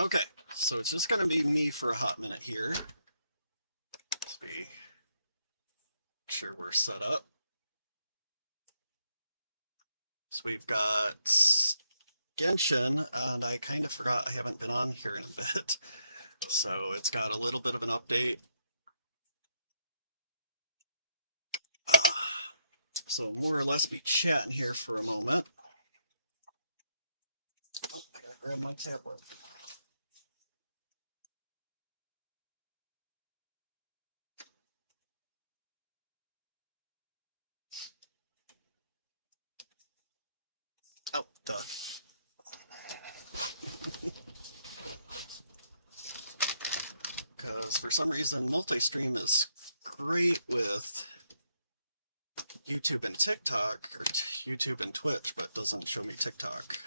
Okay, so it's just gonna be me for a hot minute here. Let's make sure we're set up. So we've got Genshin, and I kind of forgot I haven't been on here in a bit. So it's got a little bit of an update. So more or less be chatting here for a moment. Oh, I gotta grab my tablet. Oh, duh. Because for some reason multi-stream is great with YouTube and TikTok, or YouTube and Twitch, but doesn't show me TikTok.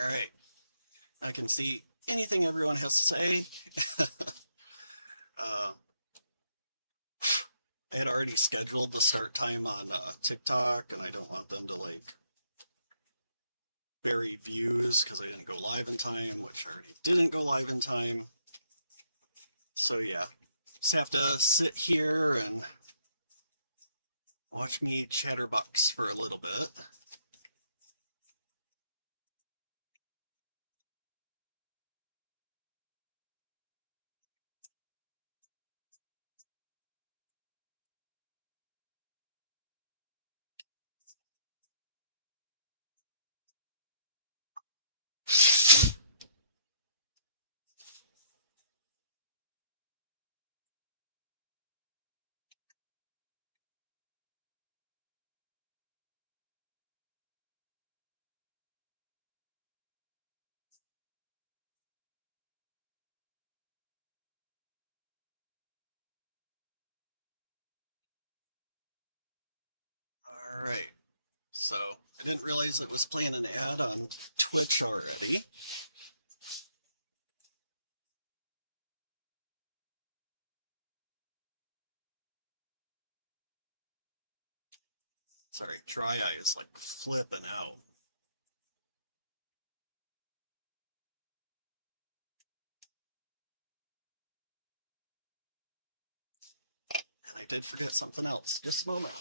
Alright, I can see anything everyone has to say. uh, I had already scheduled the start time on TikTok, and I don't want them to like bury views because I didn't go live in time, which I already didn't go live in time. So yeah, just have to sit here and watch me eat Chatterbox for a little bit. Alright, so I didn't realize I was playing an ad on Twitch already. Sorry, dry eye is like flipping out. And I did forget something else. Just a moment.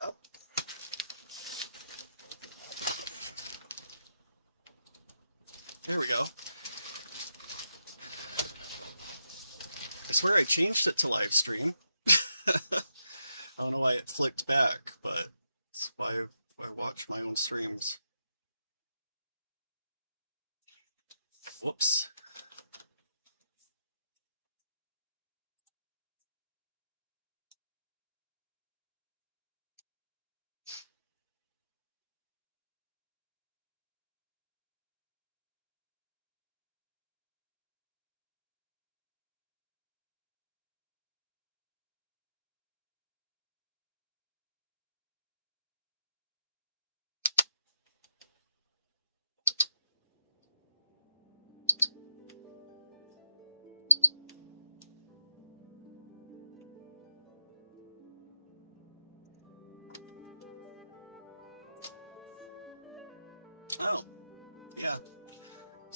Oh, here we go. I swear I changed it to live stream. I don't know why it flicked back, but it's why I watch my own streams. Whoops.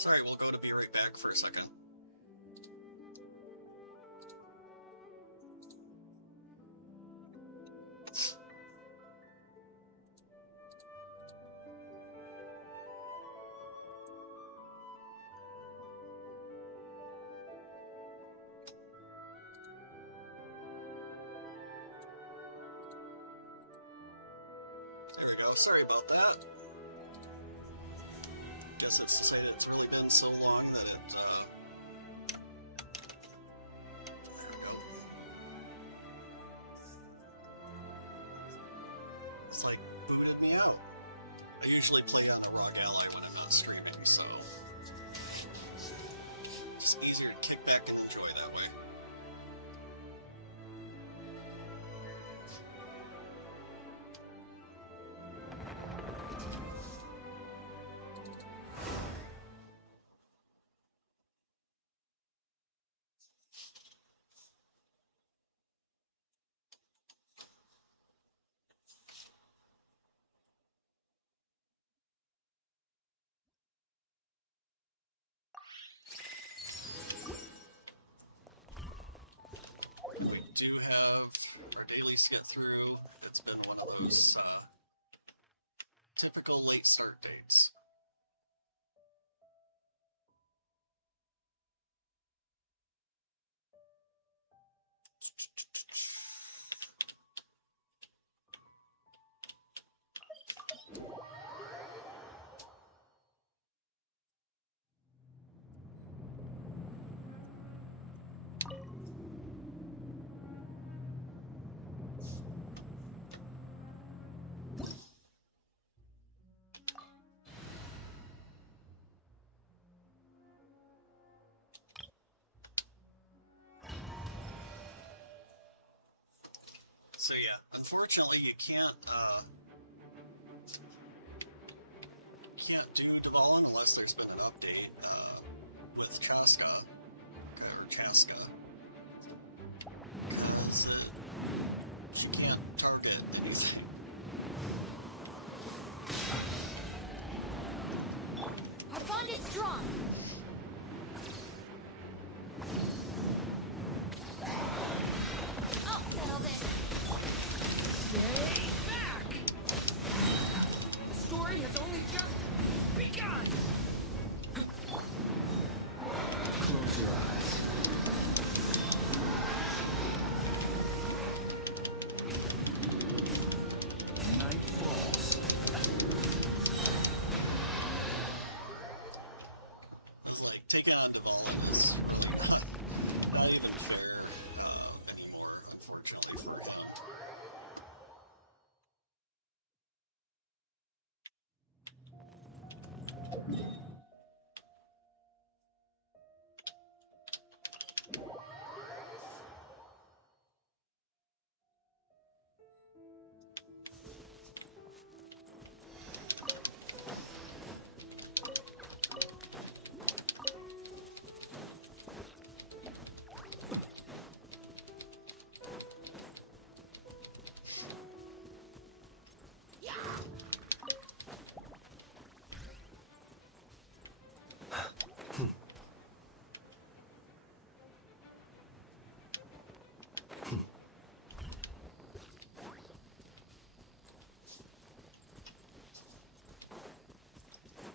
Sorry, we'll go to be right back for a second. There we go. Sorry about that. Guess it's to say that it's really been so long that it, there we go. It's like booted me out. I usually play on the Rock Ally when I'm not streaming, so it's easier to kick back and enjoy that way. We do have our dailies to get through. It's been one of those typical late start dates. So yeah, unfortunately you can't do Dvalin unless there's been an update with Chaska, or Chaska, because she can't target anything. Our bond is strong. I'll settle this. Stay back! The story has only just begun! Close your eyes. Night falls. It's like taking on Dvalin is not even fair anymore, unfortunately for him.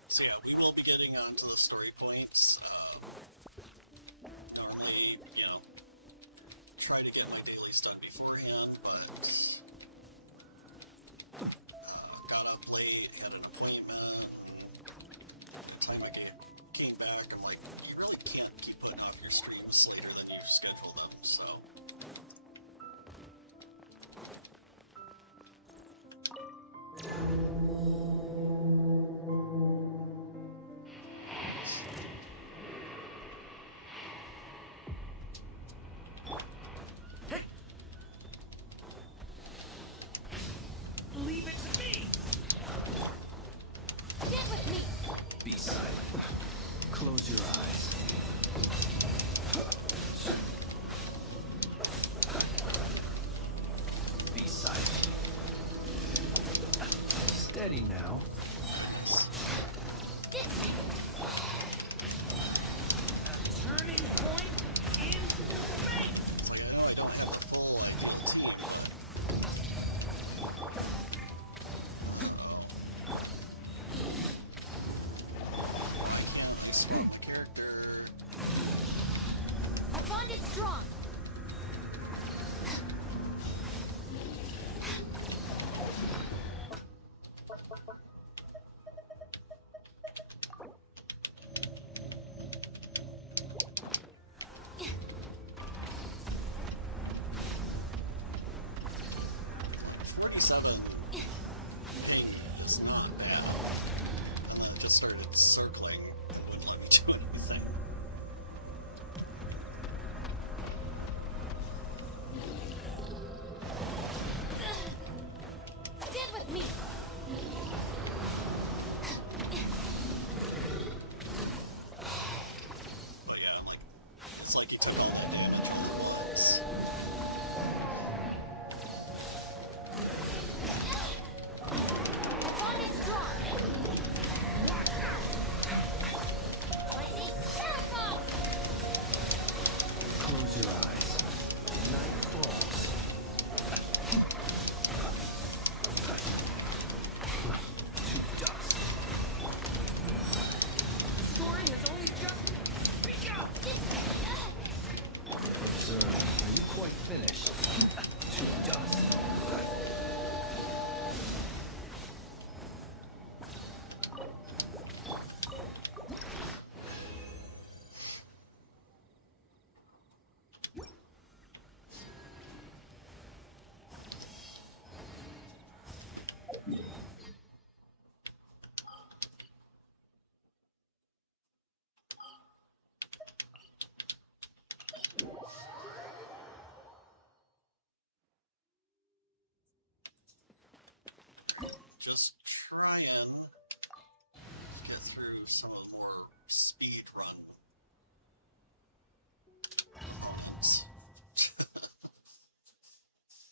So yeah, we will be getting onto the story points. Normally, try to get my dailies done beforehand, but got up late, had an appointment. By the time I came back, I'm like, you really can't keep putting off your streams later than you schedule them, so. Leave it to me! Get with me. Be silent. Close your eyes. Be silent. Steady now. This way. bond is strong. 47. Okay, it's not bad. And then just started circling and wouldn't let me do anything. Stand with me. But yeah, like, it's like he took all that damage. Our bond is strong. Lightning Miracle! Close your eyes. Night falls. To dust. Story has only just begun! Observe. Are you quite finished? To dust. Just try and get through some of the more speed run elements.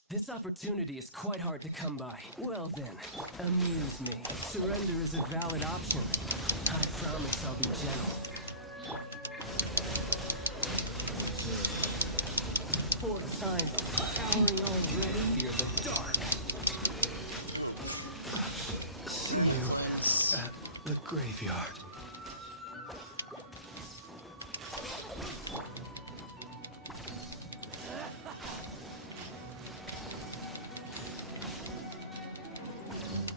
This opportunity is quite hard to come by. Well then, amuse me. Surrender is a valid option. I promise I'll be gentle. Fourth time, towering already. Fear the dark. See you at the graveyard.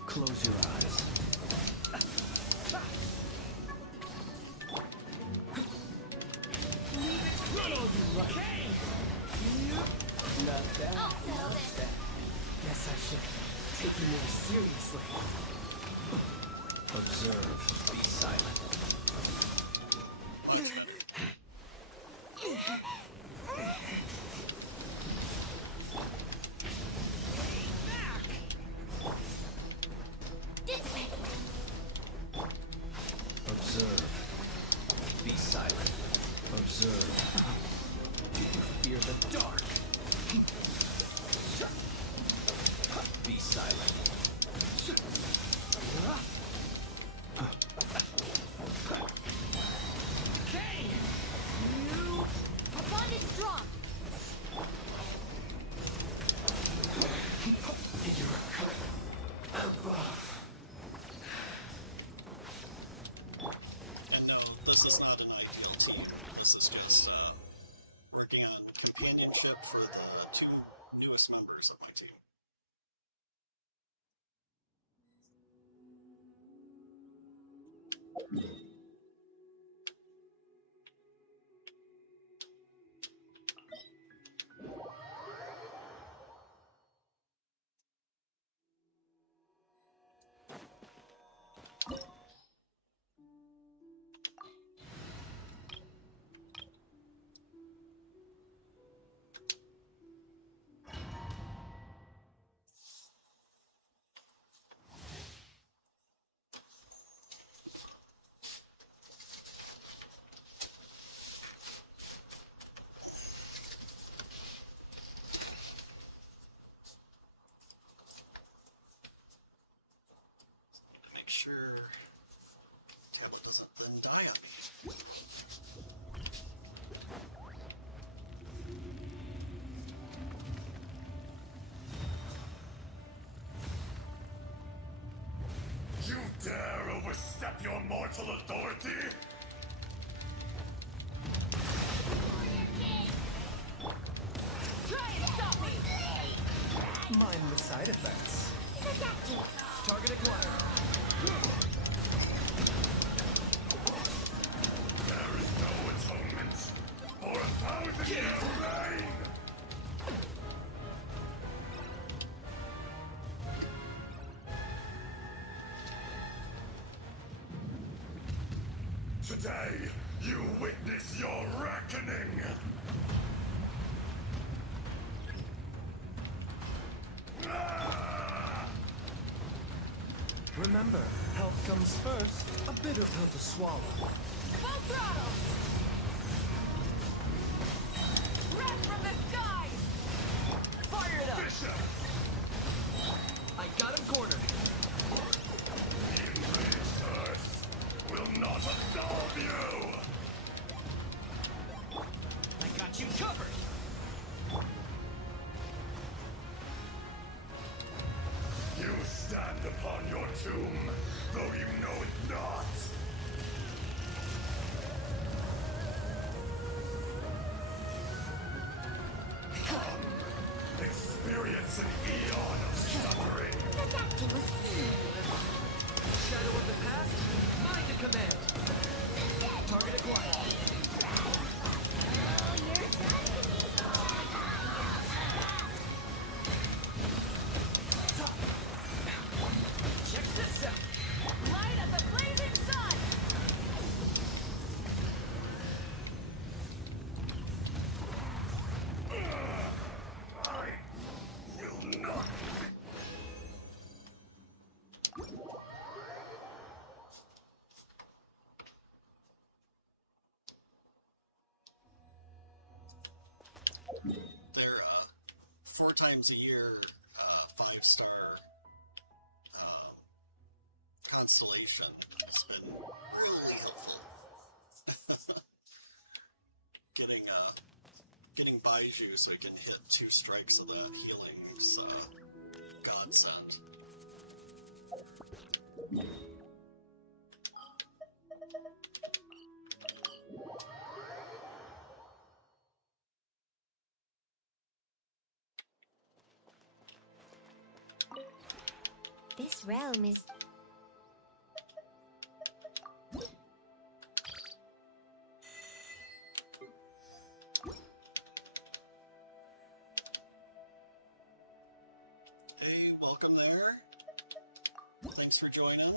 Close your eyes. Run all you like. Not bad. I'll settle this. Guess I should take you more seriously. Observe. Be silent. Dissipate. Observe. Be silent. Observe. Do you fear the dark? Be silent. Our bond is strong. And no, this is not an ideal team. This is just working on companionship for the two newest members of my team. defense. Protected. Target acquired. There is no atonement for 1,000-year reign! Today, you witness your reckoning! Remember, health comes first. A bitter pill to swallow. Full throttle. Wrath from the skies. Fire it up! Bishop! I got him cornered. The enraged earth will not absolve you! I got you covered! You stand upon your tomb, though you know it not. Come, experience an eon of suffering. Protected with speed. Shadow of the past, mine to command. Target acquired. Oh, you're done with me. Check this out. Light of the blazing sun. I will not. They're 4 times a year, 5-star constellation has been really helpful. Getting Baiju so he can hit 2 strikes of that healing's godsend. This realm is... Hey, welcome there. Thanks for joining.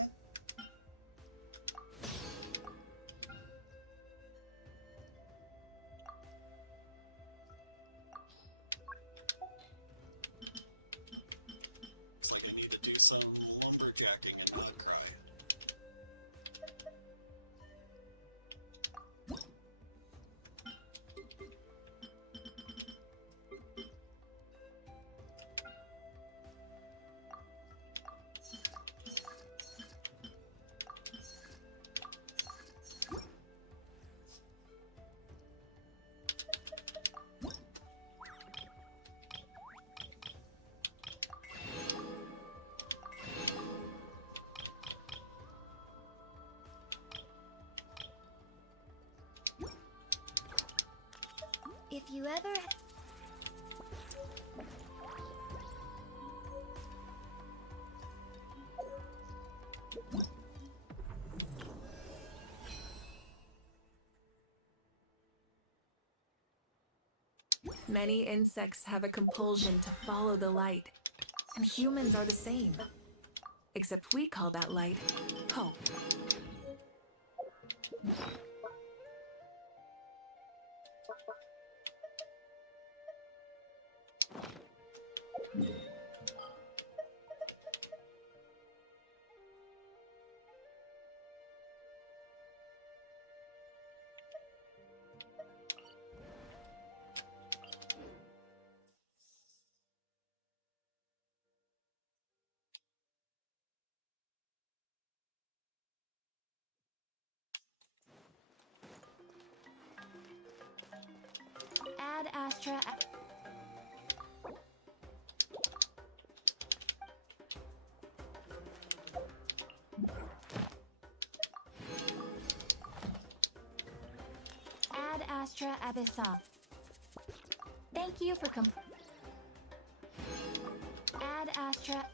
Looks like I need to do some lumberjacking and not cry. If you ever... Many insects have a compulsion to follow the light, and humans are the same. Except we call that light hope. Ad Astra... Ad Astra Abyssal. Thank you for Ad Astra.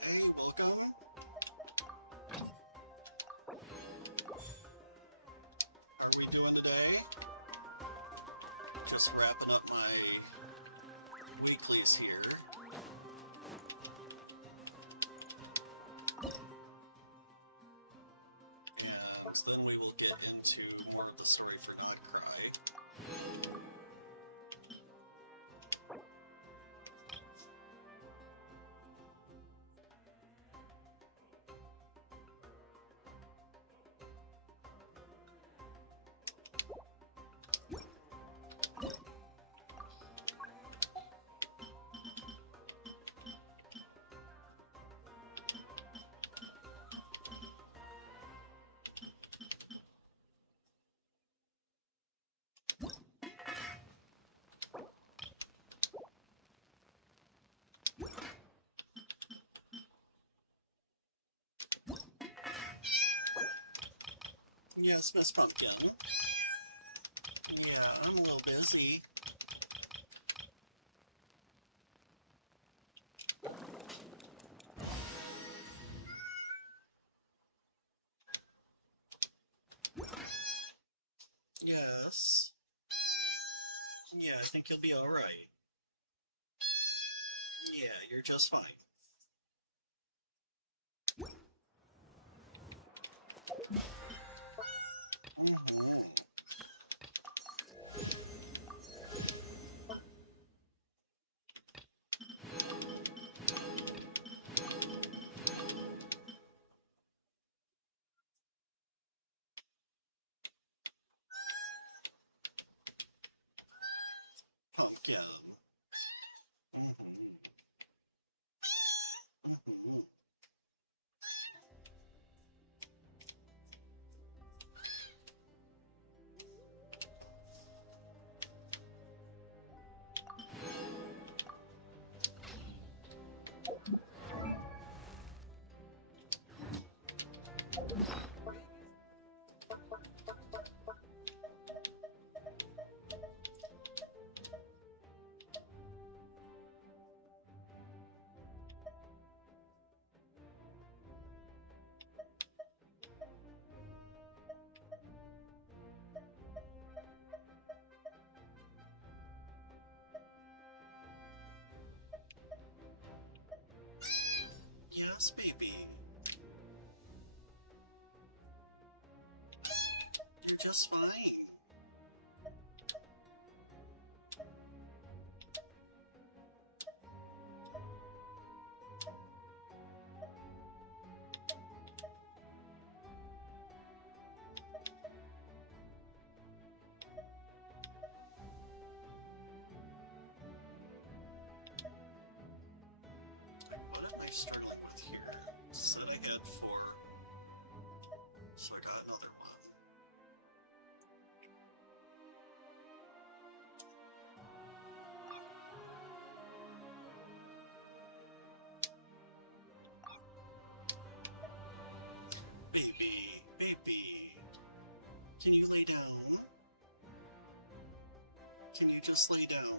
Hey, welcome. How are we doing today? Just wrapping up my weeklies here. And then we will get into more of the story for Notcry. Yes, Miss Pumpkin. Yeah, I'm a little busy. Yes. Yeah, I think you'll be alright. Yeah, you're just fine. Mhm. Pumpkin. Mhm. Mhm. Yes, baby. You're just fine. What am I struggling with here? Said I had 4. So I got another one. Baby, baby. Can you lay down? Can you just lay down?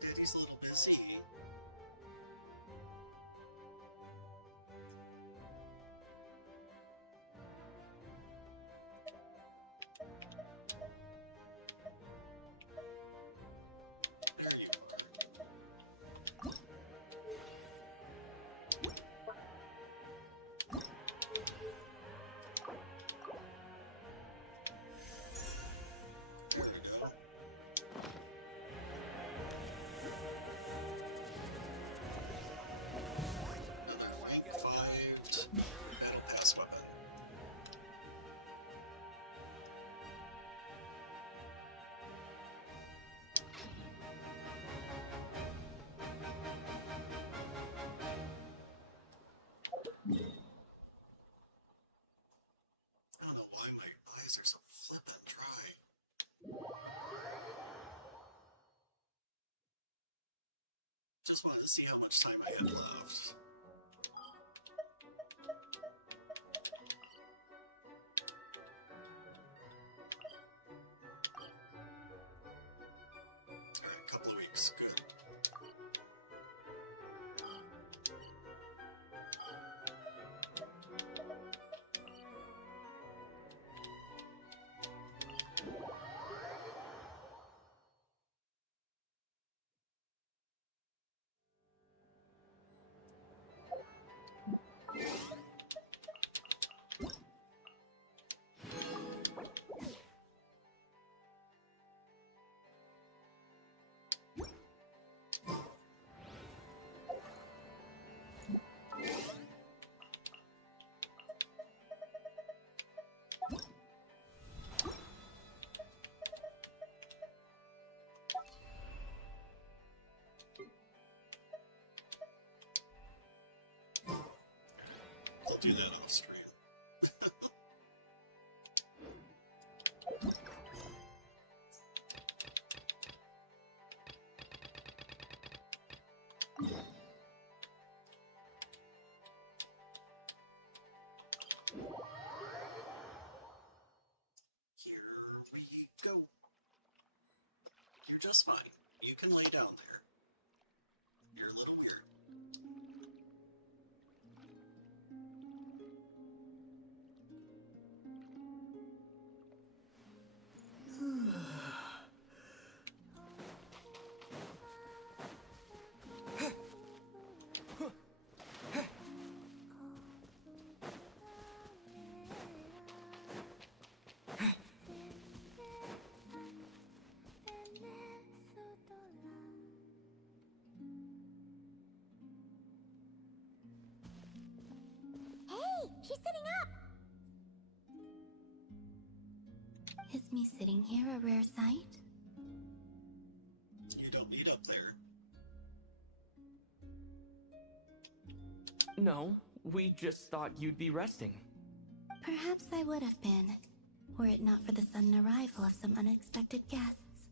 Daddy's a little busy. There you are. There we go. Another rank 5 battle pass weapon. I don't know why my eyes are so flippin' dry. Just wanted to see how much time I had left. Alright. Yikes, good. I'll do that off stream. Here we go. You're just fine. You can lay down there. You're a little weird. Hey, she's sitting up! Is me sitting here a rare sight? You don't need up there. No, we just thought you'd be resting. Perhaps I would have been, were it not for the sudden arrival of some unexpected guests.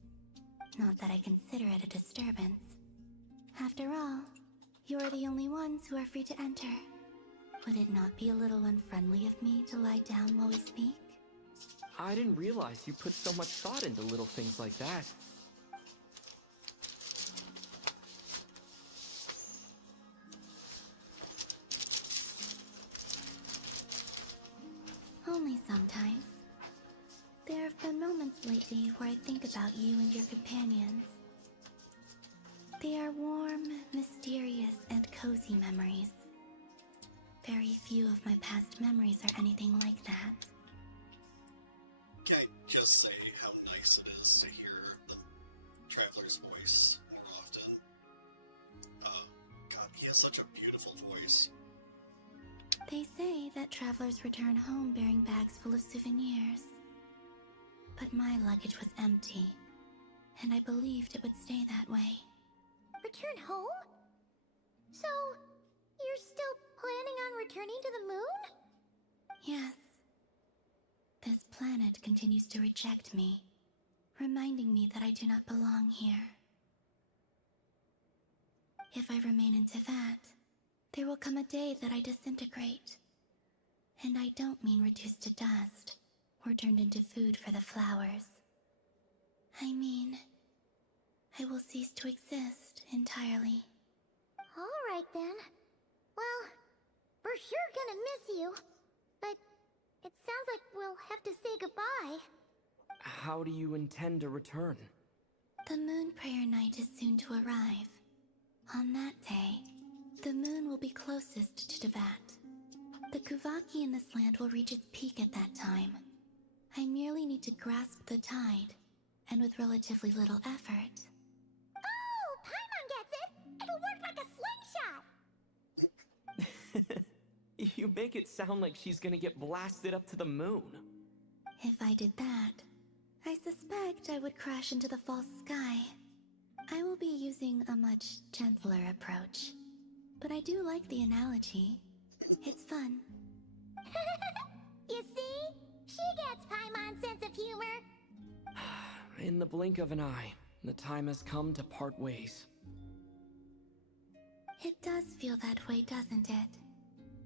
Not that I consider it a disturbance. After all, you are the only ones who are free to enter. Would it not be a little unfriendly of me to lie down while we speak? I didn't realize you put so much thought into little things like that. Only sometimes. There have been moments lately where I think about you and your companions. They are warm, mysterious, and cozy memories. Very few of my past memories are anything like that. Can I just say how nice it is to hear the Traveler's voice more often? God, he has such a beautiful voice. They say that travelers return home bearing bags full of souvenirs. But my luggage was empty, and I believed it would stay that way. Return home? So, you're still planning on returning to the moon? Yes. This planet continues to reject me, reminding me that I do not belong here. If I remain in Teyvat, there will come a day that I disintegrate. And I don't mean reduced to dust, or turned into food for the flowers. I mean, I will cease to exist entirely. Alright then. Well, we're sure gonna miss you. But it sounds like we'll have to say goodbye. How do you intend to return? The Moon Prayer Night is soon to arrive. On that day, the moon will be closest to Teyvat. The Kuvaki in this land will reach its peak at that time. I merely need to grasp the tide, and with relatively little effort. Oh, Paimon gets it! It'll work like a slingshot! You make it sound like she's gonna get blasted up to the moon. If I did that, I suspect I would crash into the false sky. I will be using a much gentler approach. But I do like the analogy. It's fun. You see? She gets Paimon's sense of humor. In the blink of an eye, the time has come to part ways. It does feel that way, doesn't it?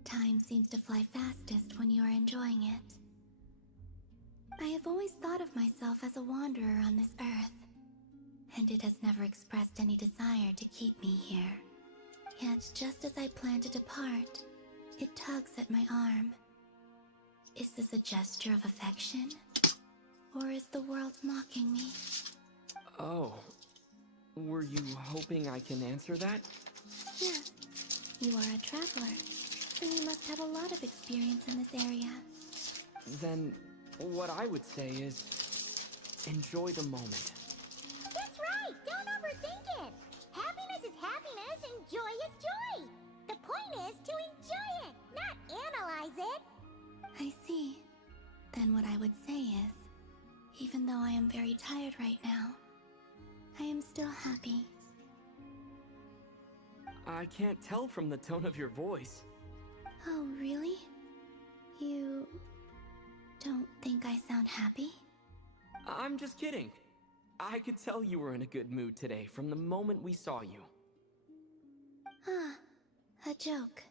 Time seems to fly fastest when you are enjoying it. I have always thought of myself as a wanderer on this earth. and it has never expressed any desire to keep me here. Yet, just as I plan to depart, it tugs at my arm. Is this a gesture of affection? Or is the world mocking me? Oh. Were you hoping I can answer that? Yes. You are a traveler, so you must have a lot of experience in this area. Then, what I would say is, enjoy the moment. That's right! Don't overthink it! Happiness is happiness and joy is joy! The point is to enjoy it, not analyze it! I see. Then what I would say is, even though I am very tired right now, I am still happy. I can't tell from the tone of your voice. Oh, really? You don't think I sound happy? I'm just kidding. I could tell you were in a good mood today from the moment we saw you. Ah, a joke.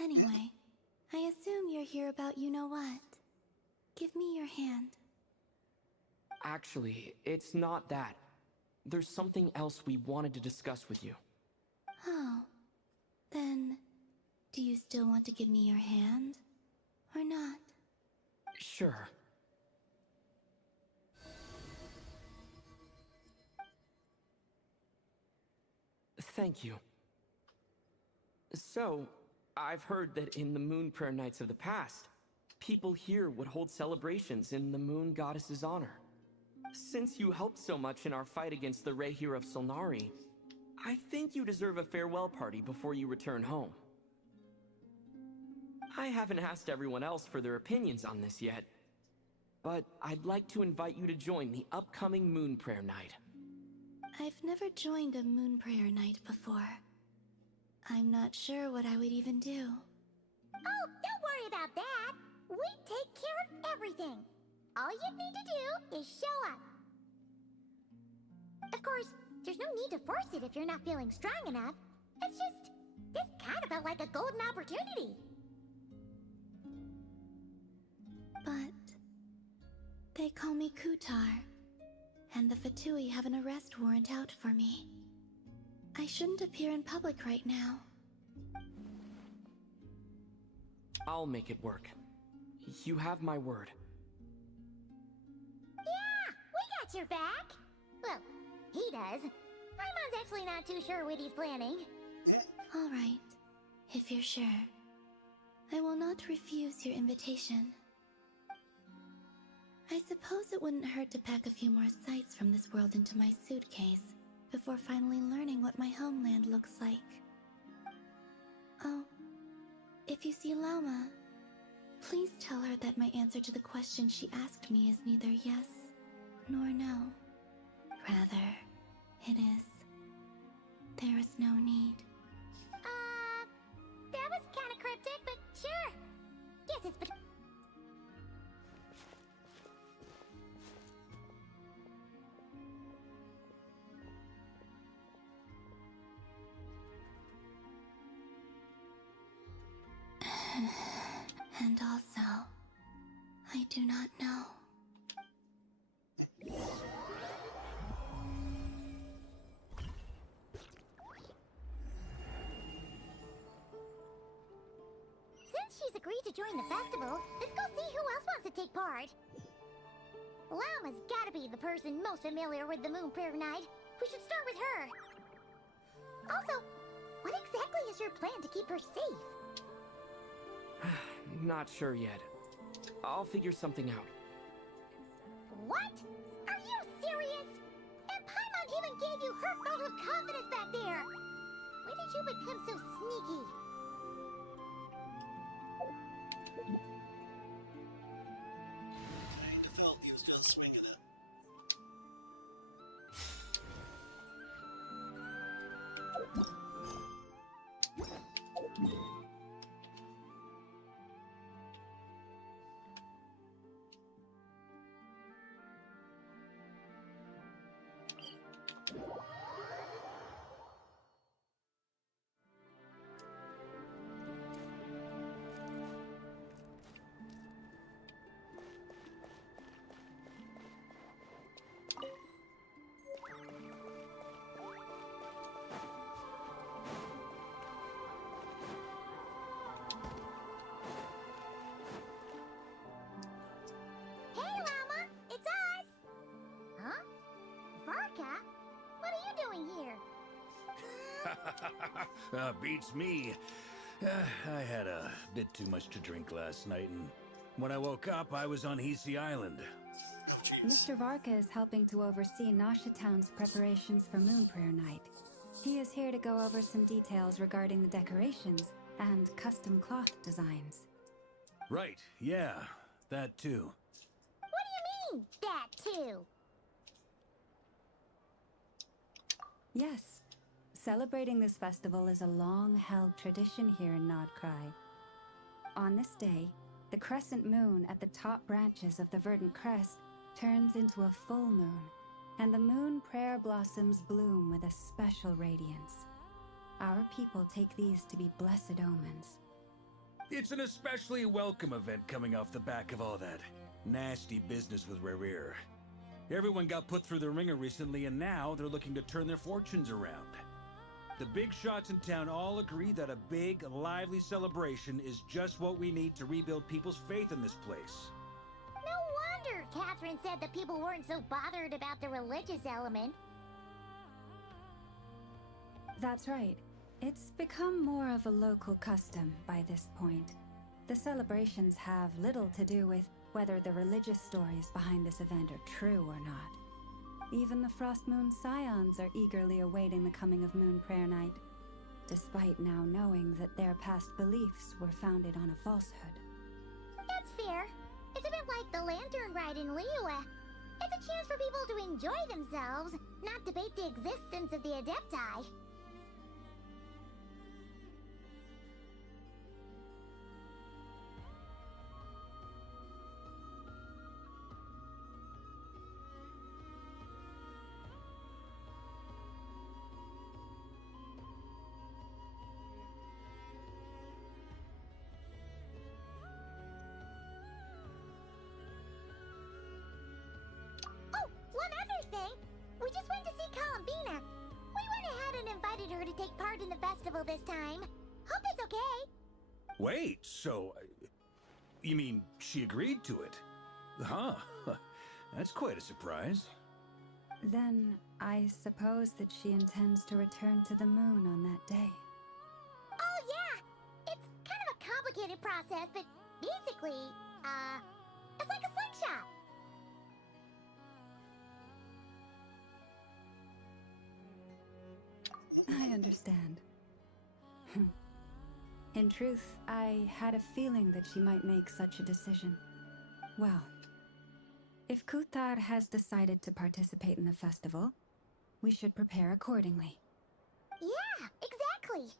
Anyway, I assume you're here about you-know-what. Give me your hand. Actually, it's not that. There's something else we wanted to discuss with you. Oh, then, do you still want to give me your hand? Or not? Sure. Thank you. So, I've heard that in the Moon Prayer Nights of the past, people here would hold celebrations in the Moon Goddess's honor. Since you helped so much in our fight against the Rehir of Solnari, I think you deserve a farewell party before you return home. I haven't asked everyone else for their opinions on this yet, but I'd like to invite you to join the upcoming Moon Prayer Night. I've never joined a moon prayer night before. I'm not sure what I would even do. Oh, don't worry about that! We take care of everything! All you need to do is show up. Of course, there's no need to force it if you're not feeling strong enough. It's just, this kind of felt like a golden opportunity. But they call me Kutar, and the Fatui have an arrest warrant out for me. I shouldn't appear in public right now. I'll make it work. You have my word. Yeah, we got your back. Well, he does. Paimon's actually not too sure what he's planning. All right, if you're sure. I will not refuse your invitation. I suppose it wouldn't hurt to pack a few more sights from this world into my suitcase before finally learning what my homeland looks like. Oh, if you see Lauma, please tell her that my answer to the question she asked me is neither yes nor no. Rather, it is, there is no need. That was kind of cryptic, but sure. Guess it's And also, I do not know. Since she's agreed to join the festival, let's go see who else wants to take part. Lauma's gotta be the person most familiar with the Moon Prayer Night. We should start with her. Also, what exactly is your plan to keep her safe? Not sure yet. I'll figure something out. What? Are you serious? And Paimon even gave you her vote of confidence back there! When did you become so sneaky? I felt he was gonna swing at it. Beats me. I had a bit too much to drink last night, and when I woke up, I was on Hisi Island. Oh, jeez. Mr. Varka is helping to oversee Nasha Town's preparations for Moon Prayer Night. He is here to go over some details regarding the decorations and custom cloth designs. Right, yeah, that too. What do you mean, that too? Yes, celebrating this festival is a long-held tradition here in Nodcry. On this day, the crescent moon at the top branches of the verdant crest turns into a full moon, and the moon prayer blossoms bloom with a special radiance. Our people take these to be blessed omens. It's an especially welcome event coming off the back of all that nasty business with Rare. Everyone got put through the ringer recently, and now they're looking to turn their fortunes around. The big shots in town all agree that a big, lively celebration is just what we need to rebuild people's faith in this place. No wonder Catherine said that people weren't so bothered about the religious element. That's right. It's become more of a local custom by this point. The celebrations have little to do with whether the religious stories behind this event are true or not. Even the Frost Moon Scions are eagerly awaiting the coming of Moon Prayer Night, despite now knowing that their past beliefs were founded on a falsehood. That's fair. It's a bit like the Lantern Ride in Liyue. It's a chance for people to enjoy themselves, not debate the existence of the Adepti. We just went to see Columbina. We went ahead and invited her to take part in the festival this time. Hope it's okay. Wait, so... you mean she agreed to it? Huh. That's quite a surprise. Then, I suppose that she intends to return to the moon on that day. Oh yeah! It's kind of a complicated process, but basically, it's like a slingshot. I understand. In truth, I had a feeling that she might make such a decision. Well, if Kuthar has decided to participate in the festival, we should prepare accordingly. Yeah, exactly.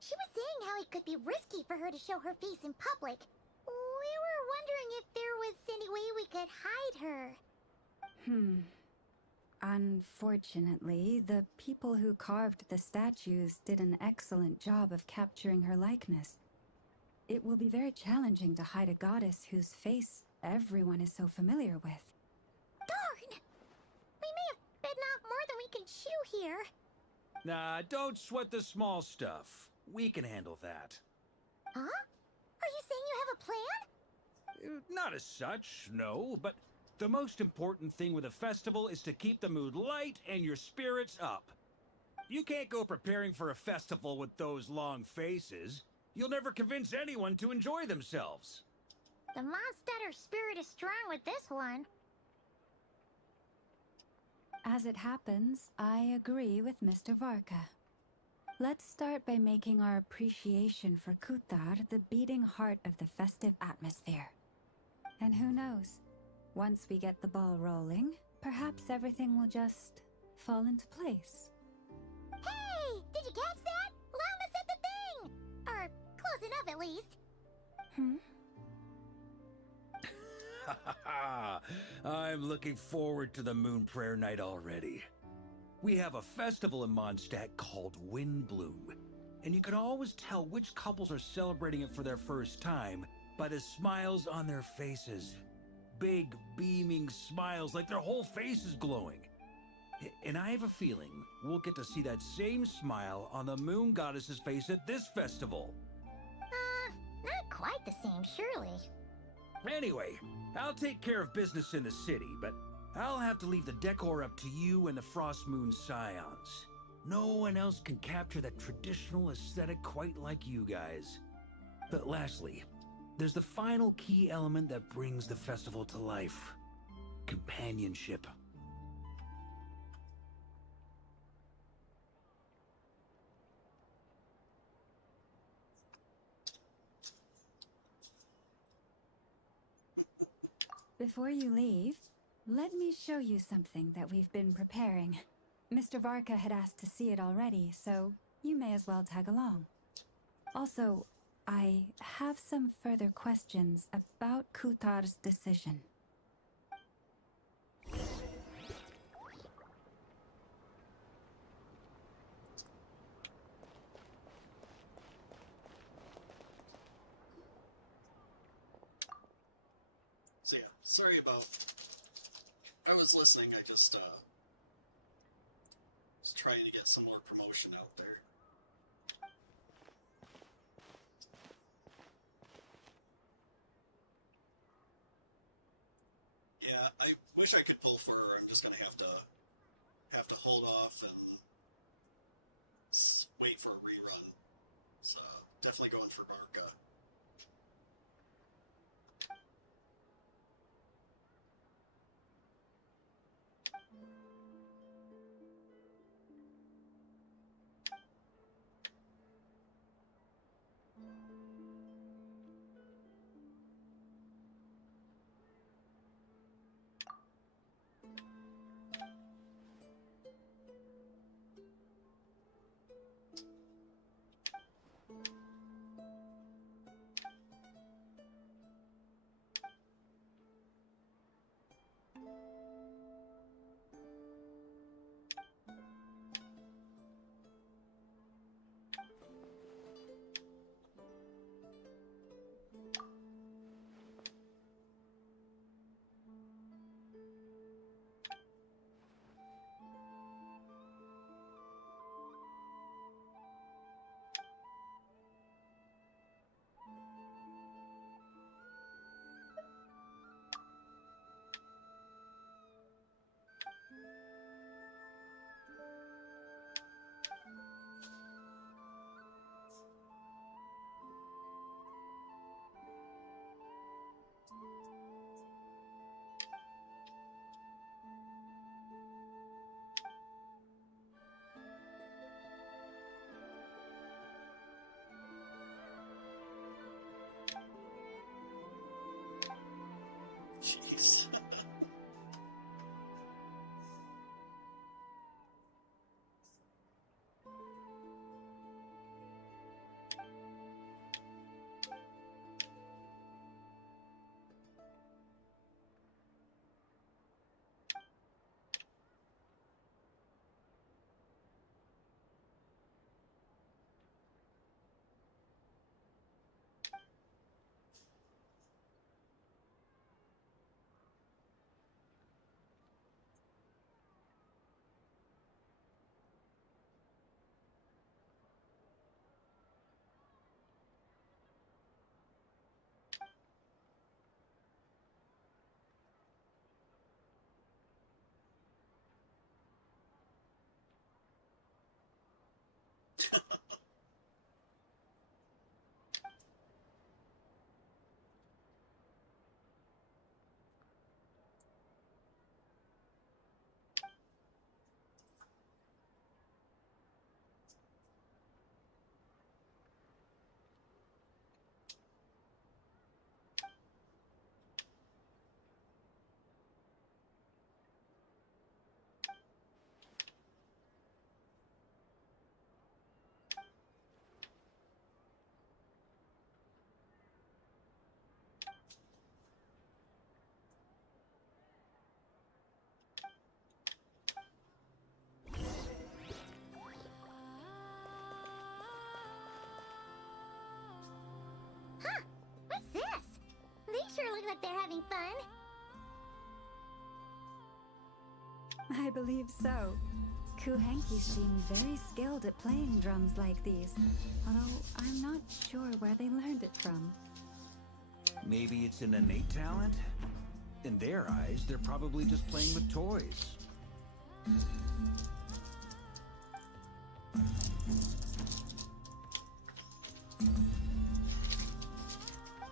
She was saying how it could be risky for her to show her face in public. We were wondering if there was any way we could hide her. Unfortunately, the people who carved the statues did an excellent job of capturing her likeness. It will be very challenging to hide a goddess whose face everyone is so familiar with. Darn! We may have bitten off more than we can chew here. Nah, don't sweat the small stuff. We can handle that. Huh? Are you saying you have a plan? Not as such, no, but the most important thing with a festival is to keep the mood light and your spirits up. You can't go preparing for a festival with those long faces. You'll never convince anyone to enjoy themselves. The Mondstatter spirit is strong with this one. As it happens, I agree with Mr. Varka. Let's start by making our appreciation for Kuthar the beating heart of the festive atmosphere. And who knows? Once we get the ball rolling, perhaps everything will just fall into place. Hey! Did you catch that? Llama said the thing! Or close enough, at least. I'm looking forward to the Moon Prayer Night already. We have a festival in Mondstadt called Windbloom, and you can always tell which couples are celebrating it for their first time by the smiles on their faces. Big, beaming smiles like their whole face is glowing. And I have a feeling we'll get to see that same smile on the Moon Goddess's face at this festival. Not quite the same, surely. Anyway, I'll take care of business in the city, but I'll have to leave the decor up to you and the Frost Moon Scions. No one else can capture that traditional aesthetic quite like you guys. But lastly, there's the final key element that brings the festival to life. Companionship. Before you leave, let me show you something that we've been preparing. Mr. Varka had asked to see it already, so you may as well tag along. Also, I have some further questions about Kutar's decision. So yeah, sorry about... I was listening, I just, was trying to get some more promotion out there. Yeah, I wish I could pull for her. I'm just gonna have to hold off and wait for a rerun. So, definitely going for Barca. Jeez. Huh! What's this? They sure look like they're having fun. I believe so. Kuhenki seem very skilled at playing drums like these, although I'm not sure where they learned it from. Maybe it's an innate talent? In their eyes, they're probably just playing with toys.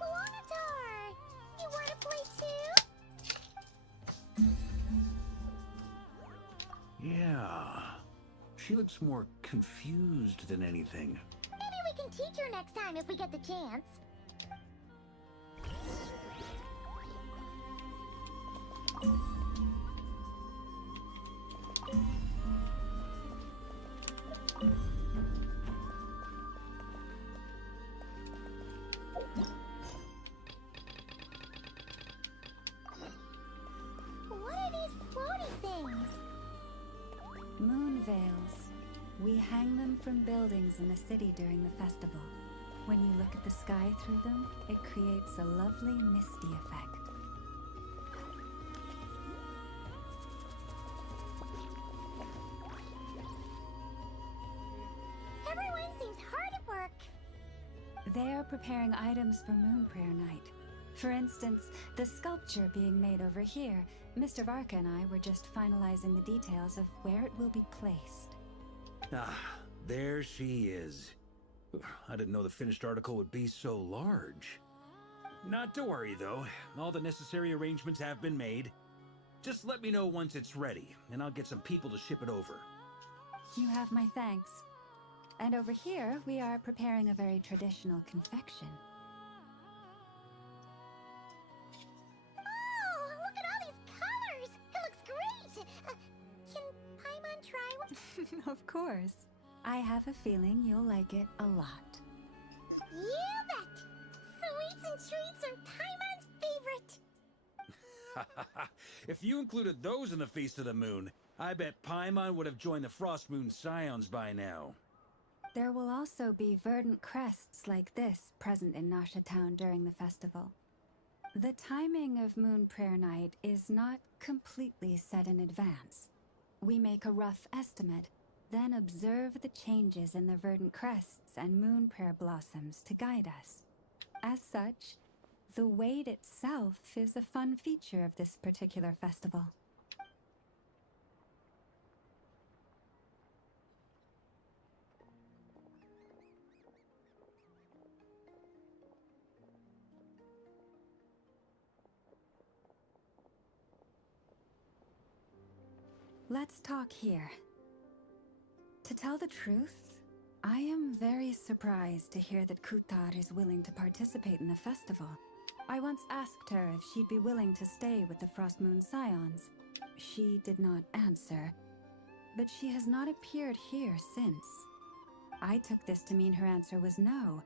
Moanatar! You wanna play too? Yeah. She looks more confused than anything. Maybe we can teach her next time if we get the chance. What are these floaty things? Moon veils. We hang them from buildings in the city during the festival. When you look at the sky through them, it creates a lovely misty effect. Everyone seems hard at work. They are preparing items for Moon Prayer Night. For instance, the sculpture being made over here. Mr. Varka and I were just finalizing the details of where it will be placed. Ah, there she is. I didn't know the finished article would be so large. Not to worry, though. All the necessary arrangements have been made. Just let me know once it's ready, and I'll get some people to ship it over. You have my thanks. And over here, we are preparing a very traditional confection. Oh, look at all these colors! It looks great! Can Paimon try one? Of course. I have a feeling you'll like it a lot. You bet! Sweets and treats are Paimon's favorite! If you included those in the Feast of the Moon, I bet Paimon would have joined the Frost Moon Scions by now. There will also be verdant crests like this present in Nasha Town during the festival. The timing of Moon Prayer Night is not completely set in advance. We make a rough estimate, then observe the changes in the verdant crests and moon prayer blossoms to guide us. As such, the wait itself is a fun feature of this particular festival. Let's talk here. To tell the truth, I am very surprised to hear that Kutar is willing to participate in the festival. I once asked her if she'd be willing to stay with the Frost Moon Scions. She did not answer, but she has not appeared here since. I took this to mean her answer was no,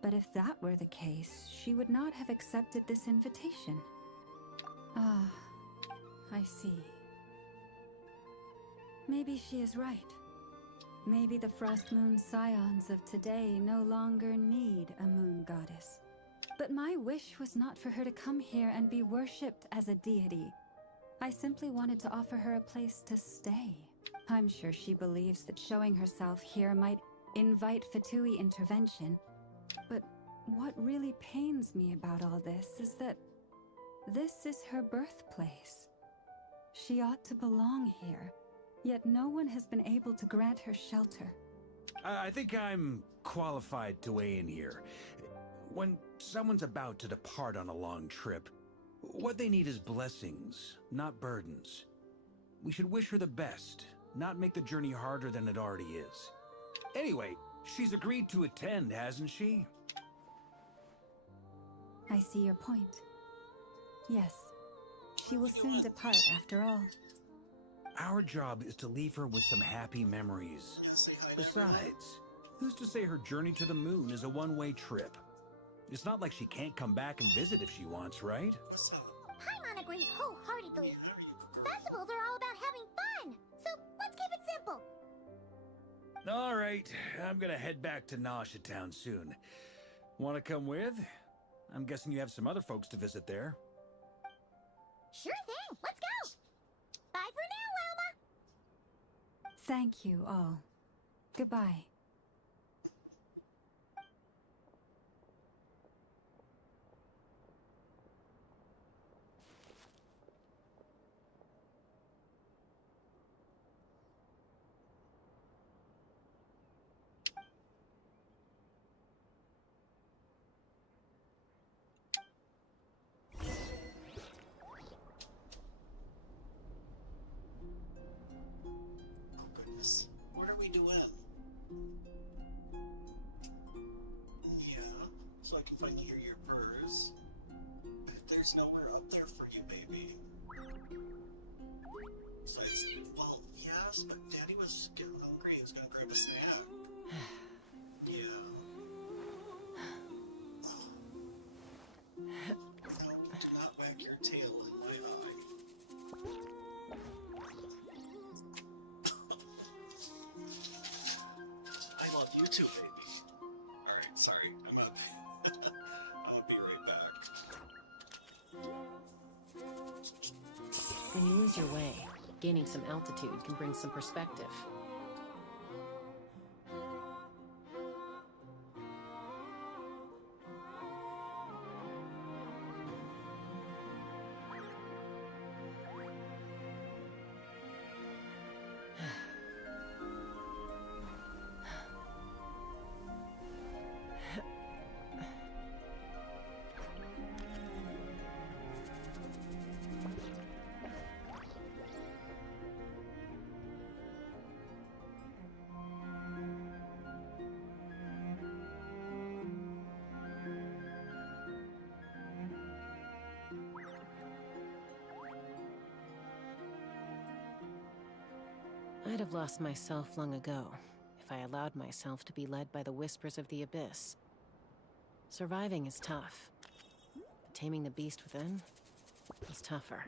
but if that were the case, she would not have accepted this invitation. Ah, I see. Maybe she is right. Maybe the Frost Moon Scions of today no longer need a moon goddess. But my wish was not for her to come here and be worshipped as a deity. I simply wanted to offer her a place to stay. I'm sure she believes that showing herself here might invite Fatui intervention. But what really pains me about all this is that this is her birthplace. She ought to belong here. Yet no one has been able to grant her shelter. I think I'm qualified to weigh in here. When someone's about to depart on a long trip, what they need is blessings, not burdens. We should wish her the best, not make the journey harder than it already is. Anyway, she's agreed to attend, hasn't she? I see your point. Yes, she will soon depart after all. Our job is to leave her with some happy memories. Yeah, say hi to everyone. Besides, who's to say her journey to the moon is a one-way trip? It's not like she can't come back and visit if she wants, right? What's up? Paimon agrees wholeheartedly. How are you? Festivals are all about having fun, so let's keep it simple. All right, I'm gonna head back to Nasha Town soon. Want to come with? I'm guessing you have some other folks to visit there. Sure thing, let's go! Bye for now, Wilma! Thank you all. Goodbye. things. What are we doing? Yeah, so I can finally hear your purrs. There's nowhere up there for you, baby. Besides, well, yes, but Daddy was getting hungry. He was gonna grab a snack. Yeah. No, do not whack your tail in my eye. I love you too, baby. Alright, sorry. I'm gonna I'll be right back. When you lose your way, gaining some altitude can bring some perspective. I'd have lost myself long ago if I allowed myself to be led by the whispers of the abyss. Surviving is tough, but taming the beast within is tougher.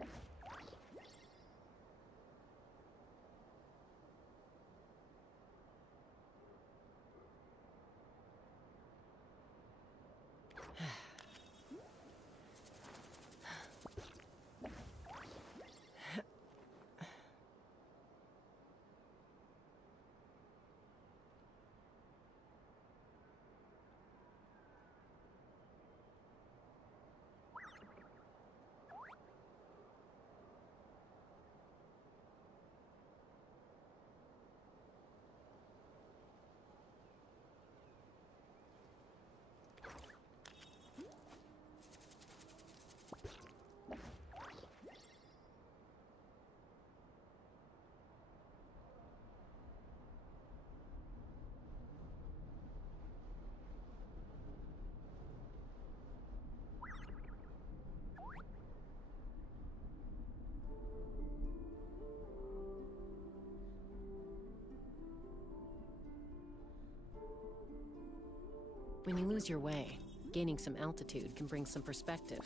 When you lose your way, gaining some altitude can bring some perspective.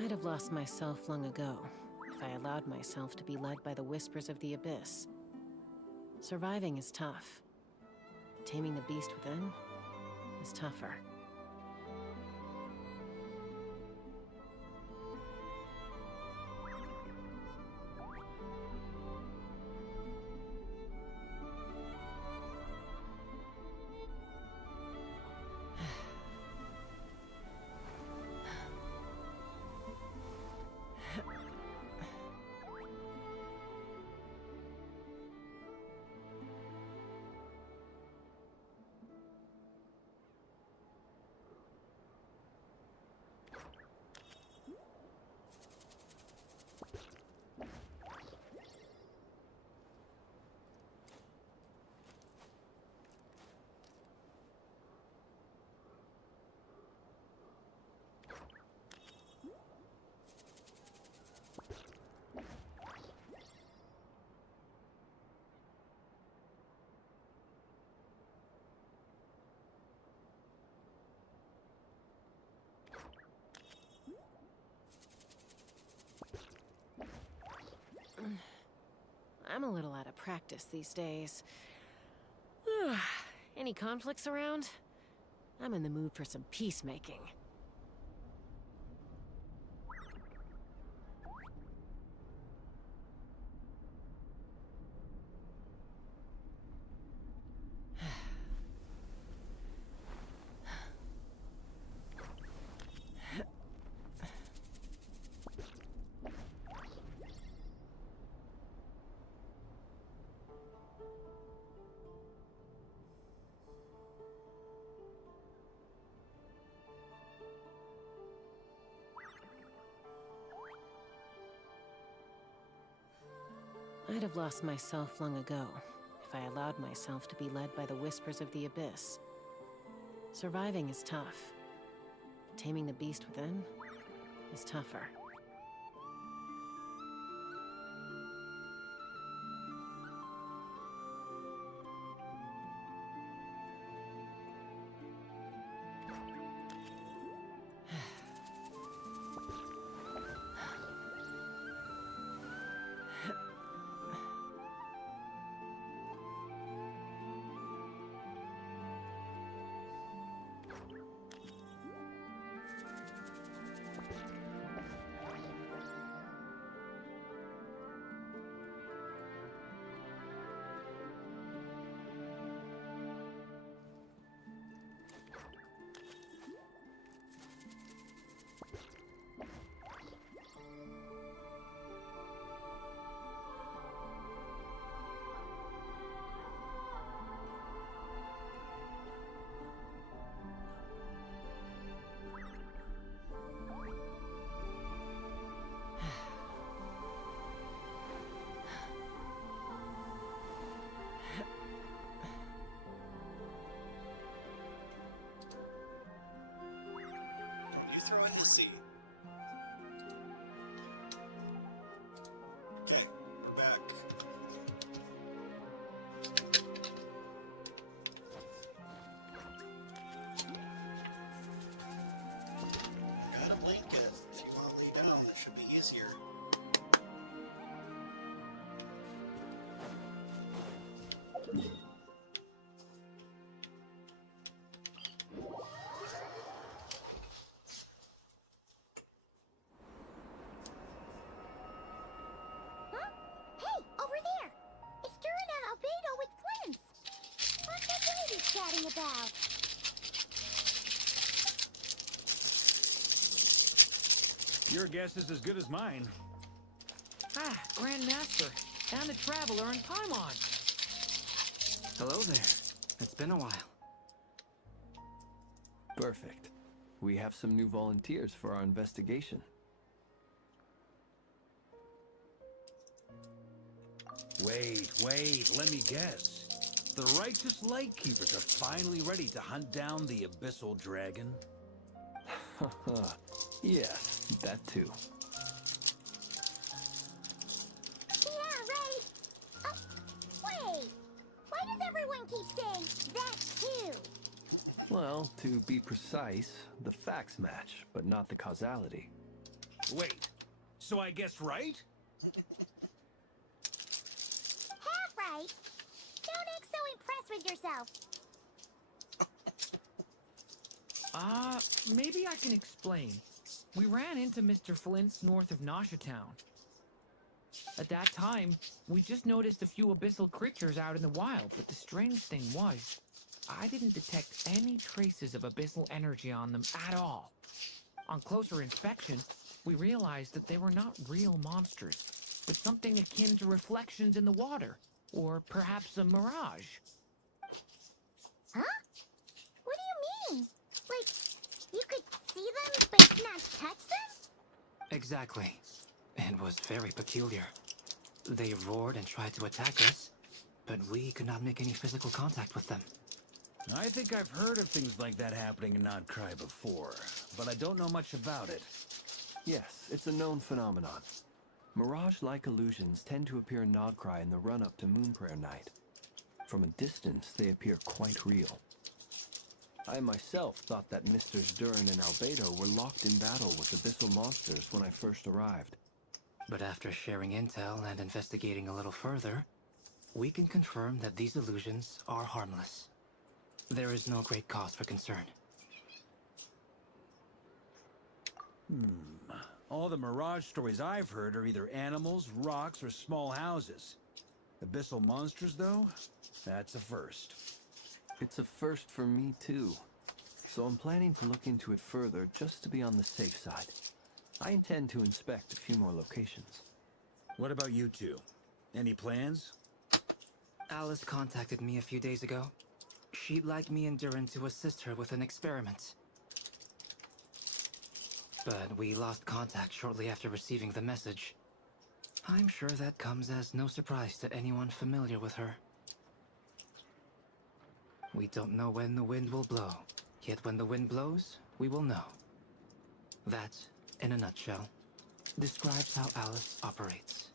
I'd have lost myself long ago if I allowed myself to be led by the whispers of the abyss. Surviving is tough, but taming the beast within is tougher. I'm a little out of practice these days. Any conflicts around? I'm in the mood for some peacemaking. I'd have lost myself long ago if I allowed myself to be led by the whispers of the Abyss. Surviving is tough. Taming the beast within is tougher. You throw a hissy. Okay, we're back. Got a blanket. If you want to lay down, it should be easier. Huh? Hey, over there! It's Duran and Albedo with Flints! What's that baby chatting about? Your guess is as good as mine. Ah, Grand Master, and the Traveler and Paimon. Hello there. It's been a while. Perfect. We have some new volunteers for our investigation. Wait, let me guess. The righteous Lightkeepers are finally ready to hunt down the Abyssal Dragon? Haha. Yes, that too. Yeah, right! Oh, wait! Why does everyone keep saying that too? Well, to be precise, the facts match, but not the causality. Wait, so I guessed right? Half right! Don't act so impressed with yourself. Maybe I can explain. We ran into Mr. Flint's north of Nasha Town. At that time, we just noticed a few abyssal creatures out in the wild, but the strange thing was, I didn't detect any traces of abyssal energy on them at all. On closer inspection, we realized that they were not real monsters, but something akin to reflections in the water, or perhaps a mirage. Huh? What do you mean? Like, you could see them, but not touch them? Exactly. It was very peculiar. They roared and tried to attack us, but we could not make any physical contact with them. I think I've heard of things like that happening in Notcry before, but I don't know much about it. Yes, it's a known phenomenon. Mirage-like illusions tend to appear in Notcry in the run-up to Moonprayer Night. From a distance, they appear quite real. I myself thought that Misters Duran and Albedo were locked in battle with abyssal monsters when I first arrived. But after sharing intel and investigating a little further, we can confirm that these illusions are harmless. There is no great cause for concern. All the Mirage stories I've heard are either animals, rocks, or small houses. Abyssal monsters, though? That's a first. It's a first for me, too. So I'm planning to look into it further just to be on the safe side. I intend to inspect a few more locations. What about you two? Any plans? Alice contacted me a few days ago. She'd like me and Duran to assist her with an experiment. But we lost contact shortly after receiving the message. I'm sure that comes as no surprise to anyone familiar with her. We don't know when the wind will blow, yet when the wind blows, we will know. That, in a nutshell, describes how Alice operates.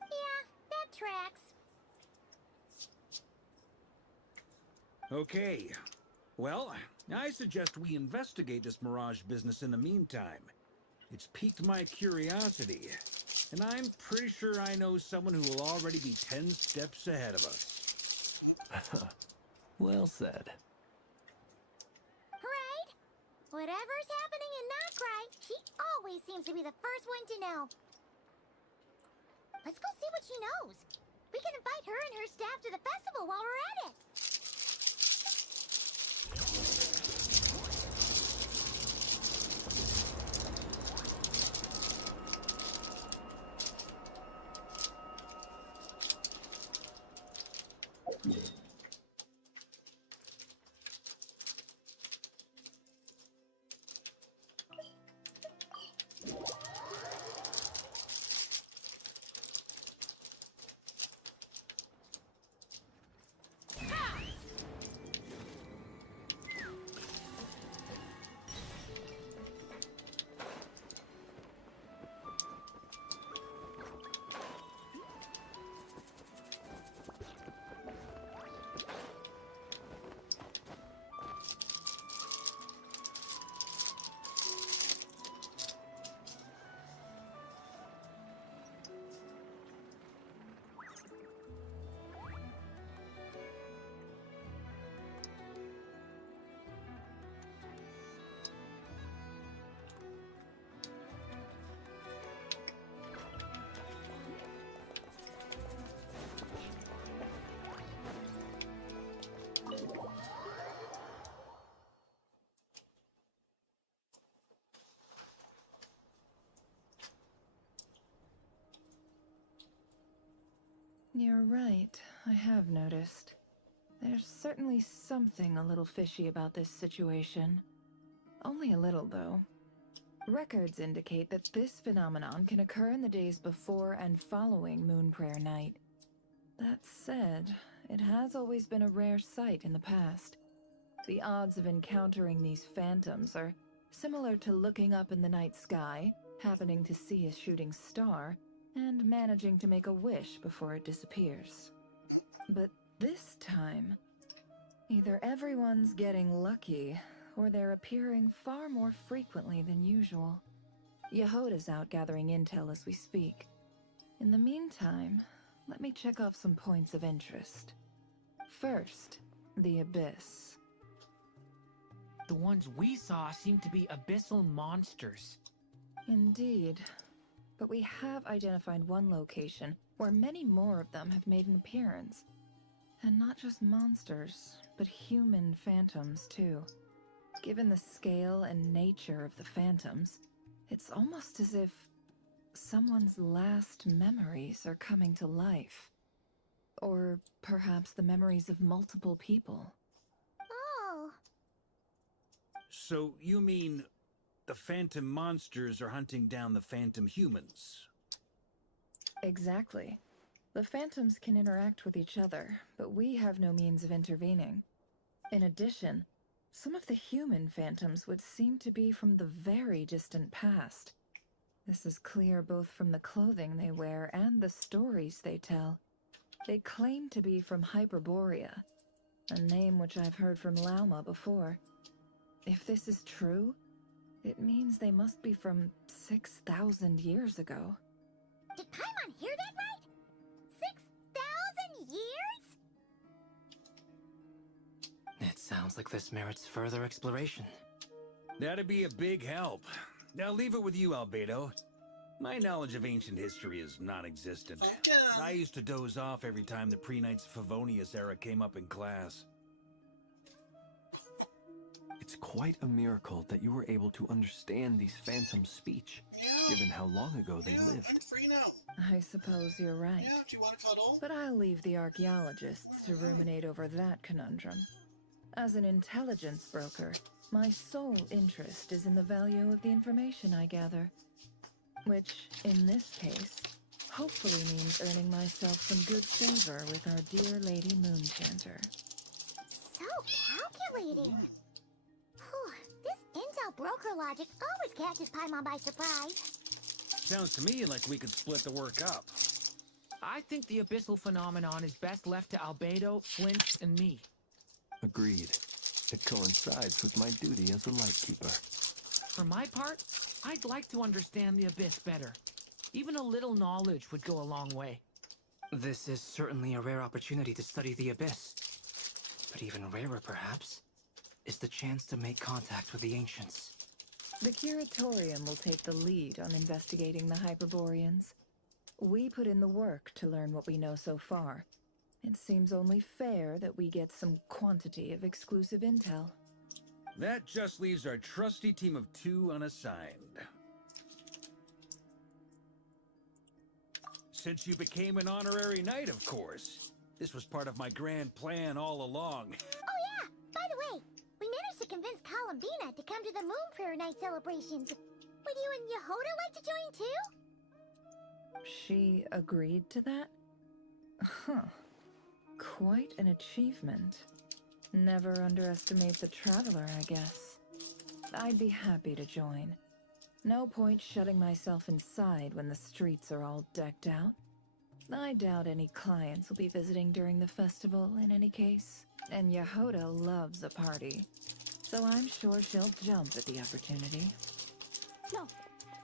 Yeah, that tracks. Okay. Well, I suggest we investigate this Mirage business in the meantime. It's piqued my curiosity, and I'm pretty sure I know someone who will already be 10 steps ahead of us. Well said. Right? Whatever's happening in Notcry, she always seems to be the first one to know. Let's go see what she knows. We can invite her and her staff to the festival while we're at it. You're right, I have noticed. There's certainly something a little fishy about this situation. Only a little, though. Records indicate that this phenomenon can occur in the days before and following Moon Prayer Night. That said, it has always been a rare sight in the past. The odds of encountering these phantoms are similar to looking up in the night sky, happening to see a shooting star, and managing to make a wish before it disappears. But this time, either everyone's getting lucky, or they're appearing far more frequently than usual. Yehoda's out gathering intel as we speak. In the meantime, let me check off some points of interest. First, the Abyss. The ones we saw seem to be abyssal monsters. Indeed. But we have identified one location where many more of them have made an appearance. And not just monsters, but human phantoms too. Given the scale and nature of the phantoms, it's almost as if someone's last memories are coming to life. Or perhaps the memories of multiple people. Oh. So you mean the phantom monsters are hunting down the phantom humans? Exactly. The phantoms can interact with each other, but we have no means of intervening. In addition, some of the human phantoms would seem to be from the very distant past. This is clear both from the clothing they wear and the stories they tell. They claim to be from Hyperborea, a name which I've heard from Lauma before. If this is true, it means they must be from 6,000 years ago. Did Paimon hear that right? 6,000 years? It sounds like this merits further exploration. That'd be a big help. Now leave it with you, Albedo. My knowledge of ancient history is non-existent. Okay. I used to doze off every time the pre-Knights Favonius era came up in class. It's quite a miracle that you were able to understand these phantoms' speech, given how long ago they lived. I'm free now. I suppose you're right. Yeah, do you want to cuddle? But I'll leave the archaeologists to ruminate over that conundrum. As an intelligence broker, my sole interest is in the value of the information I gather. Which, in this case, hopefully means earning myself some good favor with our dear Lady Moonchanter. So calculating. Whew, this intel broker logic always catches Paimon by surprise. Sounds to me like we could split the work up. I think the abyssal phenomenon is best left to Albedo, Flint, and me. Agreed. It coincides with my duty as a lightkeeper. For my part, I'd like to understand the abyss better. Even a little knowledge would go a long way. This is certainly a rare opportunity to study the abyss. But even rarer, perhaps, is the chance to make contact with the ancients. The Curatorium will take the lead on investigating the Hyperboreans. We put in the work to learn what we know so far. It seems only fair that we get some quantity of exclusive intel. That just leaves our trusty team of 2 unassigned. Since you became an honorary knight, of course. This was part of my grand plan all along. Oh yeah! By the way, we managed to convince Columbina to come to the Moon Prayer Night celebrations. Would you and Yehoda like to join too? She agreed to that? Huh. Quite an achievement. Never underestimate the traveler, I guess. I'd be happy to join. No point shutting myself inside when the streets are all decked out. I doubt any clients will be visiting during the festival in any case. And Yehoda loves a party, so I'm sure she'll jump at the opportunity. No.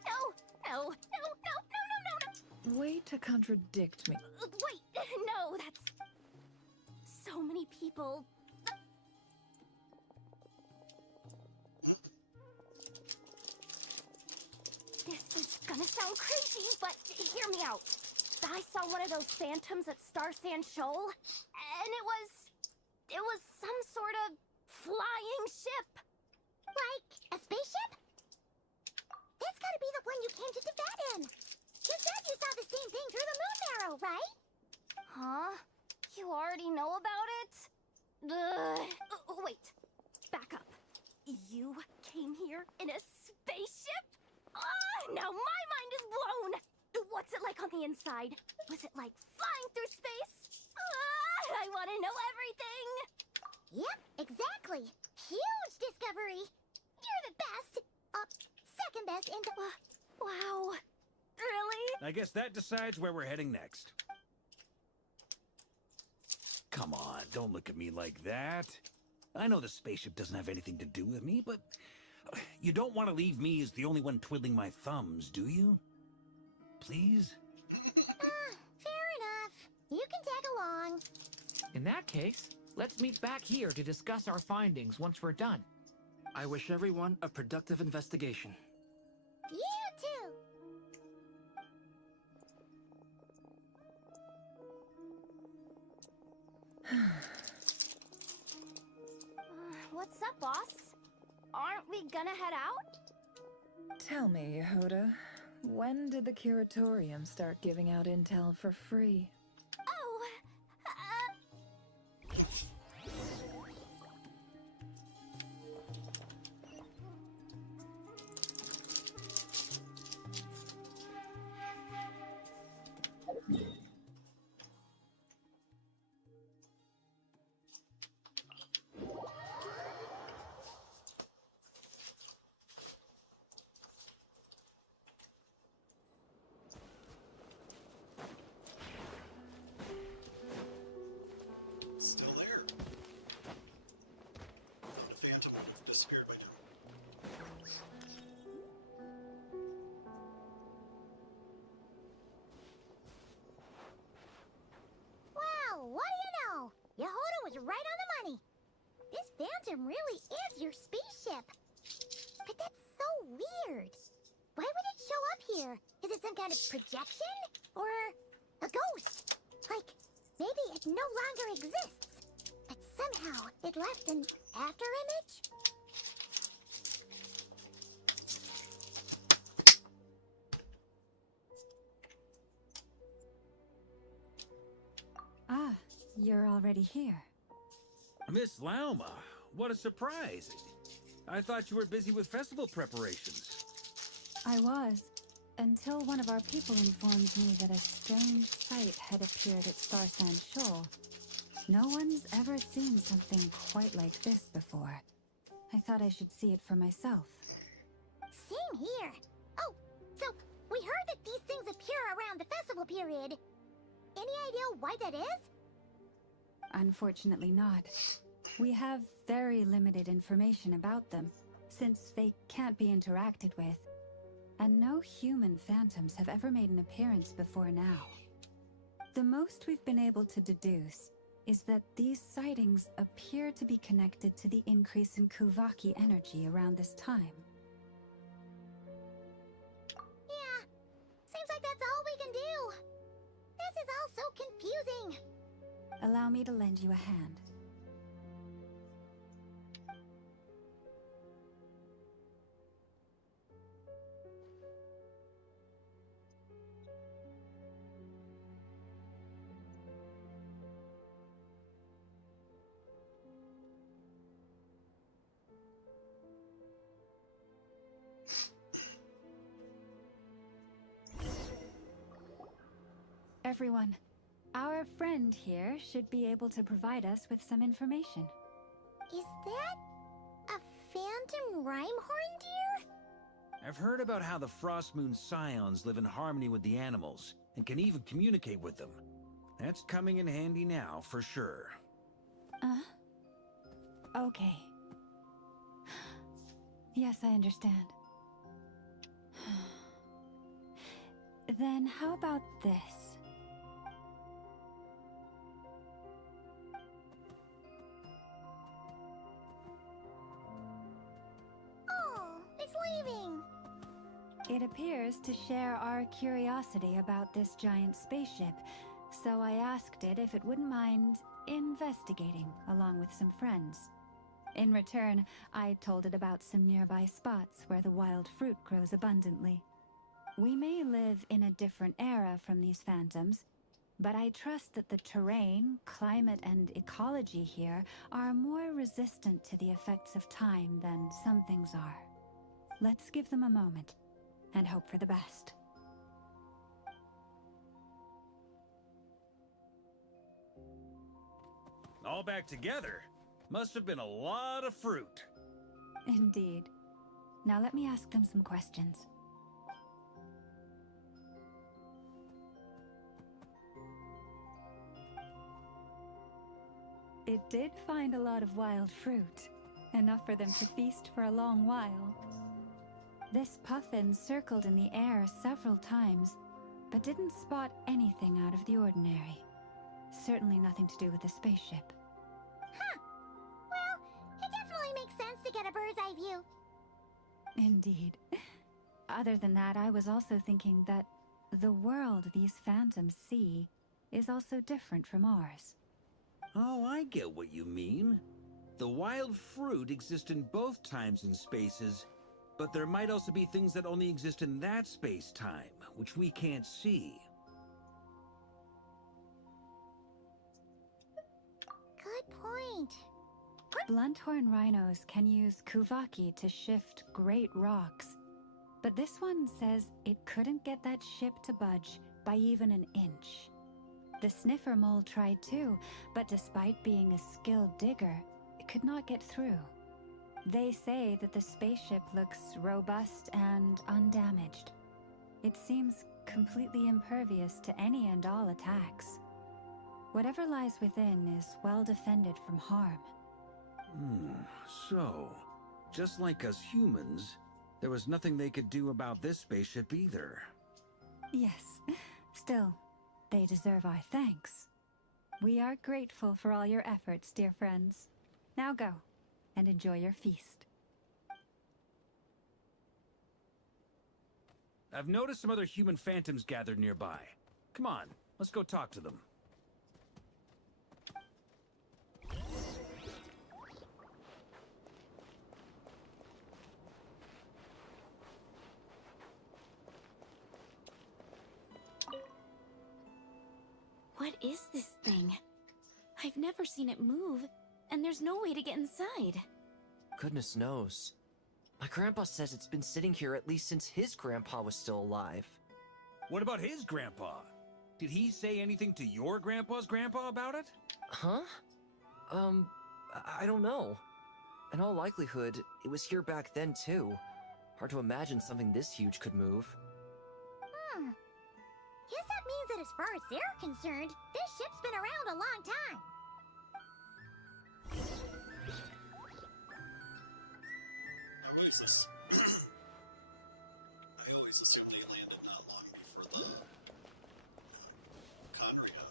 No. No. No. No. No. No. No. Way to contradict me. Wait. No, that's... So many people... This is gonna sound crazy, but hear me out. I saw one of those phantoms at Star Sand Shoal, and it was some sort of flying ship. Like a spaceship? That's gotta be the one you came to Tibet in. You said you saw the same thing through the moon arrow, right? Huh? You already know about it? Wait. Back up. You came here in a spaceship? Now my mind is blown! What's it like on the inside? Was it like flying through space? I want to know everything! Yep, exactly. Huge discovery. You're the best. Second best in the... wow. Really? I guess that decides where we're heading next. Come on, don't look at me like that. I know the spaceship doesn't have anything to do with me, but you don't want to leave me as the only one twiddling my thumbs, do you? Please? Fair enough. You can tag along. In that case, let's meet back here to discuss our findings once we're done. I wish everyone a productive investigation. You too. What's up, boss? Aren't we gonna head out? Tell me, Yehoda, when did the Curatorium start giving out intel for free? Oh, Still there. Not a phantom would have disappeared by now. wow, what do you know? Yehoda was right on the money. This phantom really is your spaceship. But that's so weird. Why would it show up here? Is it some kind of projection? Or a ghost? Like, maybe it no longer exists, but somehow it left an afterimage? Ah, you're already here. Miss Lauma, what a surprise. I thought you were busy with festival preparations. I was, until one of our people informed me that a strange sight had appeared at Starsand Shoal. No one's ever seen something quite like this before. I thought I should see it for myself. Same here. Oh, so we heard that these things appear around the festival period. Any idea why that is? Unfortunately not. We have very limited information about them, since they can't be interacted with. And no human phantoms have ever made an appearance before now. The most we've been able to deduce is that these sightings appear to be connected to the increase in Kuvaki energy around this time. Yeah, seems like that's all we can do. This is all so confusing. Allow me to lend you a hand. Everyone, our friend here should be able to provide us with some information. Is that a phantom Rhymehorn deer? I've heard about how the Frostmoon Scions live in harmony with the animals, and can even communicate with them. That's coming in handy now, for sure. Okay. Yes, I understand. Then how about this? Oh, it's leaving. It appears to share our curiosity about this giant spaceship, so I asked it if it wouldn't mind investigating along with some friends. In return, I told it about some nearby spots where the wild fruit grows abundantly. We may live in a different era from these phantoms, but I trust that the terrain, climate, and ecology here are more resistant to the effects of time than some things are. Let's give them a moment and hope for the best. All back together? Must have been a lot of fruit. Indeed. Now let me ask them some questions. It did find a lot of wild fruit, enough for them to feast for a long while. This puffin circled in the air several times, but didn't spot anything out of the ordinary. Certainly nothing to do with the spaceship. Huh. Well, it definitely makes sense to get a bird's eye view. Indeed. Other than that, I was also thinking that the world these phantoms see is also different from ours. Oh, I get what you mean. The wild fruit exist in both times and spaces, but there might also be things that only exist in that space-time, which we can't see. Good point. Blunthorn rhinos can use Kuvaki to shift great rocks, but this one says it couldn't get that ship to budge by even an inch. The sniffer mole tried too, but despite being a skilled digger, it could not get through. They say that the spaceship looks robust and undamaged. It seems completely impervious to any and all attacks. Whatever lies within is well defended from harm. So, just like us humans, there was nothing they could do about this spaceship either. Yes, still, they deserve our thanks. We are grateful for all your efforts, dear friends. Now go, and enjoy your feast. I've noticed some other human phantoms gathered nearby. Come on, let's go talk to them. What is this thing? I've never seen it move, and there's no way to get inside. Goodness knows. My grandpa says it's been sitting here at least since his grandpa was still alive. What about his grandpa? Did he say anything to your grandpa's grandpa about it? Huh? I don't know. In all likelihood, it was here back then too. Hard to imagine something this huge could move. Guess that means that as far as they're concerned, this ship's been around a long time. I always assumed they landed not long before the Conria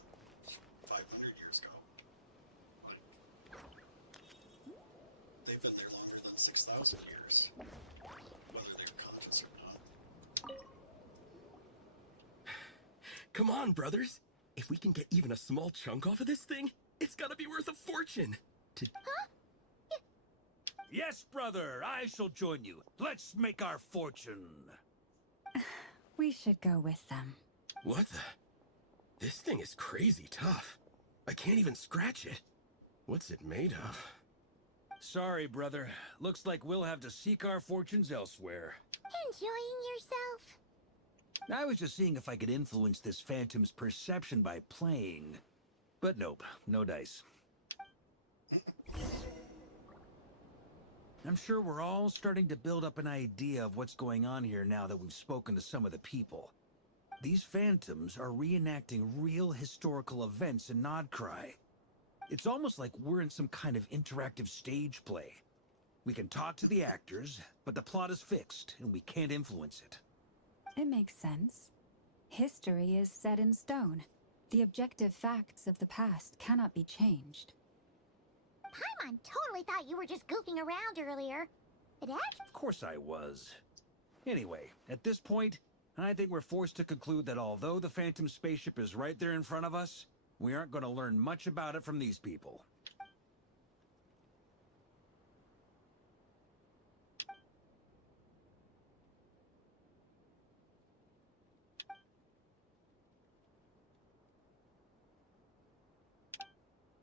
500 years ago. But they've been there longer than 6,000 years, whether they're conscious or not. Come on, brothers! If we can get even a small chunk off of this thing, it's gotta be worth a fortune! Huh? Yes, brother, I shall join you. Let's make our fortune. We should go with them. What the? This thing is crazy tough. I can't even scratch it. What's it made of? Sorry, brother. Looks like we'll have to seek our fortunes elsewhere. Enjoying yourself? I was just seeing if I could influence this phantom's perception by playing. But nope, no dice. I'm sure we're all starting to build up an idea of what's going on here now that we've spoken to some of the people. These phantoms are reenacting real historical events in Nodcry. It's almost like we're in some kind of interactive stage play. We can talk to the actors, but the plot is fixed, and we can't influence it. It makes sense. History is set in stone. The objective facts of the past cannot be changed. Paimon totally thought you were just goofing around earlier. It actually... Of course I was. Anyway, at this point, I think we're forced to conclude that although the Phantom spaceship is right there in front of us, we aren't going to learn much about it from these people.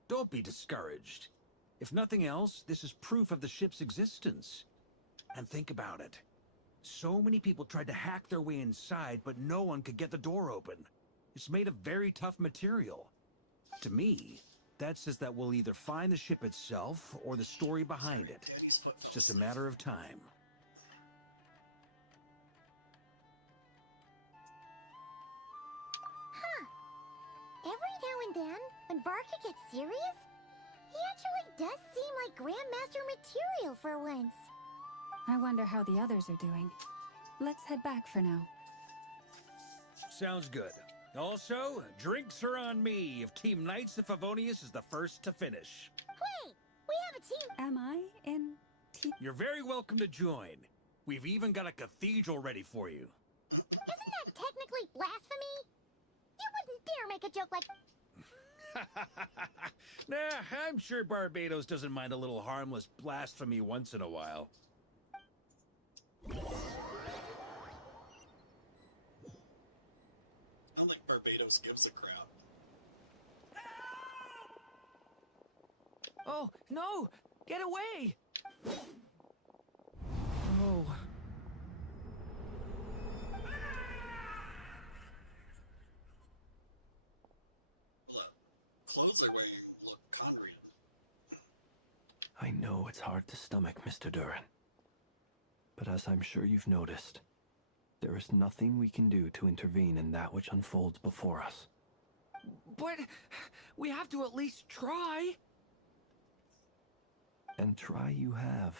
Don't be discouraged. If nothing else, this is proof of the ship's existence. And think about it. So many people tried to hack their way inside, but no one could get the door open. It's made of very tough material. To me, that says that we'll either find the ship itself or the story behind it. It's just a matter of time. Huh. Every now and then, when Varka gets serious, he actually does seem like Grandmaster material for once. I wonder how the others are doing. Let's head back for now. Sounds good. Also, drinks are on me if Team Knights of Favonius is the first to finish. Wait! We have a team... Am I in team... You're very welcome to join. We've even got a cathedral ready for you. Isn't that technically blasphemy? You wouldn't dare make a joke like... Nah, I'm sure Barbados doesn't mind a little harmless blasphemy once in a while. I don't think Barbados gives a crap. Oh, no! Get away! Oh. Look, clothes they're wearing look Conrian. I know it's hard to stomach, Mr. Duran. But as I'm sure you've noticed, there is nothing we can do to intervene in that which unfolds before us. But we have to at least try. And try you have.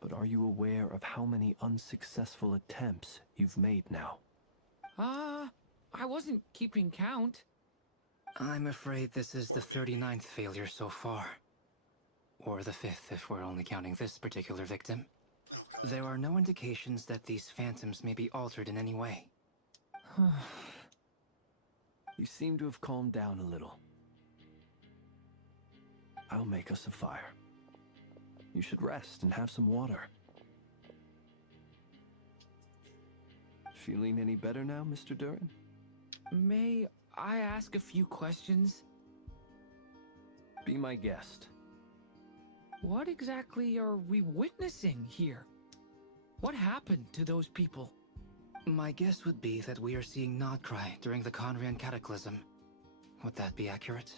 But are you aware of how many unsuccessful attempts you've made now? I wasn't keeping count. I'm afraid this is the 39th failure so far. Or the 5th if we're only counting this particular victim. Oh There are no indications that these phantoms may be altered in any way. You seem to have calmed down a little. I'll make us a fire. You should rest and have some water. Feeling any better now, Mr. Durin? May I ask a few questions? Be my guest. What exactly are we witnessing here? What happened to those people? My guess would be that we are seeing Nodcry during the Conrian Cataclysm. Would that be accurate?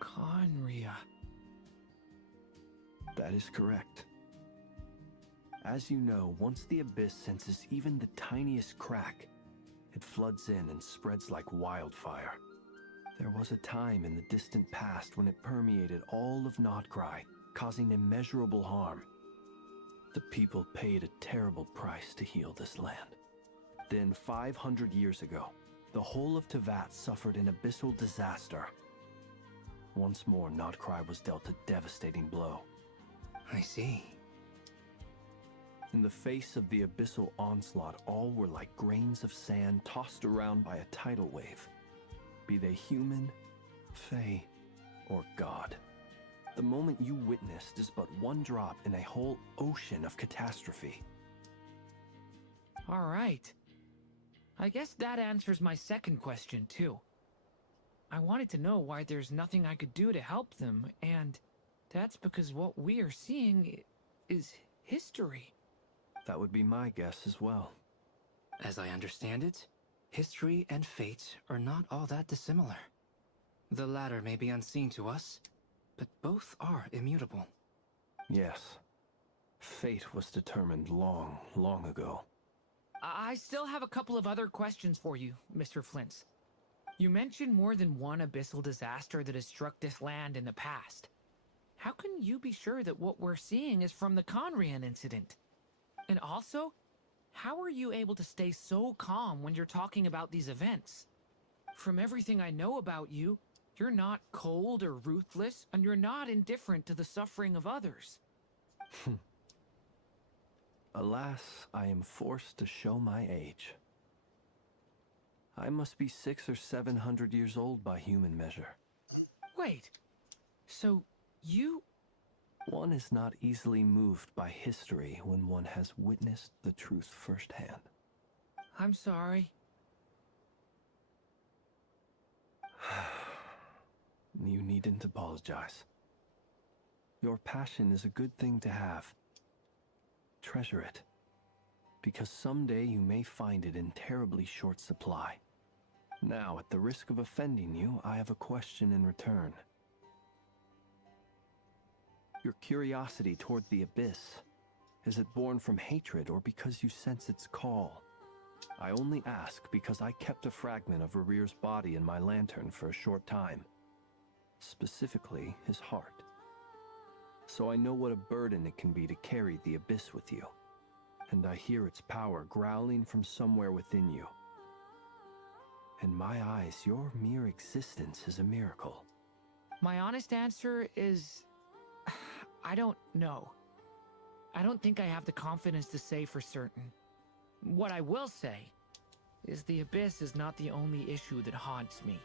Conria. That is correct. As you know, once the Abyss senses even the tiniest crack, it floods in and spreads like wildfire. There was a time in the distant past when it permeated all of Nodcry, causing immeasurable harm. The people paid a terrible price to heal this land. Then, 500 years ago, the whole of Teyvat suffered an abyssal disaster. Once more, Nodcry was dealt a devastating blow. I see. In the face of the abyssal onslaught, all were like grains of sand tossed around by a tidal wave. Be they human, fae, or god. The moment you witnessed is but one drop in a whole ocean of catastrophe. All right. I guess that answers my second question, too. I wanted to know why there's nothing I could do to help them, and that's because what we are seeing is history. That would be my guess as well. As I understand it, history and fate are not all that dissimilar. The latter may be unseen to us, but both are immutable. Yes. Fate was determined long, long ago. I still have a couple of other questions for you, Mr. Flint. You mentioned more than one abyssal disaster that has struck this land in the past. How can you be sure that what we're seeing is from the Conrian incident? And also, how are you able to stay so calm when you're talking about these events? From everything I know about you, you're not cold or ruthless, and you're not indifferent to the suffering of others. Alas, I am forced to show my age. I must be 600 or 700 years old by human measure. Wait, so you... One is not easily moved by history when one has witnessed the truth firsthand. I'm sorry. You needn't apologize. Your passion is a good thing to have. Treasure it, because someday you may find it in terribly short supply. Now, at the risk of offending you, I have a question in return. Your curiosity toward the Abyss, is it born from hatred or because you sense its call? I only ask because I kept a fragment of Rarir's body in my lantern for a short time. Specifically, his heart. So I know what a burden it can be to carry the Abyss with you. And I hear its power growling from somewhere within you. In my eyes, your mere existence is a miracle. My honest answer is... I don't know. I don't think I have the confidence to say for certain. What I will say is the Abyss is not the only issue that haunts me.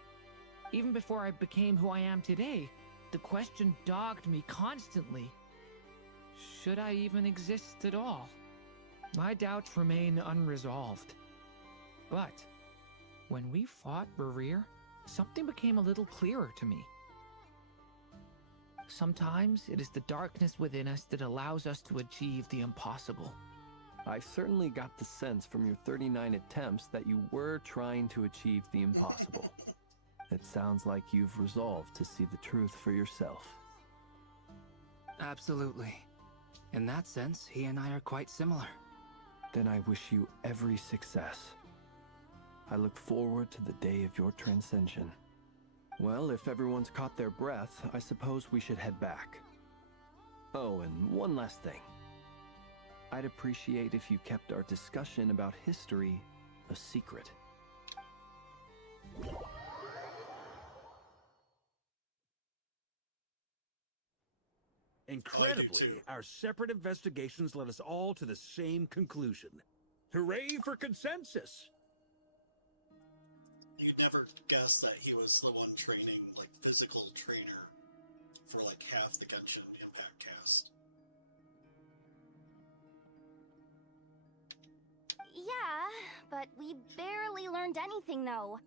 Even before I became who I am today, the question dogged me constantly. Should I even exist at all? My doubts remain unresolved. But when we fought Rarir, something became a little clearer to me. Sometimes it is the darkness within us that allows us to achieve the impossible. I certainly got the sense from your 39 attempts that you were trying to achieve the impossible. It sounds like you've resolved to see the truth for yourself. Absolutely. In that sense, he and I are quite similar. Then I wish you every success. I look forward to the day of your transcension. Well, if everyone's caught their breath, I suppose we should head back. Oh, and one last thing. I'd appreciate if you kept our discussion about history a secret. Incredibly, our separate investigations led us all to the same conclusion. Hooray for consensus! You'd never guess that he was the one training, like, physical trainer for, like, half the Genshin Impact cast. Yeah, but we barely learned anything, though.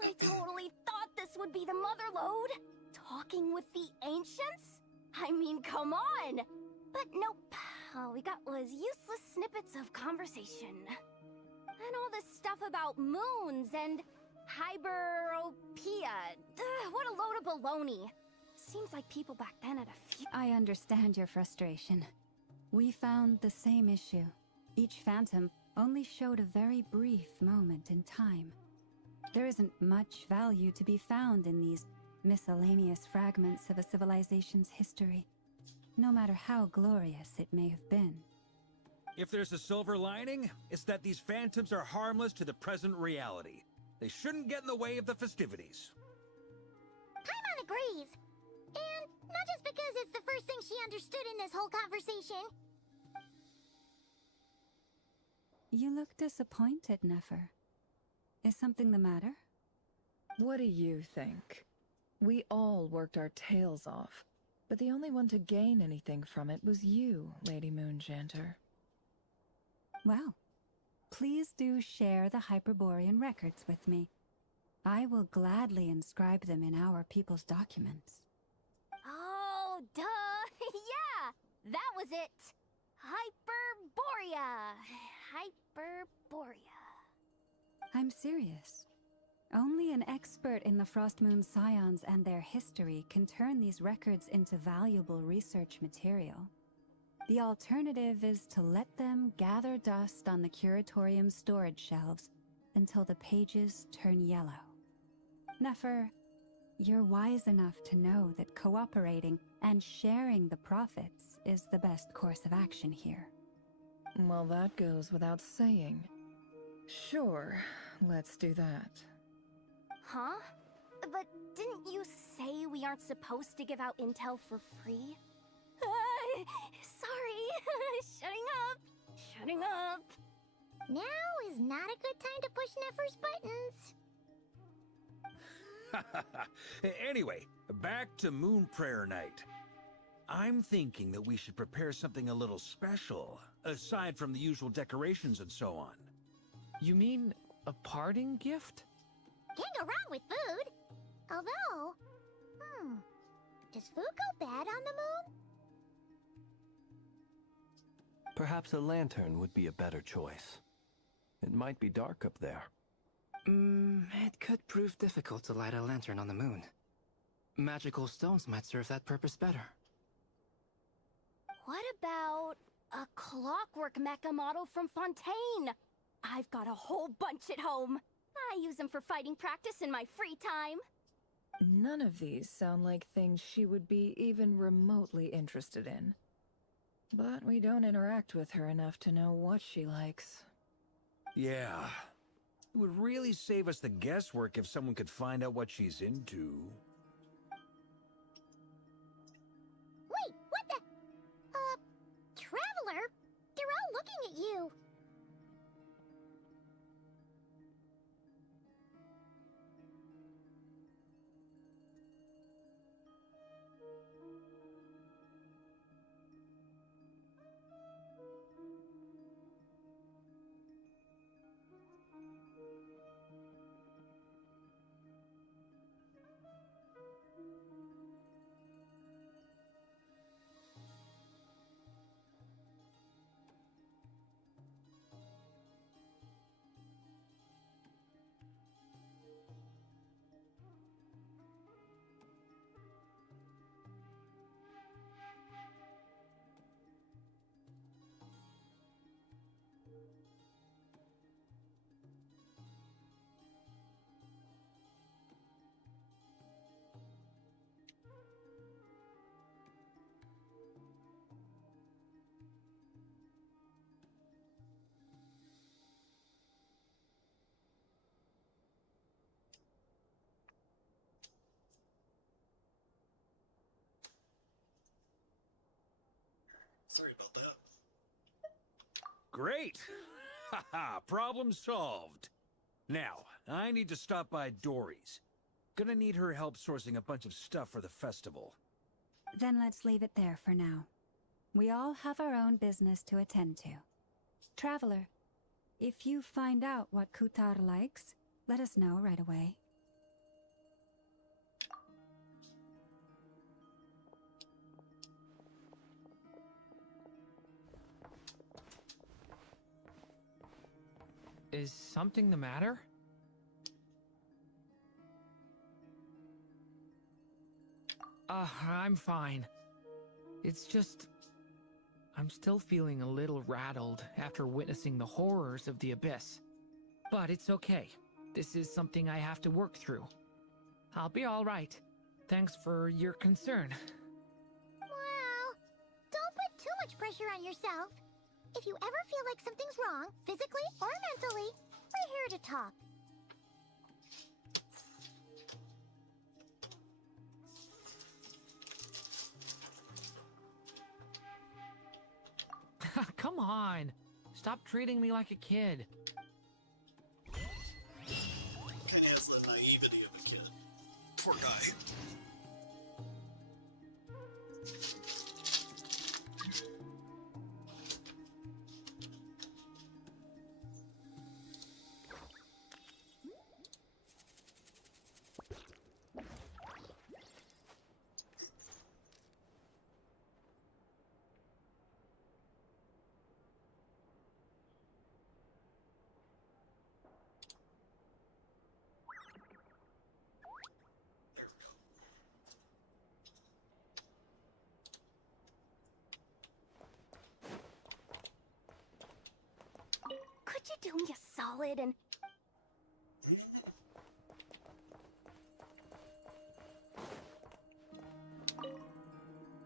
I totally thought this would be the mother lode. Talking with the ancients? I mean, come on! But nope. All we got was useless snippets of conversation. And all this stuff about moons and hyperopia. What a load of baloney. Seems like people back then had a few... I understand your frustration. We found the same issue. Each phantom only showed a very brief moment in time. There isn't much value to be found in these miscellaneous fragments of a civilization's history, no matter how glorious it may have been. If there's a silver lining, it's that these phantoms are harmless to the present reality. They shouldn't get in the way of the festivities. Paimon agrees. And not just because it's the first thing she understood in this whole conversation. You look disappointed, Nefer. Is something the matter? What do you think? We all worked our tails off, but the only one to gain anything from it was you, Lady Moonjanter. Well, please do share the Hyperborean records with me. I will gladly inscribe them in our people's documents. Oh, duh! Yeah! That was it! Hyperborea! Hyperborea. I'm serious. Only an expert in the Frostmoon Scions and their history can turn these records into valuable research material. The alternative is to let them gather dust on the Curatorium's storage shelves until the pages turn yellow. Nefer, you're wise enough to know that cooperating and sharing the profits is the best course of action here. Well, that goes without saying. Sure, let's do that. Huh? But didn't you say we aren't supposed to give out intel for free? Sorry. Shutting up. Shutting up. Now is not a good time to push Nefer's buttons. Anyway, back to Moon Prayer Night. I'm thinking that we should prepare something a little special, aside from the usual decorations and so on. You mean a parting gift? Can't go wrong with food. Although, does food go bad on the moon? Perhaps a lantern would be a better choice. It might be dark up there. It could prove difficult to light a lantern on the moon. Magical stones might serve that purpose better. What about a clockwork mecha model from Fontaine? I've got a whole bunch at home. I use them for fighting practice in my free time. None of these sound like things she would be even remotely interested in. But we don't interact with her enough to know what she likes. Yeah. It would really save us the guesswork if someone could find out what she's into. Wait, what the? Traveler? They're all looking at you. Sorry about that. Great! Haha, problem solved. Now, I need to stop by Dory's. Gonna need her help sourcing a bunch of stuff for the festival. Then let's leave it there for now. We all have our own business to attend to. Traveler, if you find out what Kutar likes, let us know right away. Is something the matter? I'm fine. It's just... I'm still feeling a little rattled after witnessing the horrors of the Abyss. But it's okay. This is something I have to work through. I'll be all right. Thanks for your concern. Well, don't put too much pressure on yourself. If you ever feel like something's wrong, physically or mentally, we're here to talk. Come on. Stop treating me like a kid. Kinda has the naivety of a kid. Poor guy. Could you do me a solid and...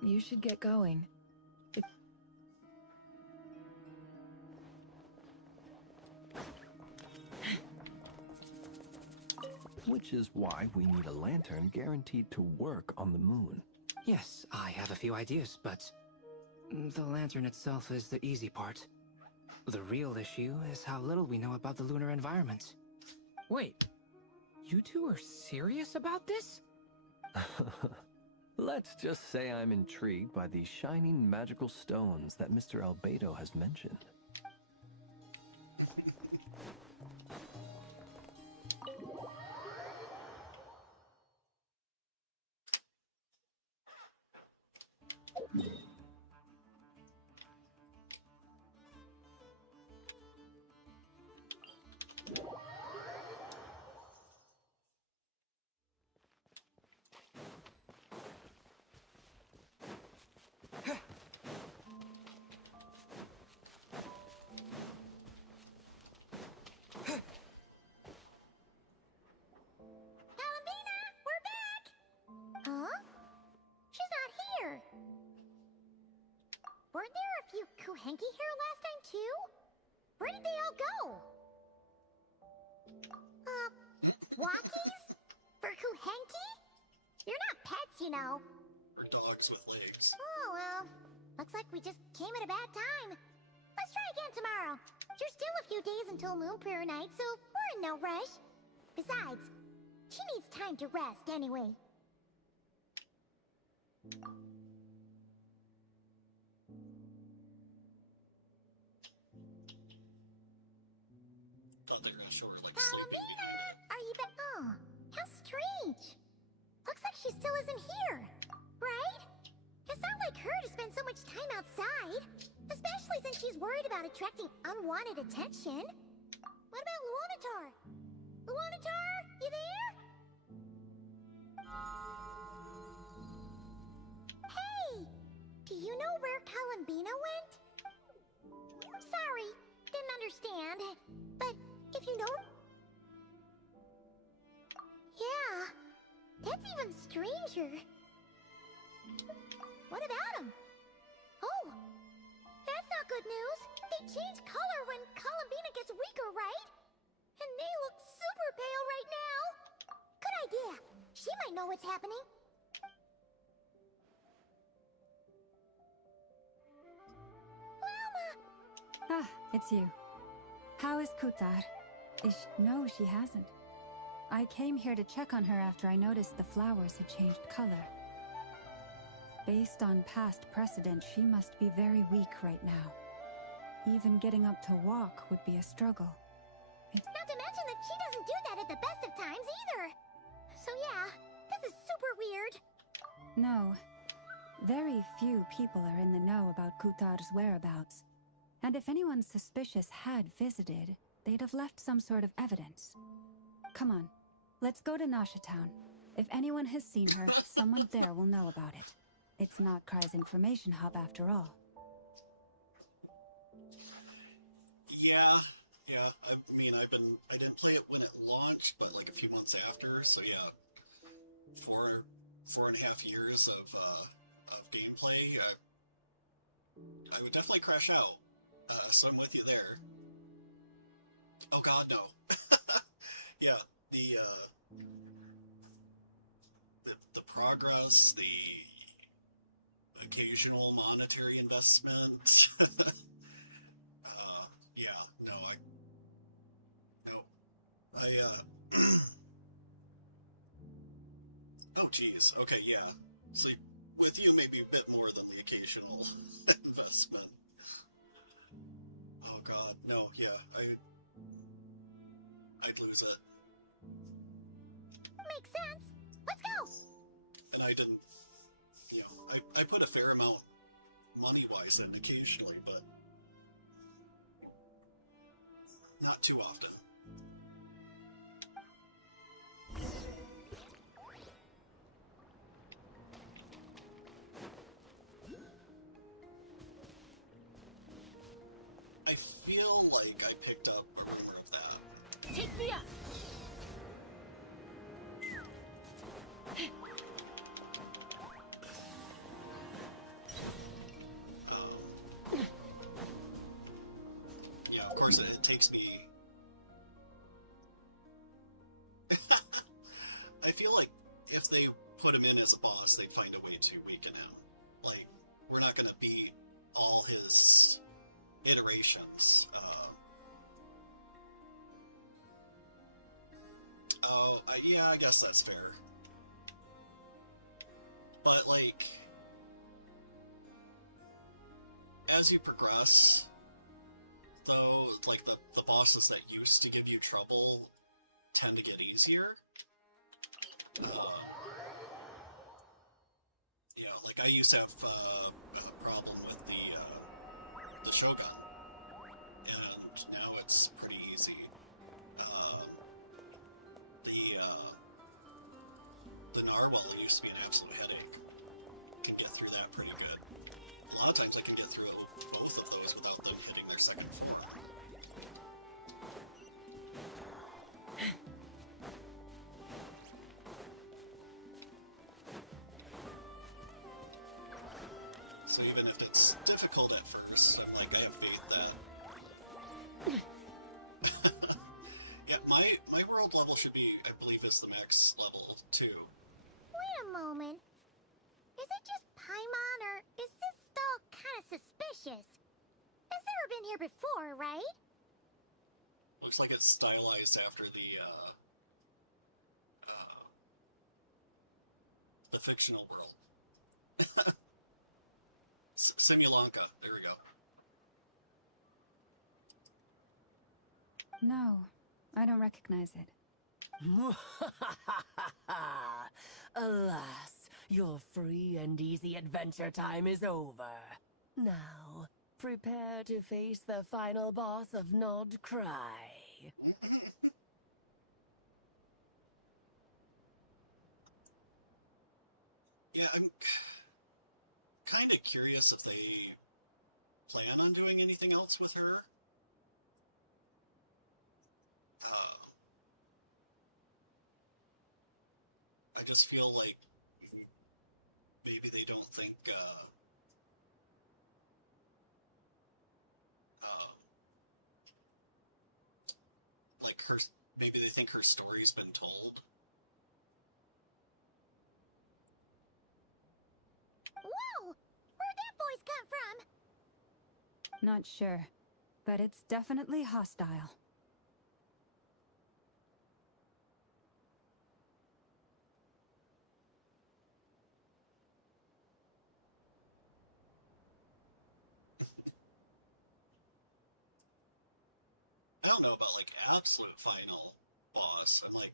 You should get going. Which is why we need a lantern guaranteed to work on the moon. Yes, I have a few ideas, but the lantern itself is the easy part. The real issue is how little we know about the lunar environment. Wait, you two are serious about this? Let's just say I'm intrigued by these shining magical stones that Mr. Albedo has mentioned. Columbina, we're back! Huh? She's not here. Weren't there a few Kuhenki here last time, too? Where did they all go? Walkies? For Kuhenki? You're not pets, you know. Or dogs with legs. Oh, well. Looks like we just came at a bad time. Let's try again tomorrow. There's still a few days until Moon Prayer Night, so we're in no rush. Besides, she needs time to rest anyway. Thought they were gonna show her like Palomina! Are you back? Oh, how strange. Looks like she still isn't here, right? It's not like her to spend so much time outside, especially since she's worried about attracting unwanted attention. What about Luanatar? Luanatar, you there? Hey! Do you know where Columbina went? Sorry, didn't understand. But if you know... Yeah, that's even stranger. What about him? Oh, that's not good news. They change color when Columbina gets weaker, right? And they look super pale right now. Good idea. She might know what's happening. Ah, it's you. How is Kutar? No, she hasn't. I came here to check on her after I noticed the flowers had changed color. Based on past precedent, she must be very weak right now. Even getting up to walk would be a struggle. Not to mention that she doesn't do that at the best of times either. So yeah, this is super weird. No. Very few people are in the know about Kutar's whereabouts. And if anyone suspicious had visited, they'd have left some sort of evidence. Come on, let's go to Nasha Town. If anyone has seen her, someone there will know about it. It's not Cry's information hub after all. Yeah. I mean, I didn't play it when it launched, but like a few months after. So yeah, 4.5 years of gameplay. I would definitely crash out. So I'm with you there. Oh God, no. Yeah, the progress, the occasional monetary investment. Yeah, no, oh geez, okay, yeah. So with you, maybe a bit more than the occasional investment. Oh God, no, yeah, I'd lose it. Makes sense. Let's go. And I didn't, I put a fair amount money-wise in occasionally, but not too often. I feel like I picked up a rumor of that. Take me up! Yeah, of course it takes me... I feel like if they put him in as a boss, they'd find a way to weaken him. Like, we're not gonna beat all his iterations. Yeah, I guess that's fair. But, like, as you progress, though, like, the bosses that used to give you trouble tend to get easier. Yeah, like, I used to have a problem with the Shogun, and now it's pretty easy. The Narwhal that used to be an absolute headache. Can get through that pretty good. A lot of times I can get through both of those without them hitting their second form. So even if it's difficult at first, like, I have faith that... Yeah, my world level should be, I believe, is the max level, too. Wait a moment. Is it just Paimon, or is this stall kind of suspicious? It's never been here before, right? Looks like it's stylized after the fictional world. Simulanka, there we go. No, I don't recognize it. Alas, your free and easy adventure time is over. Now, prepare to face the final boss of Nod Cry. Yeah, I'm kind of curious if they plan on doing anything else with her. I just feel like maybe they don't think, like maybe they think her story's been told. Whoa! Where'd that voice come from? Not sure. but it's definitely hostile. I don't know about, like, absolute final boss. I'm like,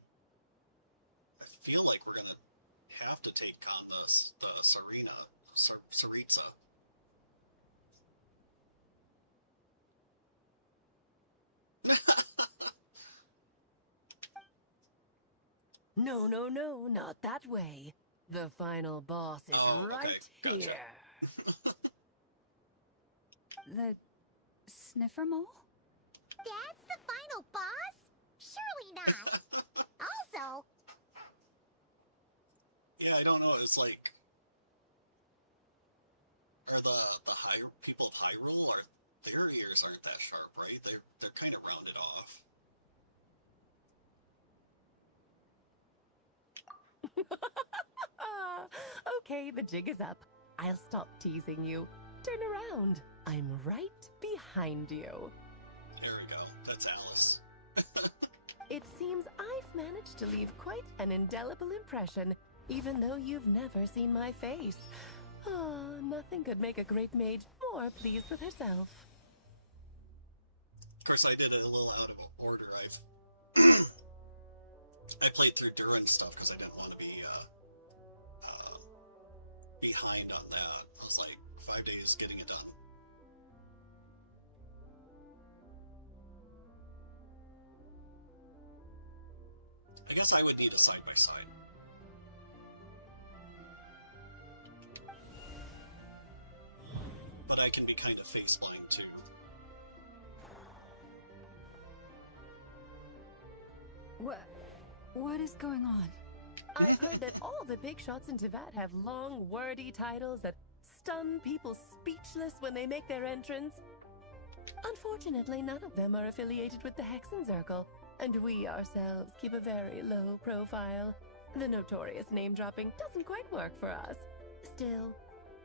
I feel like we're gonna have to take on the Saritsa. No, no, no, not that way. The final boss is right here. The sniffer mole? That's the final boss? Surely not. Also, Yeah, I don't know. It's like, are the people of Hyrule, are their ears aren't that sharp, right? They're kind of rounded off. Okay, the jig is up. I'll stop teasing you. Turn around. I'm right behind you. There we go. That's Alice. It seems I've managed to leave quite an indelible impression, even though you've never seen my face. Ah, nothing could make a great mage more pleased with herself. Of course, I did it a little out of order. I played through Durin stuff because I didn't want to be behind on that. I was like 5 days getting it done. I guess I would need a side by side. But I can be kind of face blind too. What is going on? I've heard that all the big shots in Teyvat have long, wordy titles that stun people speechless when they make their entrance. Unfortunately, none of them are affiliated with the Hexenzirkel, and we ourselves keep a very low profile. The notorious name-dropping doesn't quite work for us. Still,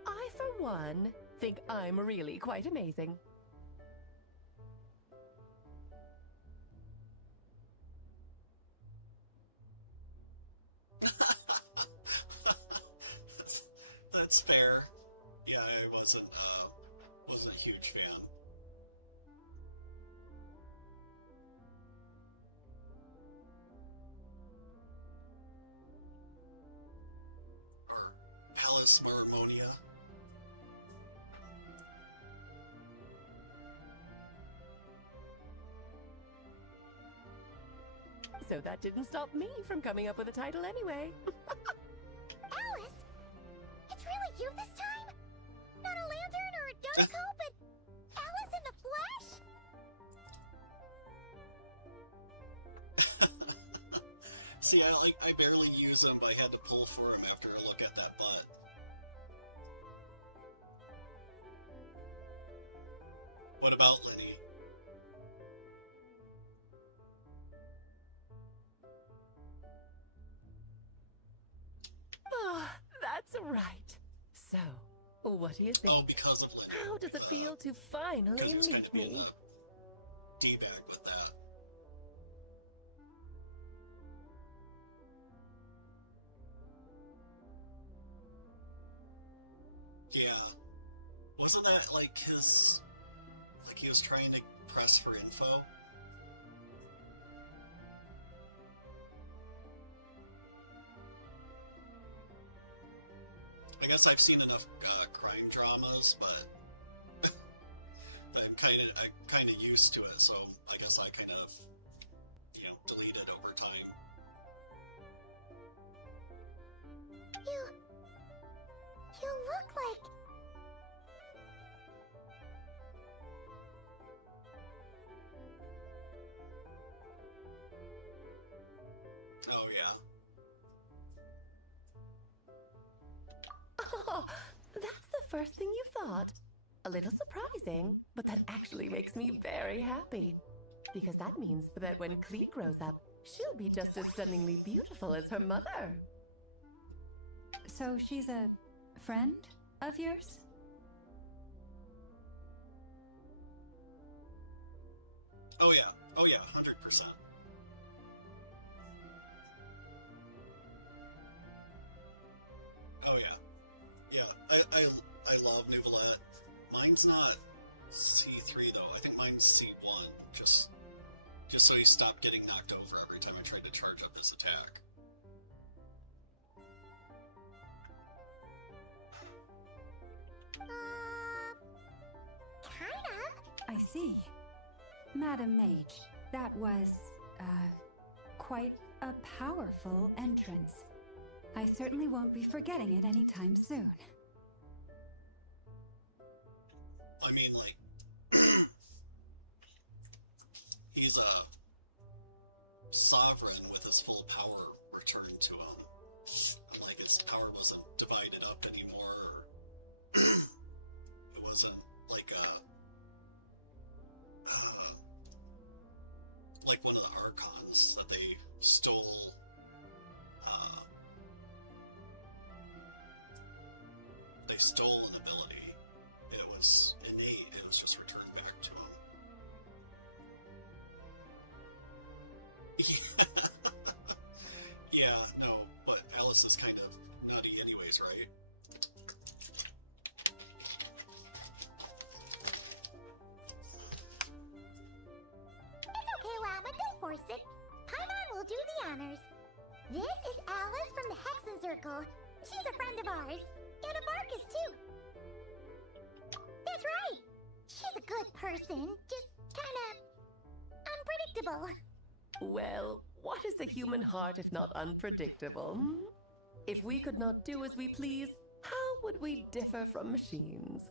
I, for one, think I'm really quite amazing. That's fair. Yeah, I wasn't a huge fan. Or Palace Marmonia. So that didn't stop me from coming up with a title anyway. Alice? It's really you this time? Not a lantern or a Donko, but Alice in the flesh? See, I barely use him, but I had to pull for him after a look at that butt. What about Lenny? Ah, that's right. So, what do you think? Oh, because of Lenny. How does it feel to finally meet me? D-bag with that. Yeah. Wasn't that like his... like he was trying to press for info? I guess I've seen enough crime dramas, but I'm kind of used to it, so I guess I kind of, delete it over time. You look like... Oh, yeah. Oh, that's the first thing you thought. A little surprising, but that actually makes me very happy. Because that means that when Klee grows up, she'll be just as stunningly beautiful as her mother. So she's a friend of yours? Oh yeah, 100%. Oh yeah, I love Nuvolette. Mine's not C3 though. I think mine's C1. Just so he stopped getting knocked over every time I tried to charge up his attack. Kind of. I see. Madam Mage, that was, quite a powerful entrance. I certainly won't be forgetting it anytime soon. I mean, like, he's a sovereign with his full power returned to him. And, like, his power wasn't divided up anymore. It wasn't like like one of the Archons that they stole. They stole an ability. It was innate. It was just returned back to him. Yeah, no, but Alice is kind of nutty anyways, right? It's okay, Llama. Don't force it. Paimon will do the honors. This is Alice from the Hexen Circle. She's a friend of ours. And a Marcus, too. That's right. She's a good person. Just kind of unpredictable. Well, what is the human heart if not unpredictable? Hmm? If we could not do as we please, how would we differ from machines?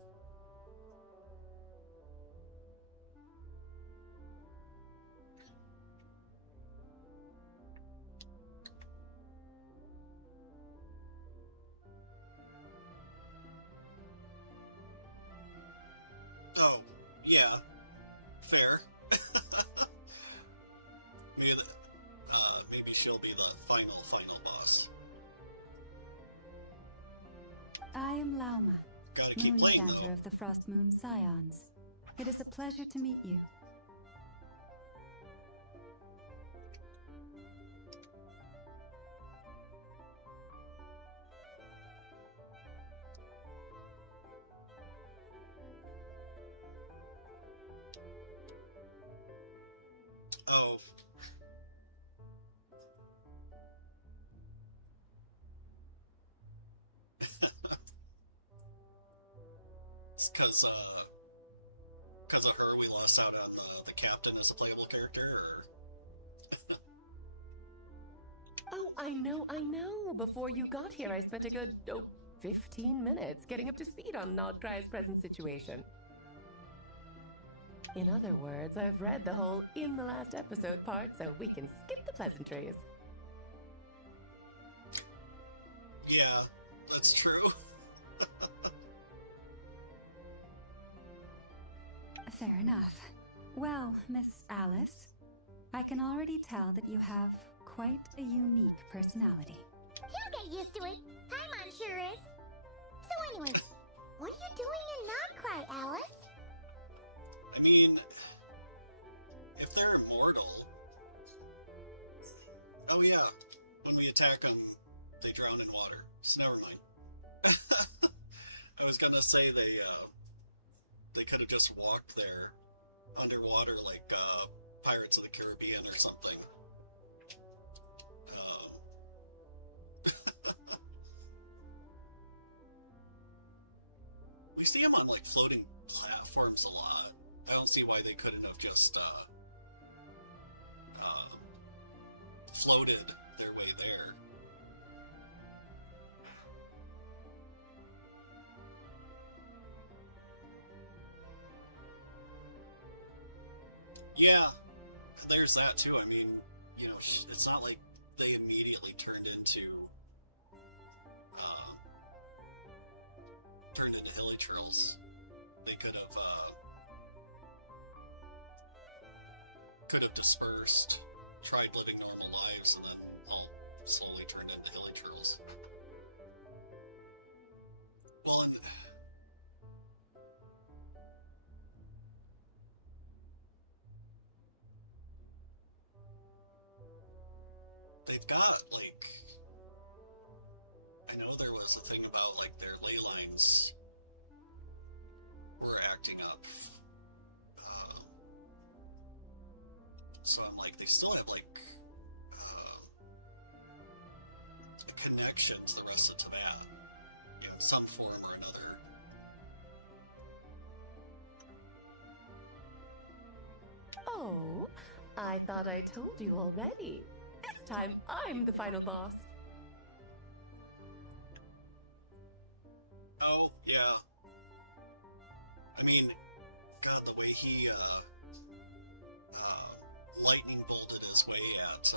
Oh, yeah. Fair. Maybe she'll be the final boss. I am Lauma, Gotta keep Moon playing, Chanter though. of the Frost Moon Scions. It is a pleasure to meet you. Oh. It's because of her we lost out on the captain as a playable character, or... Oh, I know. Before you got here, I spent a good, 15 minutes getting up to speed on Nodcry's present situation. In other words, I've read the whole in the last episode part, so we can skip the pleasantries. Yeah, that's true. Fair enough. Well, Miss Alice, I can already tell that you have quite a unique personality. He'll get used to it. Paimon sure is. So anyway, what are you doing in Nodcry, Alice? I mean, if they're immortal... Oh yeah, when we attack them, they drown in water, so never mind. I was gonna say they could have just walked there underwater like Pirates of the Caribbean or something. We see them on like floating platforms a lot. I don't see why they couldn't have just floated their way there. Yeah, there's that too. I mean, you know, it's not like they immediately turned into Hilichurls. They could have dispersed, tried living normal lives, and then all slowly turned into Hilichurls. Well, and they've got, like, I know there was a thing about, like, their ley lines were acting up. So I'm like, they still have, like, a connection to the rest of Teyvat, in some form or another. Oh, I thought I told you already. This time I'm the final boss. Oh, yeah. I mean, God, the way he, lightning bolted his way at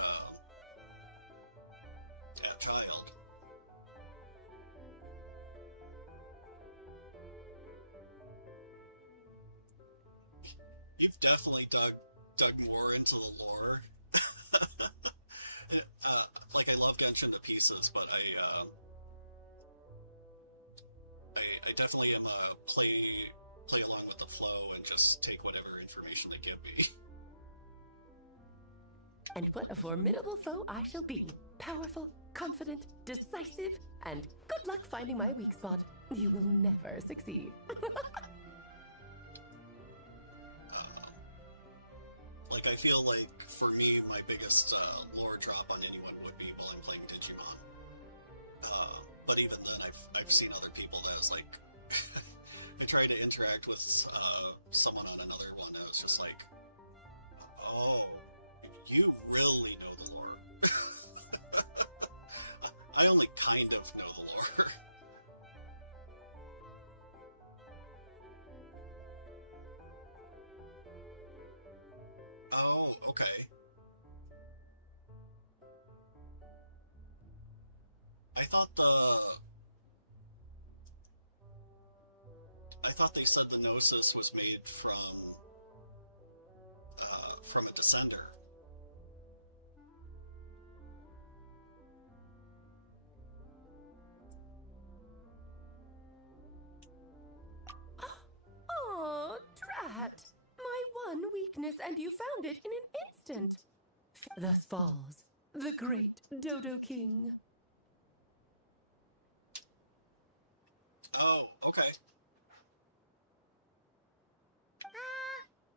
Child. You've definitely dug more into the lore. Like, I love Genshin to pieces, but I definitely am play along with the flow and just take whatever information they give me. And what a formidable foe I shall be. Powerful, confident, decisive, and good luck finding my weak spot. You will never succeed. Like, I feel like, for me, my biggest lore drop on anyone would be while I'm playing Digimon. But even then, I've seen other people that was like, I tried to interact with someone on another one that was just like, oh, you really know the lore. I only kind of know the lore. Oh, okay. I thought they said the Gnosis was made from a Descender. Oh, drat! My one weakness, and you found it in an instant. Thus falls the great Dodo King. Oh, okay.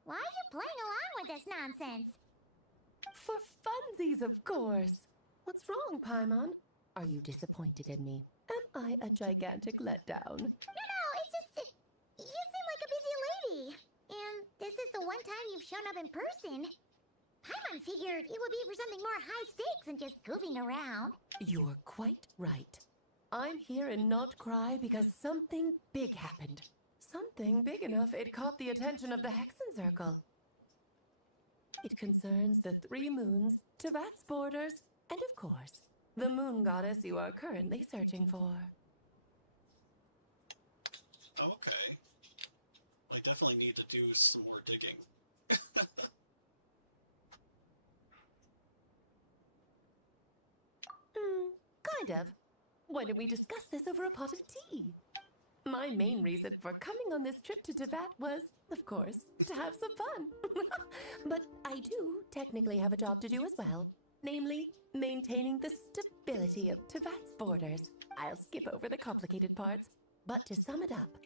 Why are you playing along with this nonsense? For funsies, of course. What's wrong, Paimon? Are you disappointed in me? Am I a gigantic letdown? No, it's just... you seem like a busy lady. And this is the one time you've shown up in person. Paimon figured it would be for something more high stakes than just goofing around. You're quite right. I'm here in Not Cry because something big happened. Something big enough it caught the attention of the Hexen Circle. It concerns the 3 moons, Teyvat's borders, and of course, the moon goddess you are currently searching for. Okay. I definitely need to do some more digging. Kind of. Why don't we discuss this over a pot of tea? My main reason for coming on this trip to Teyvat was, of course, to have some fun. But I do technically have a job to do as well. Namely, maintaining the stability of Teyvat's borders. I'll skip over the complicated parts. But to sum it up,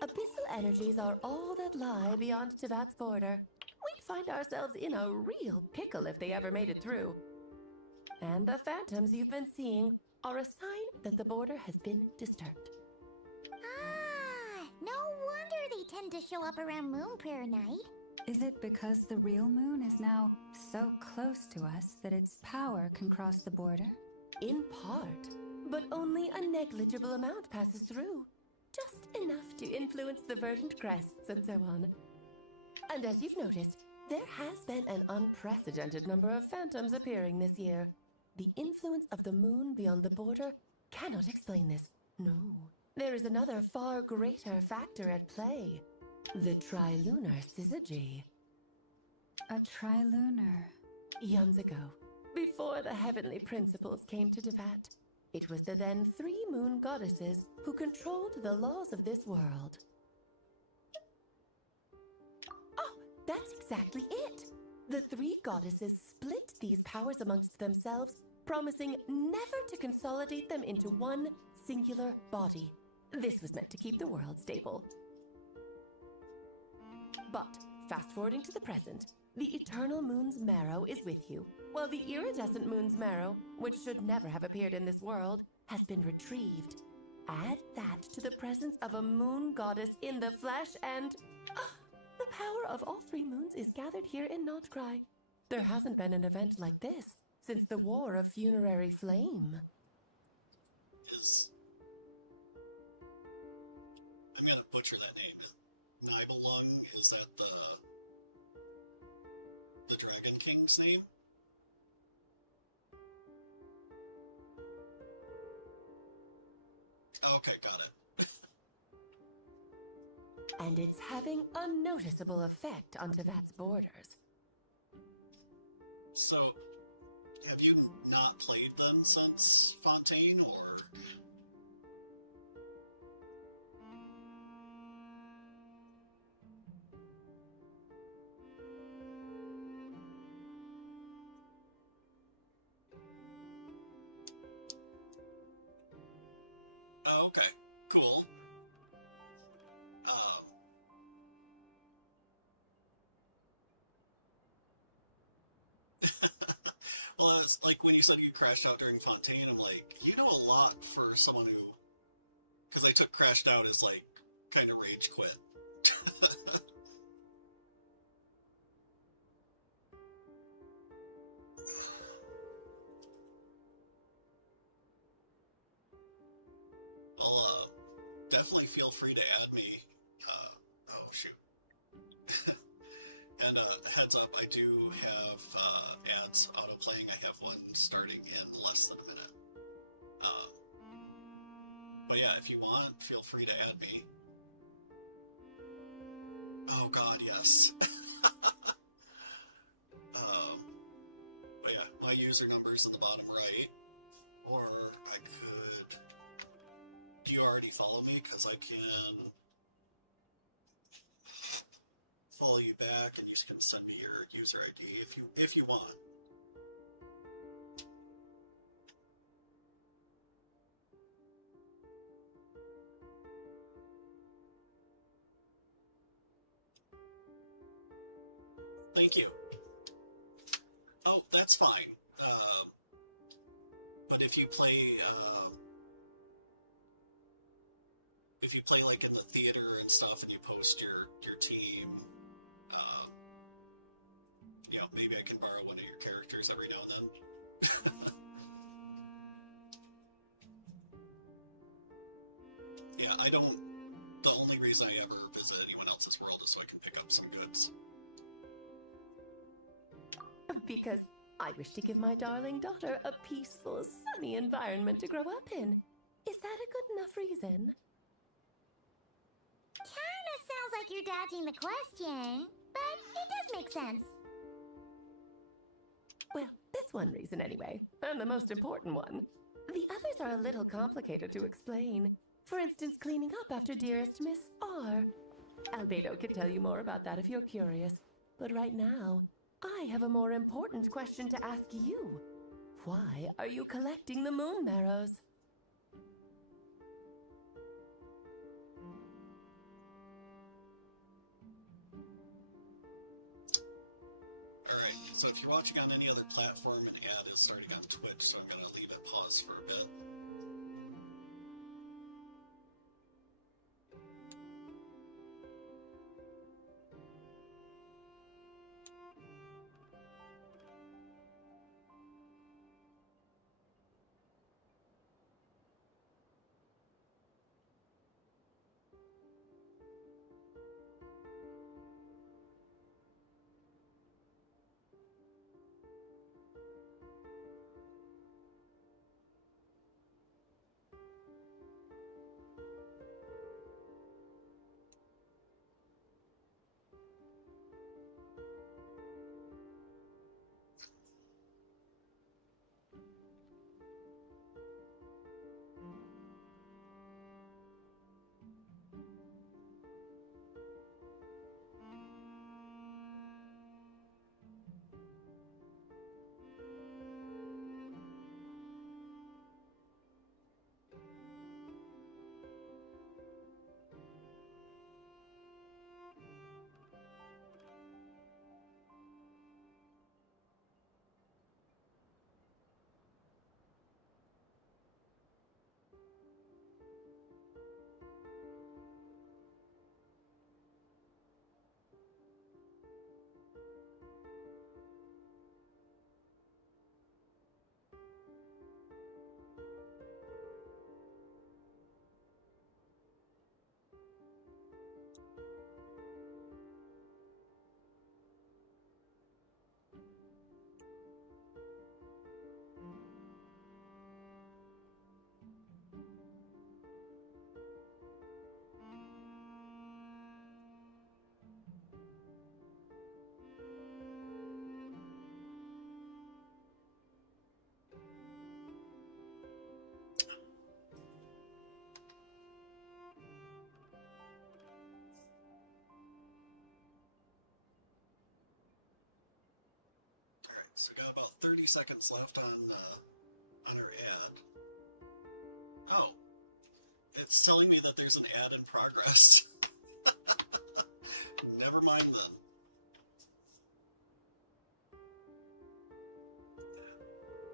abyssal energies are all that lie beyond Teyvat's border. We'd find ourselves in a real pickle if they ever made it through. And the phantoms you've been seeing are a sign that the border has been disturbed. Ah, no wonder they tend to show up around Moon Prayer Night. Is it because the real moon is now so close to us that its power can cross the border? In part, but only a negligible amount passes through. Just enough to influence the verdant crests and so on. And as you've noticed, there has been an unprecedented number of phantoms appearing this year. The influence of the moon beyond the border cannot explain this. No. There is another far greater factor at play. The trilunar syzygy. A trilunar? Eons ago, before the heavenly principles came to Teyvat, it was the then 3 moon goddesses who controlled the laws of this world. Oh, that's exactly it! The 3 goddesses split these powers amongst themselves promising never to consolidate them into one singular body. This was meant to keep the world stable. But, fast forwarding to the present, the Eternal Moon's marrow is with you, while the Iridescent Moon's marrow, which should never have appeared in this world, has been retrieved. Add that to the presence of a moon goddess in the flesh and... the power of all three moons is gathered here in Notcry. There hasn't been an event like this since the War of Funerary Flame. I'm gonna butcher that name. Nibelung, is that the Dragon King's name? Okay, got it. And it's having a noticeable effect on Tevat's borders. So, have you not played them since Fontaine, or...? Oh, okay. Cool. Well, it's like when you said you crashed out during Fontaine, I'm like, you know a lot for someone who... Because I took crashed out as, like, kind of rage quit. Well, definitely feel free to add me. Oh, shoot. And heads up, I do have ads auto-playing. I have one starting in less than a minute. But yeah, if you want, feel free to add me. Oh god, yes. But yeah, my user number's in the bottom right. Or I could... Do you already follow me? Because I can follow you back and you can send me your user ID if you want. Thank you. Oh, that's fine. But if you play like in the theater and stuff, and you post your team, you know, maybe I can borrow one of your characters every now and then. Yeah, I don't. The only reason I ever visit anyone else's world is so I can pick up some goods. Because I wish to give my darling daughter a peaceful, sunny environment to grow up in. Is that a good enough reason? Kinda sounds like you're dodging the question, but it does make sense. Well, that's one reason anyway, and the most important one. The others are a little complicated to explain. For instance, cleaning up after dearest Miss R. Albedo could tell you more about that if you're curious. But right now, I have a more important question to ask you. Why are you collecting the moon marrows? Alright, so if you're watching on any other platform, an ad is starting on Twitch, so I'm gonna leave it paused for a bit. So got about 30 seconds left on our ad. Oh, it's telling me that there's an ad in progress. Never mind then.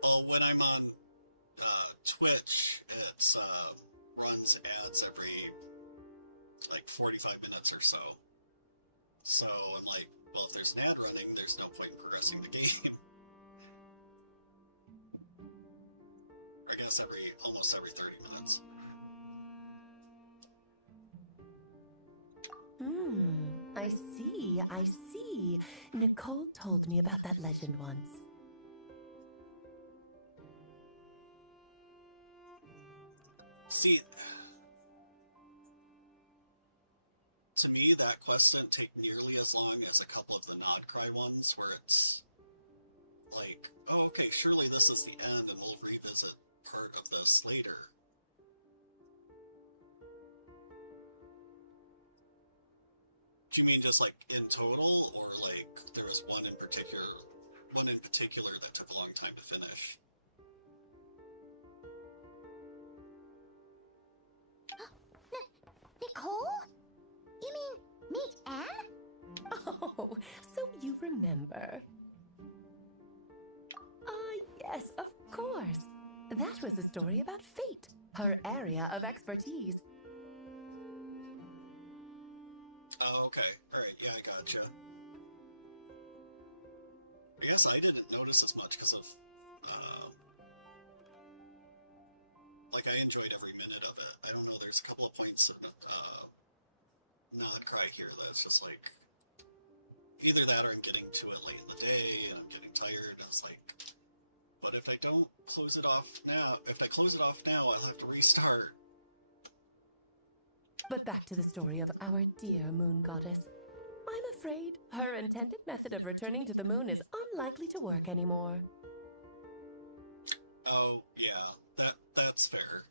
Well, when I'm on Twitch, it's runs ads every like 45 minutes or so. So I'm like, well, if there's an ad running, there's no point in progressing the game. I guess almost every 30 minutes. I see. Nicole told me about that legend once. See, to me, that quest didn't take nearly as long as a couple of the Nodcry ones, where it's like, oh, okay, surely this is the end, and we'll revisit part of this later. Do you mean just like in total, or like there was one in particular that took a long time to finish? Nicole? You mean meet Anne? Oh, so you remember. Yes, of course. That was a story about fate, her area of expertise. Oh, okay. Alright, yeah, I gotcha. I guess I didn't notice as much because of, like, I enjoyed every minute of it. I don't know, there's a couple of points of, Nodcry here that's just like, either that or I'm getting to it late in the day, and I'm getting tired, and it's like, but if I don't close it off now, I'll have to restart. But back to the story of our dear moon goddess. I'm afraid her intended method of returning to the moon is unlikely to work anymore. Oh, yeah, that's fair.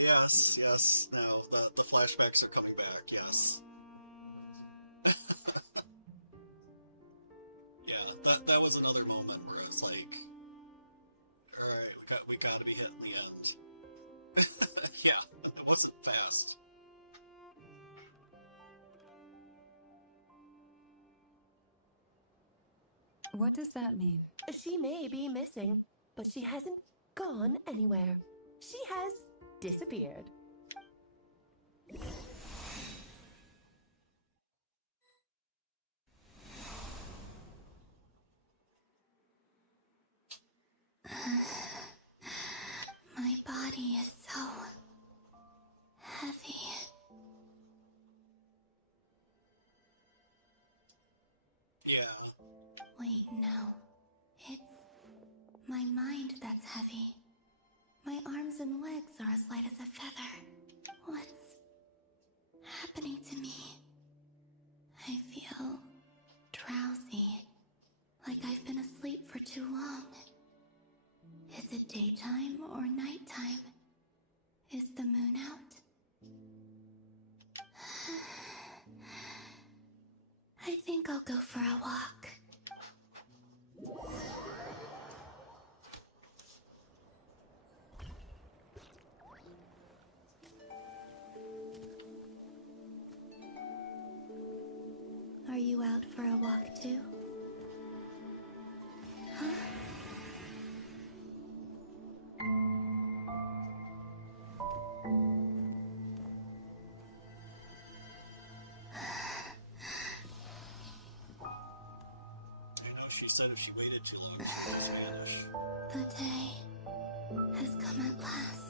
Yes, now the flashbacks are coming back, yes. Yeah, that was another moment where it's like, alright, we gotta be hitting the end. Yeah, it wasn't fast. What does that mean? She may be missing, but she hasn't gone anywhere. She has disappeared. My body is so heavy. Yeah. Wait, no. It's my mind that's heavy. My arms and legs are as light as a feather. What's happening to me? I feel drowsy, like I've been asleep for too long. Is it daytime or nighttime? Is the moon out? I think I'll go for a walk. Are you out for a walk too? Huh? She said if she waited too long, she'd learn Spanish. The day has come at last.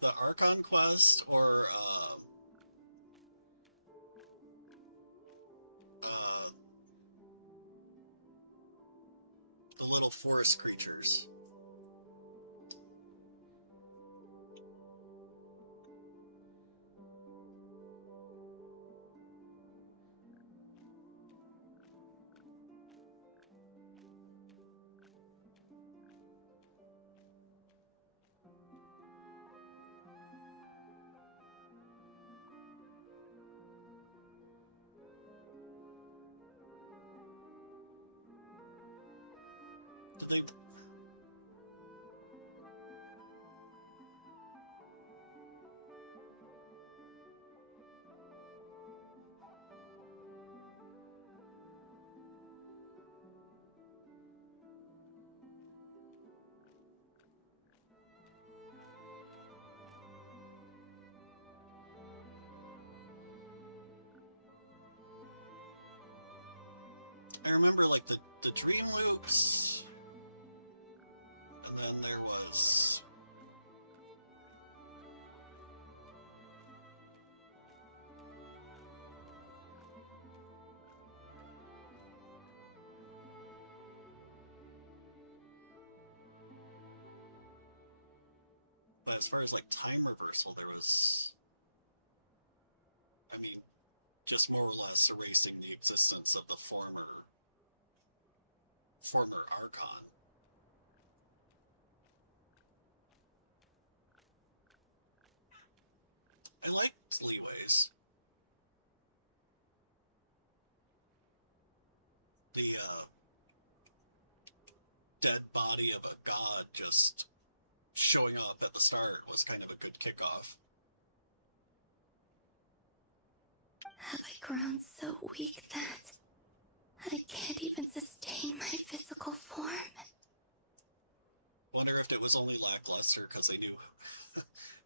The Archon quest, or the little forest creatures. remember like the dream loops, and then there was but as far as like time reversal, there was, I mean, just more or less erasing the existence of the former Archon. I liked Leeway's. The dead body of a god just showing up at the start was kind of a good kickoff. Have I grown so weak that I can't even sustain my physical form? Wonder if it was only lackluster because they knew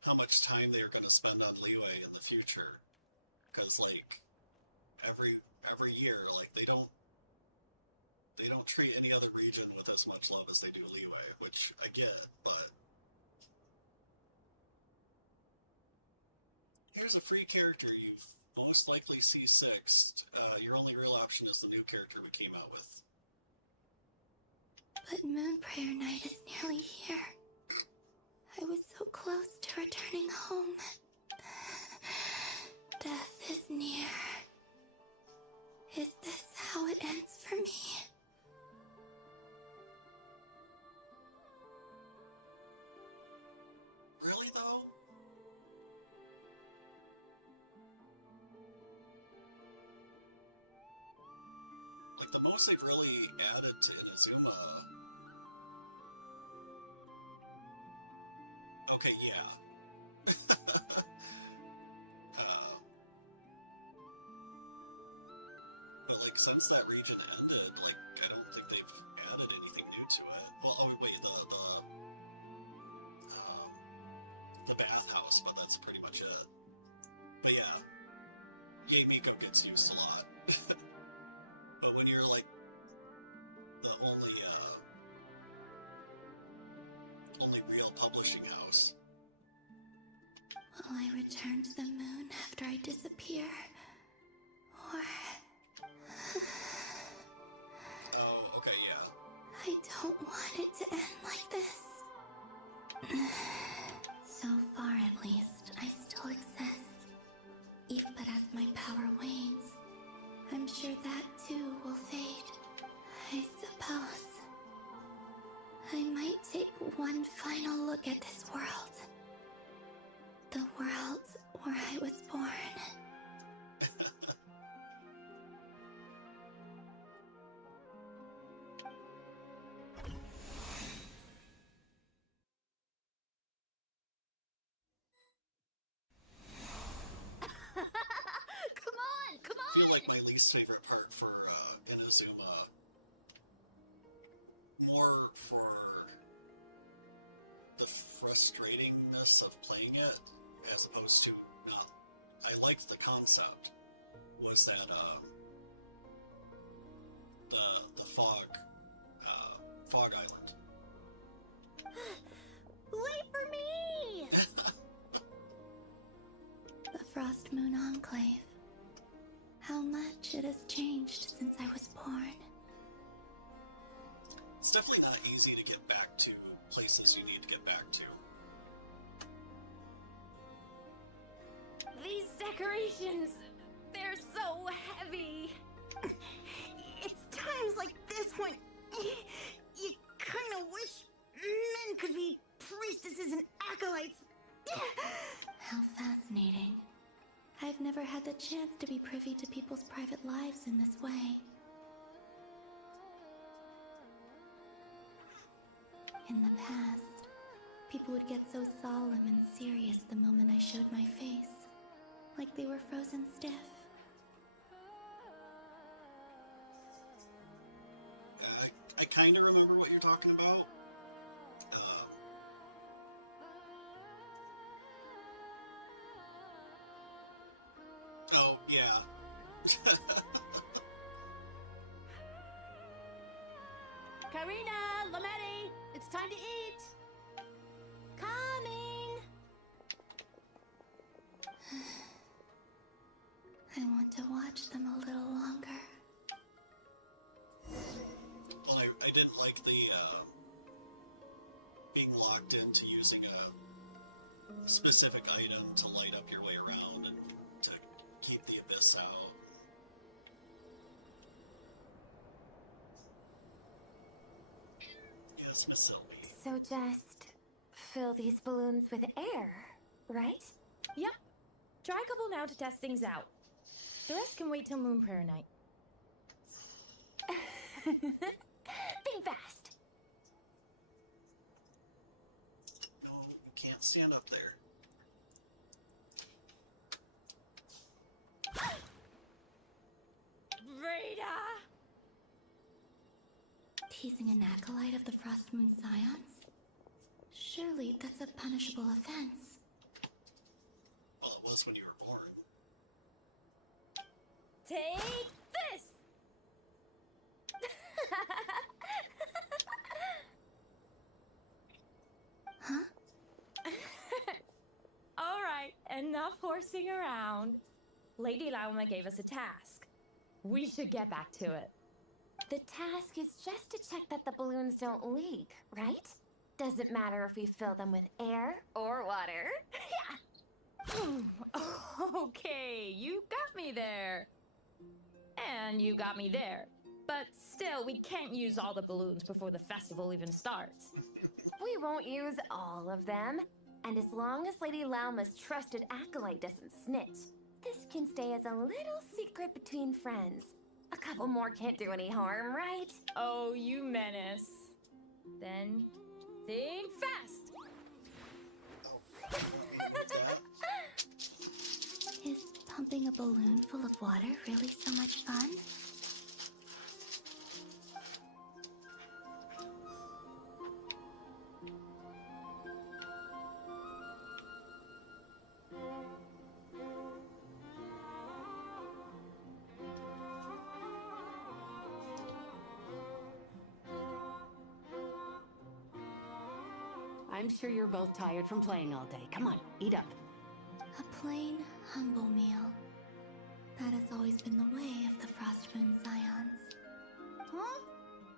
how much time they were going to spend on Leeway in the future. Because like every year, like they don't treat any other region with as much love as they do Leeway, which I get, but here's a free character you most likely see sixth. Your only real option is the new character we came out with. But Moon Prayer Night is nearly here. I was so close to returning home. Death is near. Is this how it ends for me? Really though? Like the most they've really added to Inazuma. Okay, yeah. But like since that region ended, like I don't think they've added anything new to it. Well, oh wait, the bathhouse, but that's pretty much it. But yeah, Hey Miko gets used a lot. But when you're like the only real publishing house. Will I return to the moon after I disappear? Or... Oh, okay, yeah. I don't want it to end like this. So far, at least, I still exist. Even but as my power wanes, I'm sure that too will fade. I suppose I might take one final look at this world. The world where I was born. Come I feel on! like my least favorite part for Inazuma, more for the frustratingness of playing it, as opposed to not. I liked the concept. Was that the fog island? Wait for me! The Frost Moon Enclave. How much it has changed since I was born. It's definitely not easy to get back to places you need to get back to. These decorations, they're so heavy. It's times like this when you kind of wish men could be priestesses and acolytes. How fascinating. I've never had the chance to be privy to people's private lives in this way. In the past, people would get so solemn and serious the moment I showed my face, like they were frozen stiff. I kind of remember what you're talking about. Oh, yeah. Karina, Lametti, it's time to eat. Coming! I want to watch them a little longer. Well, I didn't like the, being locked into using a specific item to light up your way around and to keep the abyss out. Yes, Miss Sylvie. So just fill these balloons with air, right? Yep. Try a couple now to test things out. The rest can wait till Moon Prayer Night. Think fast. No, you can't stand up there. Rita! Teasing an acolyte of the Frost Moon Scions? Surely that's a punishable offense. Well, it was when you were born. Take this! Huh? Alright, enough horsing around. Lady Lauma gave us a task. We should get back to it. The task is just to check that the balloons don't leak, right? Doesn't matter if we fill them with air or water. Yeah. Okay, you got me there. And you got me there. But still, we can't use all the balloons before the festival even starts. We won't use all of them. And as long as Lady Lauma's trusted acolyte doesn't snitch, this can stay as a little secret between friends. A couple more can't do any harm, right? Oh, you menace. Then, think fast! Is pumping a balloon full of water really so much fun? I'm sure you're both tired from playing all day. Come on, eat up. A plain, humble meal. That has always been the way of the Frost Moon Scions. Huh?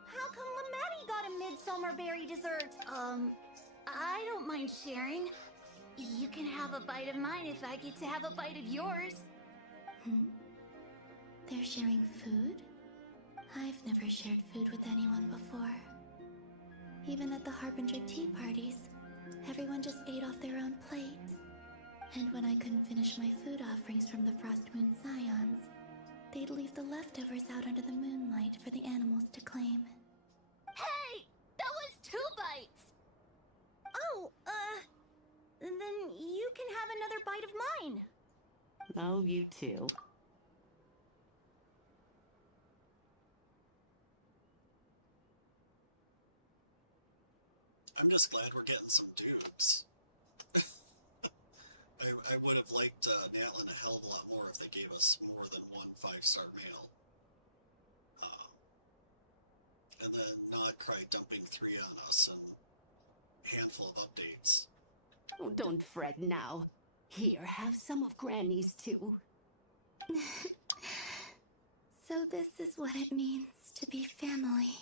How come Lametti got a midsummer berry dessert? I don't mind sharing. You can have a bite of mine if I get to have a bite of yours. Hmm? They're sharing food? I've never shared food with anyone before. Even at the Harbinger tea parties, everyone just ate off their own plate. And when I couldn't finish my food offerings from the Frost Moon Scions, they'd leave the leftovers out under the moonlight for the animals to claim. Hey! That was 2 bites! Oh, then you can have another bite of mine. Oh, you too. I'm just glad we're getting some dudes. I would have liked Natlin a hell of a lot more if they gave us more than 1 5-star male. And then not cry dumping 3 on us and a handful of updates. Oh, don't fret now. Here, have some of Granny's too. So this is what it means to be family.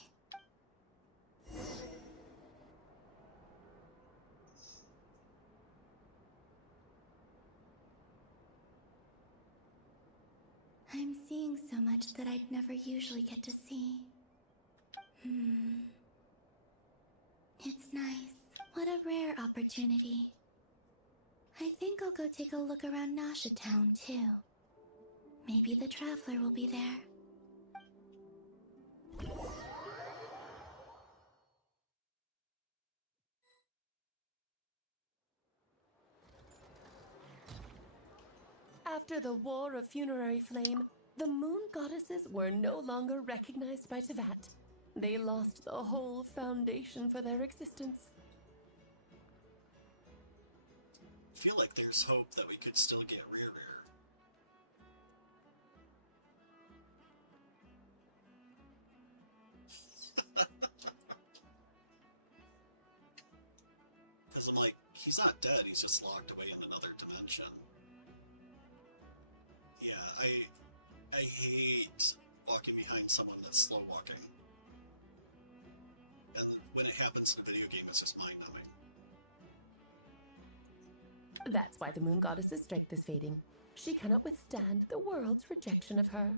I'm seeing so much that I'd never usually get to see. It's nice. What a rare opportunity. I think I'll go take a look around Nasha Town, too. Maybe the Traveler will be there. After the War of Funerary Flame, the Moon Goddesses were no longer recognized by Tevat. They lost the whole foundation for their existence. I feel like there's hope that we could still get Rare. He's not dead, he's just locked away in another dimension. Yeah, I hate walking behind someone that's slow walking. And when it happens in a video game, it's just mind-numbing. That's why the Moon Goddess's strength is fading. She cannot withstand the world's rejection of her.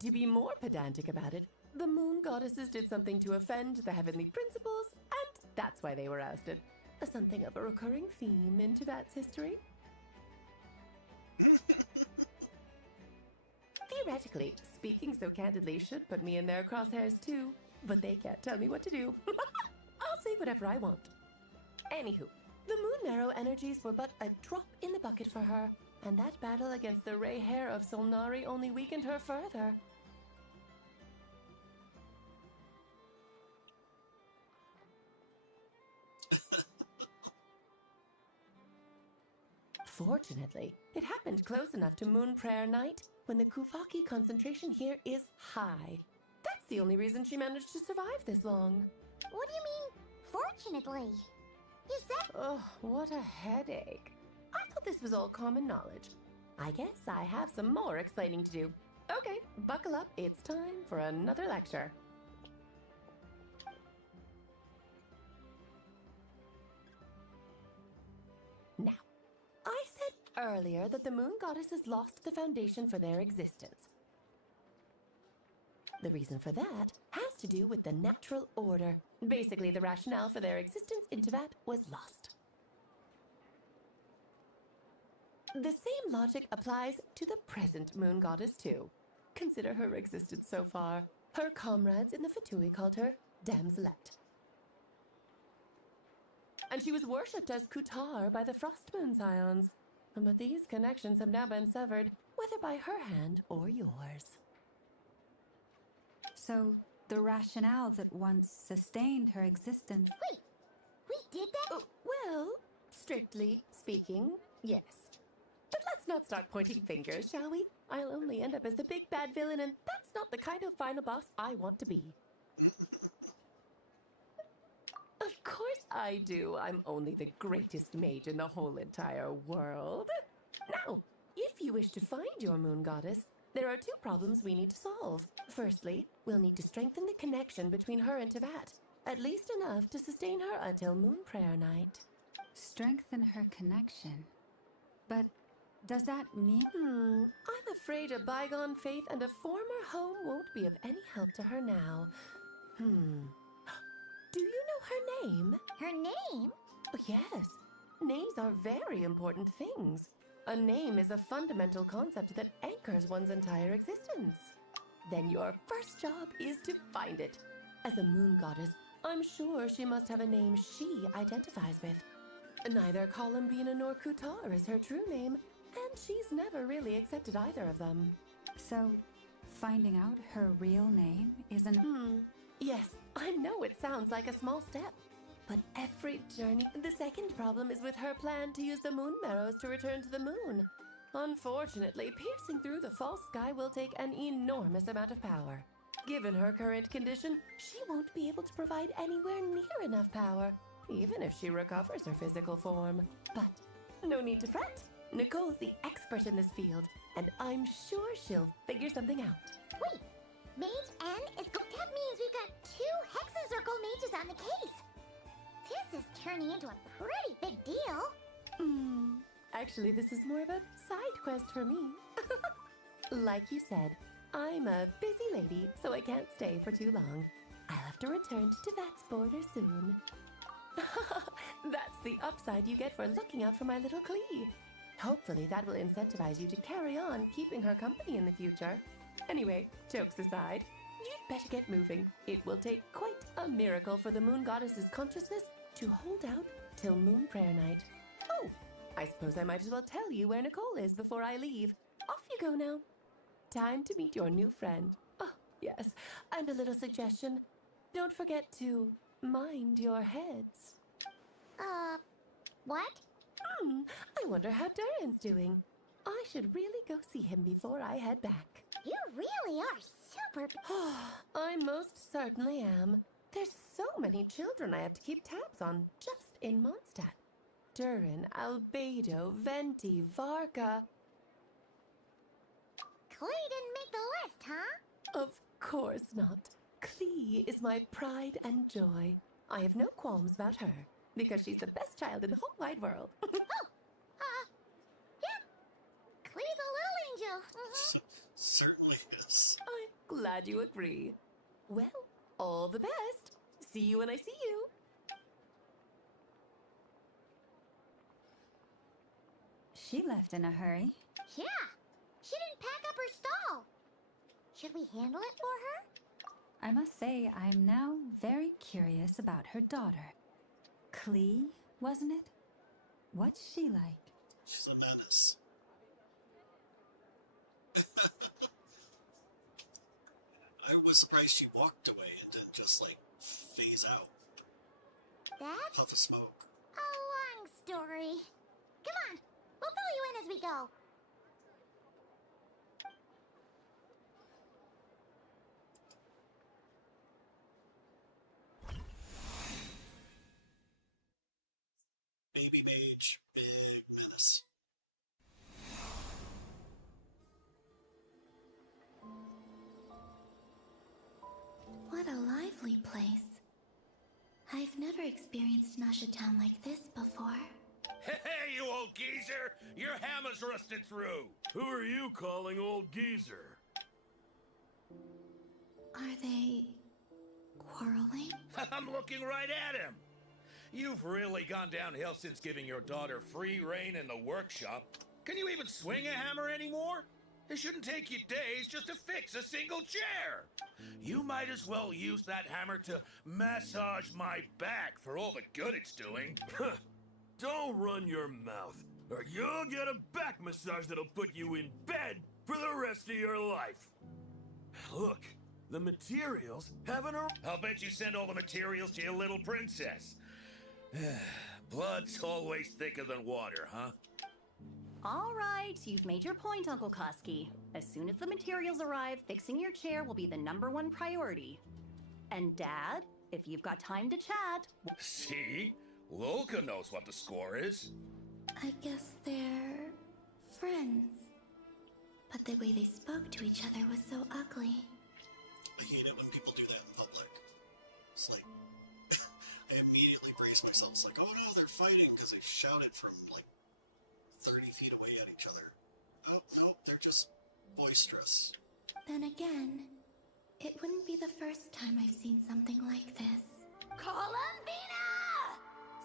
To be more pedantic about it, the Moon Goddesses did something to offend the heavenly principles, and that's why they were ousted. Something of a recurring theme in Teyvat's history. Theoretically, speaking so candidly should put me in their crosshairs too, but they can't tell me what to do. I'll say whatever I want. Anywho, the Moon Marrow energies were but a drop in the bucket for her, and that battle against the Ray Hair of Solnari only weakened her further. Fortunately, it happened close enough to Moon Prayer Night when the Kuvaki concentration here is high. That's the only reason she managed to survive this long. What do you mean, fortunately? You said... Oh, what a headache. I thought this was all common knowledge. I guess I have some more explaining to do. Okay, buckle up. It's time for another lecture. Now, I said earlier that the Moon Goddesses lost the foundation for their existence. The reason for that has to do with the natural order. Basically, the rationale for their existence in Teyvat was lost. The same logic applies to the present Moon Goddess too. Consider her existence so far. Her comrades in the Fatui called her Damselette. And she was worshipped as Kutar by the Frost Moon Scions. But these connections have now been severed, whether by her hand or yours. So, the rationale that once sustained her existence... Wait, we did that? Oh, well, strictly speaking, yes. But let's not start pointing fingers, shall we? I'll only end up as the big bad villain, and that's not the kind of final boss I want to be. Of course I do. I'm only the greatest mage in the whole entire world. Now, if you wish to find your Moon Goddess, there are two problems we need to solve. Firstly, we'll need to strengthen the connection between her and Teyvat, at least enough to sustain her until Moon Prayer Night. Strengthen her connection? But does that mean... I'm afraid a bygone faith and a former home won't be of any help to her now. Do you know her name? Her name? Oh, yes. Names are very important things. A name is a fundamental concept that anchors one's entire existence. Then your first job is to find it. As a Moon Goddess, I'm sure she must have a name she identifies with. Neither Columbina nor Kutar is her true name, and she's never really accepted either of them. So, finding out her real name isn't... Yes, I know it sounds like a small step. But every journey... The second problem is with her plan to use the Moon Marrows to return to the moon. Unfortunately, piercing through the false sky will take an enormous amount of power. Given her current condition, she won't be able to provide anywhere near enough power, even if she recovers her physical form. But no need to fret. Nicole's the expert in this field, and I'm sure she'll figure something out. Wait, Mage N is... That means we've got 2 Hexacircle mages on the case. This is turning into a pretty big deal. Actually, this is more of a side quest for me. Like you said, I'm a busy lady, so I can't stay for too long. I'll have to return to Teyvat's border soon. That's the upside you get for looking out for my little Klee. Hopefully that will incentivize you to carry on keeping her company in the future. Anyway, jokes aside, you'd better get moving. It will take quite a miracle for the Moon Goddess's consciousness to hold out till Moon Prayer Night. Oh, I suppose I might as well tell you where Nicole is before I leave. Off you go now. Time to meet your new friend. Oh, yes, and a little suggestion. Don't forget to mind your heads. What? I wonder how Durin's doing. I should really go see him before I head back. You really are super... I most certainly am. There's so many children I have to keep tabs on just in Mondstadt. Durin, Albedo, Venti, Varka. Clay didn't make the list, huh? Of course not. Clee is my pride and joy. I have no qualms about her, because she's the best child in the whole wide world. Yeah. Clee's a little angel. Certainly is. I'm glad you agree. Well, all the best. See you when I see you. She left in a hurry. Yeah. She didn't pack up her stall. Should we handle it for her? I must say, I'm now very curious about her daughter. Clee, wasn't it? What's she like? She's a menace. I was surprised she walked away and didn't just, like, phase out. That's Puff of smoke. a long story. Come on. We'll fill you in as we go. Baby mage, big menace. What a lively place. I've never experienced Nasha Town like this before. Hey, you old geezer! Your hammer's rusted through! Who are you calling old geezer? Are they quarreling? I'm looking right at him! You've really gone downhill since giving your daughter free reign in the workshop. Can you even swing a hammer anymore? It shouldn't take you days just to fix a single chair. You might as well use that hammer to massage my back for all the good it's doing. Don't run your mouth, or you'll get a back massage that'll put you in bed for the rest of your life. Look, the materials haven't I'll bet you send all the materials to your little princess. Blood's always thicker than water, huh? All right, you've made your point, Uncle Koski. As soon as the materials arrive, fixing your chair will be the #1 priority. And Dad, if you've got time to chat... See? Lolka knows what the score is. I guess they're friends. But the way they spoke to each other was so ugly. I hate it when people do that in public. It's like, I immediately brace myself. It's like, oh no, they're fighting because they shouted from like 30 feet away at each other. Oh, no, they're just boisterous. Then again, it wouldn't be the first time I've seen something like this. Columbina!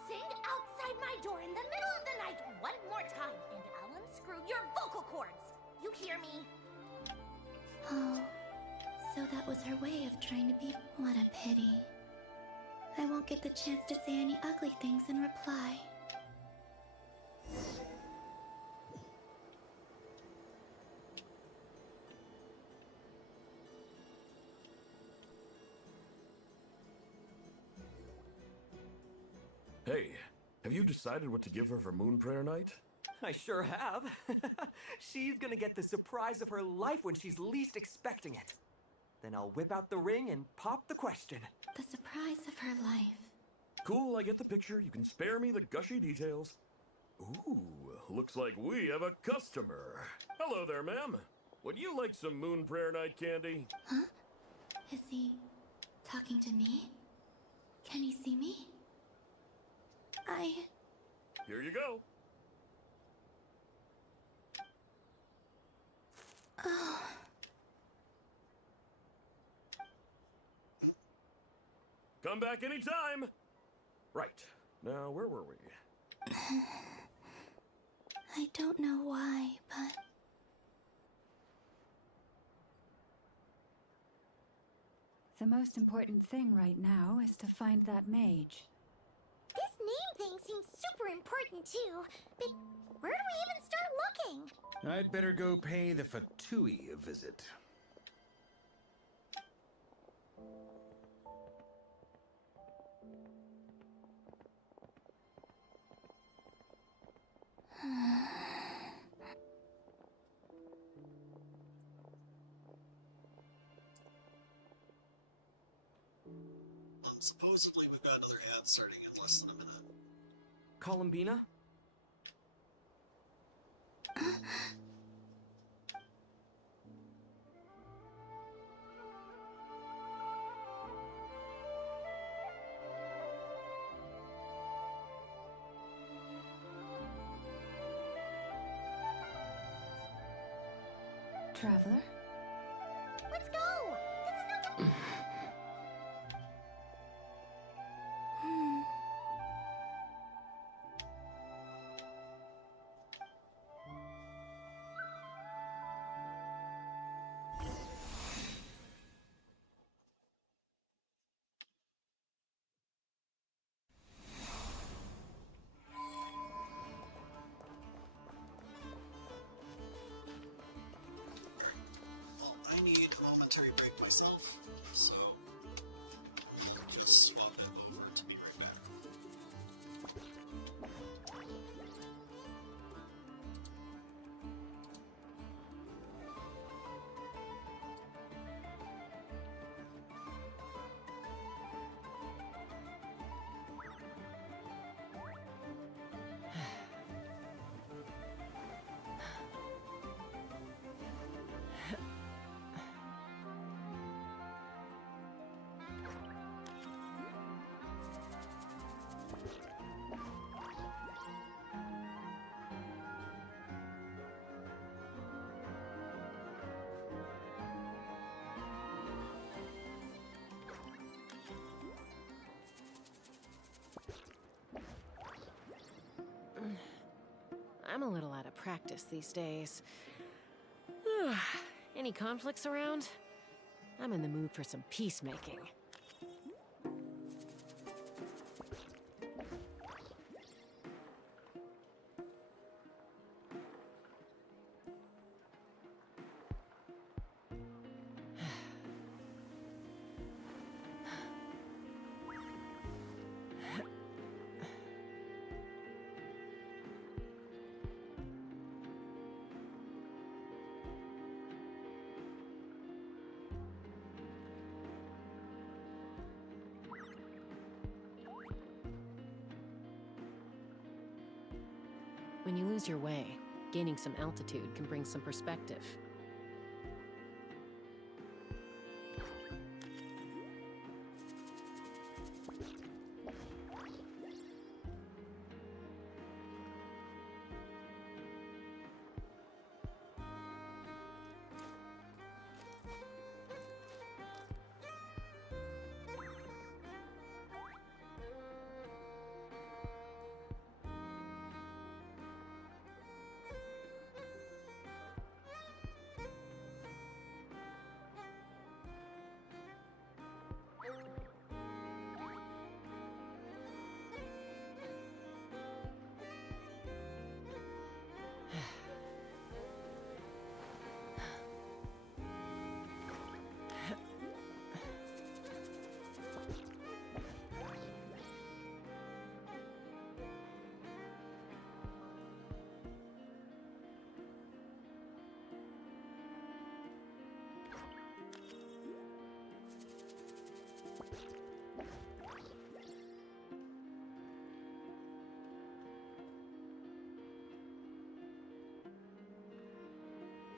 Sing outside my door in the middle of the night one more time, and I'll unscrew your vocal cords. You hear me? Oh, so that was her way of trying to be... What a pity. I won't get the chance to say any ugly things in reply. Hey, have you decided what to give her for Moon Prayer Night? I sure have. She's gonna get the surprise of her life when she's least expecting it. Then I'll whip out the ring and pop the question. The surprise of her life. Cool, I get the picture. You can spare me the gushy details. Ooh, looks like we have a customer. Hello there, ma'am. Would you like some Moon Prayer Night candy? Huh? Is he talking to me? Can he see me? Here you go. Oh. Come back anytime. Right. Now, where were we? I don't know why, but... The most important thing right now is to find that mage. This name thing seems super important too, but where do we even start looking? I'd better go pay the Fatui a visit. Supposedly we've got another ad starting in less than a minute. Columbina? Traveler? Let's go! This is no time. Well, I need a momentary break myself, so I'll just swap it over to be right back. I'm a little out of practice these days. Any conflicts around? I'm in the mood for some peacemaking. When you lose your way, gaining some altitude can bring some perspective.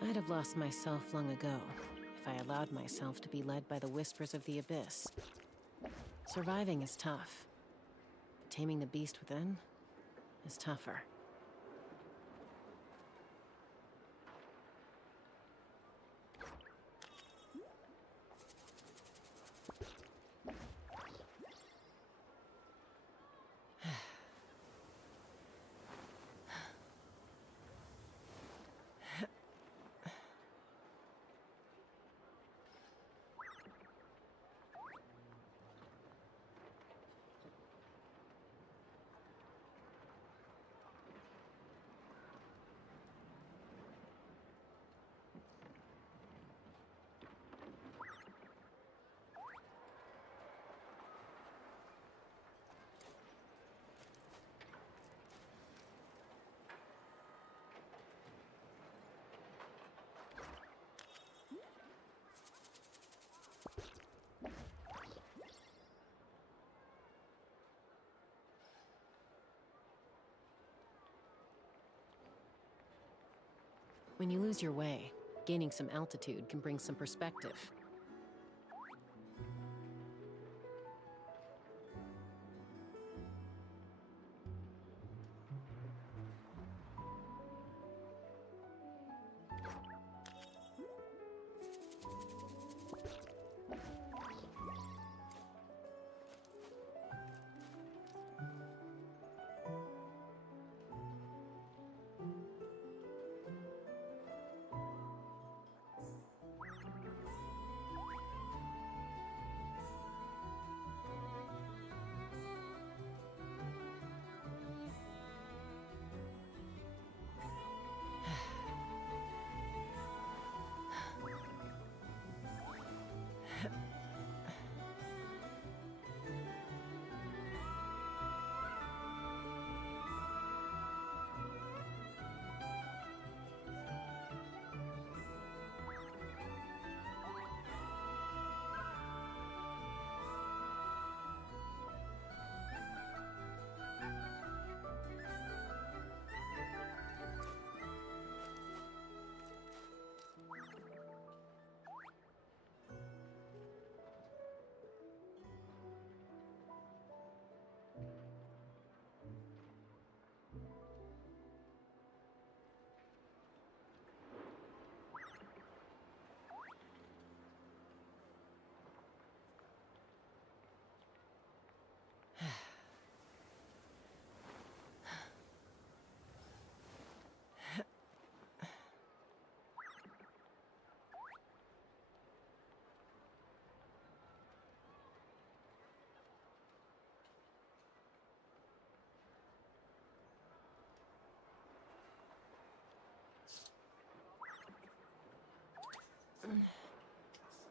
I'd have lost myself long ago if I allowed myself to be led by the whispers of the abyss. Surviving is tough. But taming the beast within is tougher. When you lose your way, gaining some altitude can bring some perspective.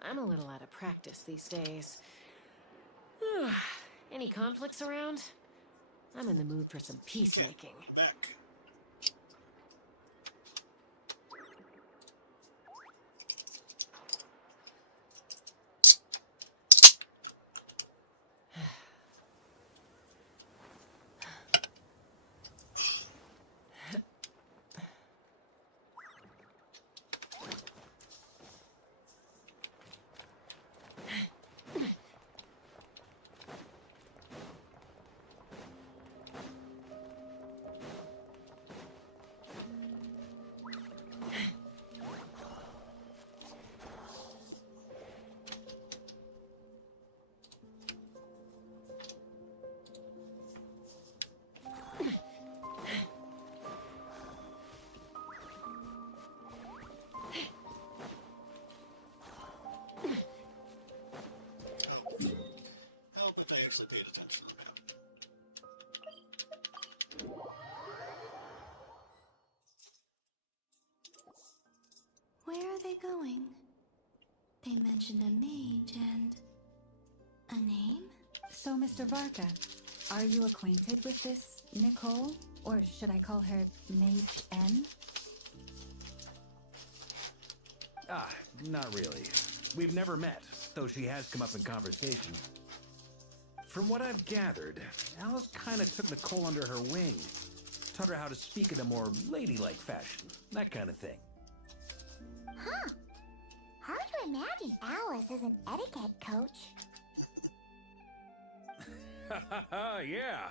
I'm a little out of practice these days. Any conflicts around? I'm in the mood for some peacemaking. Back. Actually paid attention to the map. Where are they going? They mentioned a mage and... a name? So, Mr. Varka, are you acquainted with this Nicole? Or should I call her Mage N? Ah, not really. We've never met, though she has come up in conversation. From what I've gathered, Alice kinda took Nicole under her wing. Taught her how to speak in a more ladylike fashion. That kind of thing. Huh. Hard to imagine Alice as an etiquette coach. Yeah.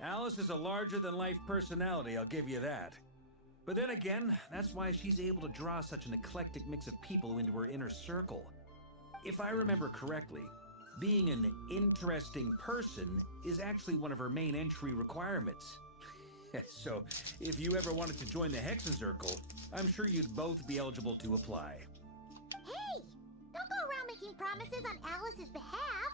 Alice is a larger-than-life personality, I'll give you that. But then again, that's why she's able to draw such an eclectic mix of people into her inner circle. If I remember correctly, being an interesting person is actually one of her main entry requirements. So, if you ever wanted to join the Hexenzirkel, I'm sure you'd both be eligible to apply. Hey! Don't go around making promises on Alice's behalf!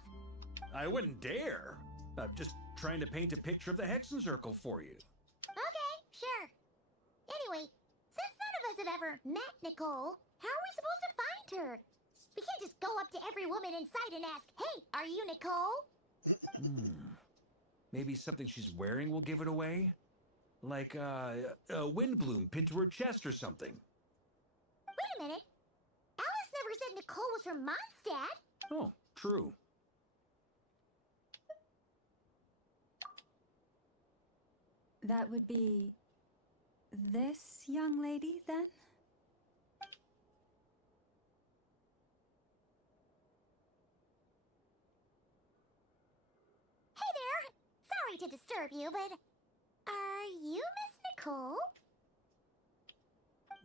I wouldn't dare. I'm just trying to paint a picture of the Hexenzirkel for you. Okay, sure. Anyway, since none of us have ever met Nicole, how are we supposed to find her? We can't just go up to every woman in sight and ask, "Hey, are you Nicole?" Maybe something she's wearing will give it away? Like, a windbloom pinned to her chest or something. Wait a minute. Alice never said Nicole was from Mondstadt. Oh, true. That would be... this young lady, then? sorry to disturb you, but are you Miss Nicole?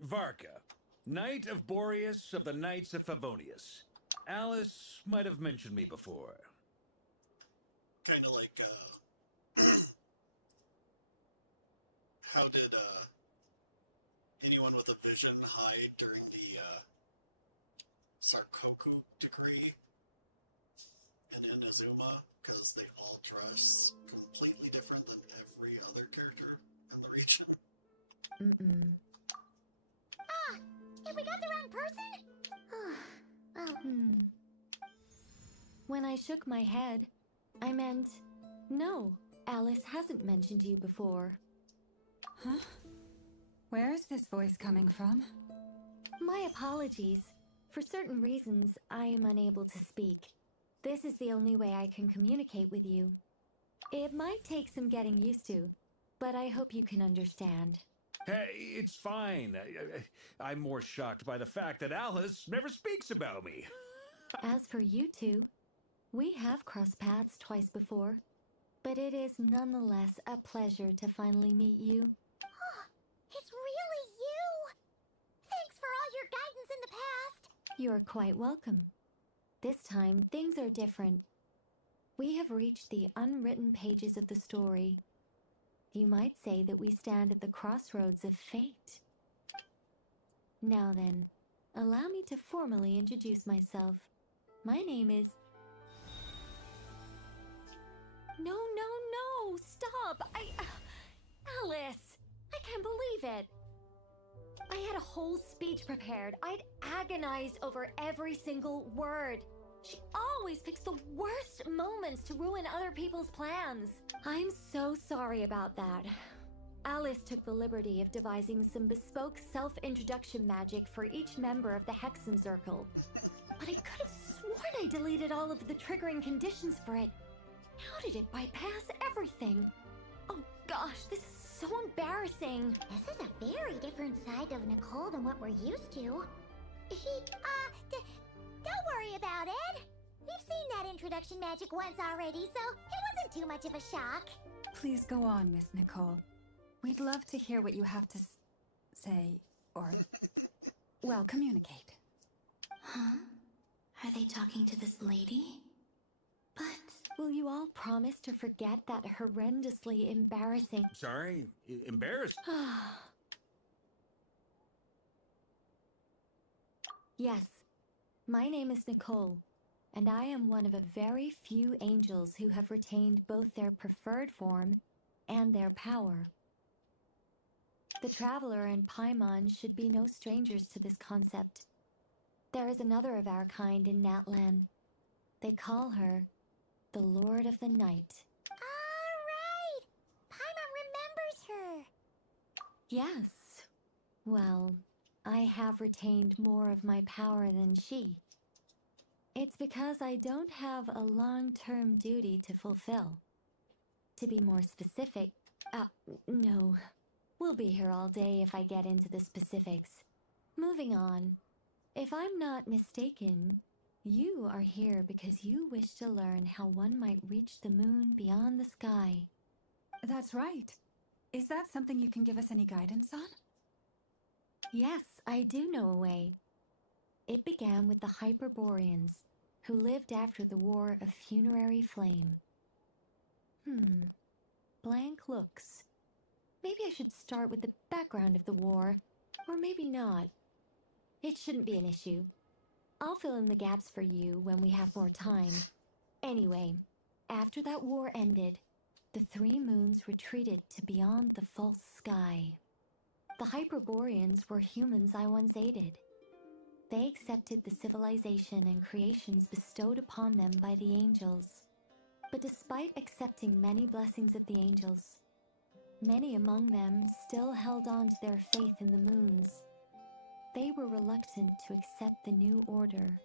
Varka, Knight of Boreas of the Knights of Favonius. Alice might have mentioned me before. Kind of like, how did, anyone with a vision hide during the, Sarkoku decree in Inazuma? Because they all dress completely different than every other character in the region. Ah, have we got the wrong person? When I shook my head, I meant, no, Alice hasn't mentioned you before. Huh? Where is this voice coming from? My apologies. For certain reasons, I am unable to speak. This is the only way I can communicate with you. It might take some getting used to, but I hope you can understand. Hey, it's fine. I'm more shocked by the fact that Alice never speaks about me. As for you two, we have crossed paths twice before, but it is nonetheless a pleasure to finally meet you. It's really you! Thanks for all your guidance in the past! You're quite welcome. This time, things are different. We have reached the unwritten pages of the story. You might say that we stand at the crossroads of fate. Now then, allow me to formally introduce myself. My name is... No, stop! Alice! I can't believe it! I had a whole speech prepared. I'd agonized over every single word. She always picks the worst moments to ruin other people's plans. I'm so sorry about that. Alice took the liberty of devising some bespoke self-introduction magic for each member of the Hexen Circle. But I could have sworn I deleted all of the triggering conditions for it. How did it bypass everything? Oh gosh, this is so embarrassing. This is a very different side of Nicole than what we're used to. Don't worry about it. We've seen that introduction magic once already, so it wasn't too much of a shock. Please go on, Miss Nicole. We'd love to hear what you have to say, or, well, communicate. Huh? Are they talking to this lady? But will you all promise to forget that horrendously embarrassing... Sorry? Embarrassed? Yes. My name is Nicole, and I am one of a very few angels who have retained both their preferred form and their power. The Traveler and Paimon should be no strangers to this concept. There is another of our kind in Natlan. They call her the Lord of the Night. Alright! Paimon remembers her! Yes. Well, I have retained more of my power than she. It's because I don't have a long-term duty to fulfill. To be more specific, no. We'll be here all day if I get into the specifics. Moving on. If I'm not mistaken, you are here because you wish to learn how one might reach the moon beyond the sky. That's right. Is that something you can give us any guidance on? Yes, I do know a way. It began with the Hyperboreans, who lived after the War of Funerary Flame. Blank looks. Maybe I should start with the background of the war, or maybe not. It shouldn't be an issue. I'll fill in the gaps for you when we have more time. Anyway, after that war ended, the three moons retreated to beyond the false sky. The Hyperboreans were humans I once aided. They accepted the civilization and creations bestowed upon them by the angels. But despite accepting many blessings of the angels, many among them still held on to their faith in the moons. They were reluctant to accept the new order.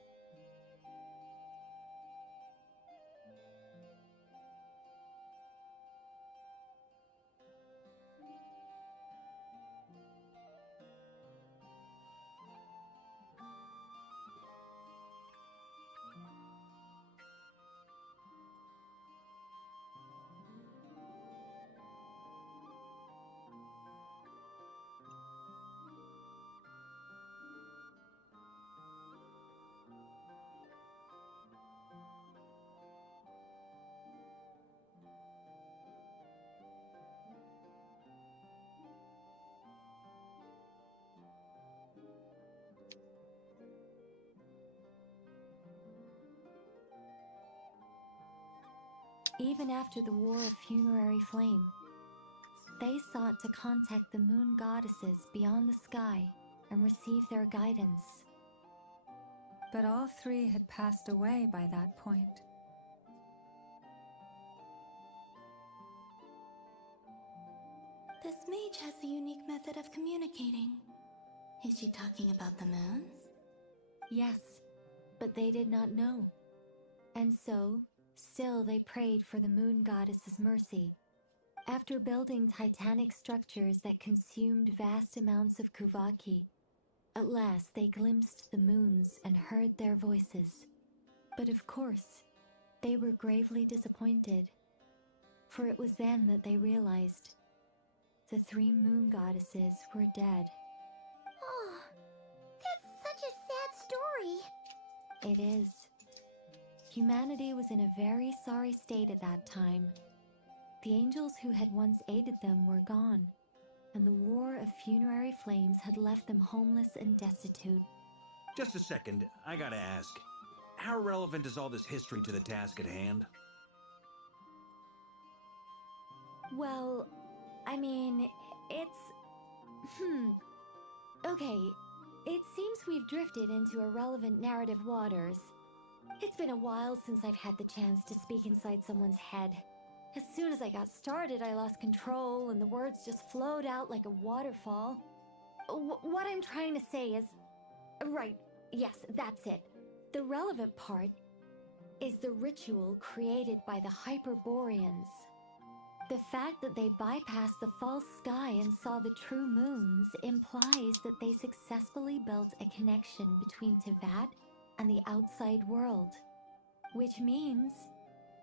even after the War of Funerary Flame. They sought to contact the moon goddesses beyond the sky and receive their guidance. But all three had passed away by that point. This mage has a unique method of communicating. Is she talking about the moons? Yes, but they did not know. And so, still they prayed for the moon goddess's mercy. After building titanic structures that consumed vast amounts of Kuvaki, at last they glimpsed the moons and heard their voices. But of course, they were gravely disappointed. For it was then that they realized the three moon goddesses were dead. Oh, that's such a sad story. It is. Humanity was in a very sorry state at that time. The angels who had once aided them were gone, and the War of Funerary Flames had left them homeless and destitute. Just a second, I gotta ask. How relevant is all this history to the task at hand? Well, I mean, it's... Okay, it seems we've drifted into irrelevant narrative waters. It's been a while since I've had the chance to speak inside someone's head. As soon as I got started, I lost control and the words just flowed out like a waterfall. What I'm trying to say is... Right, yes, that's it. The relevant part is the ritual created by the Hyperboreans. The fact that they bypassed the false sky and saw the true moons implies that they successfully built a connection between Teyvat and the outside world. Which means,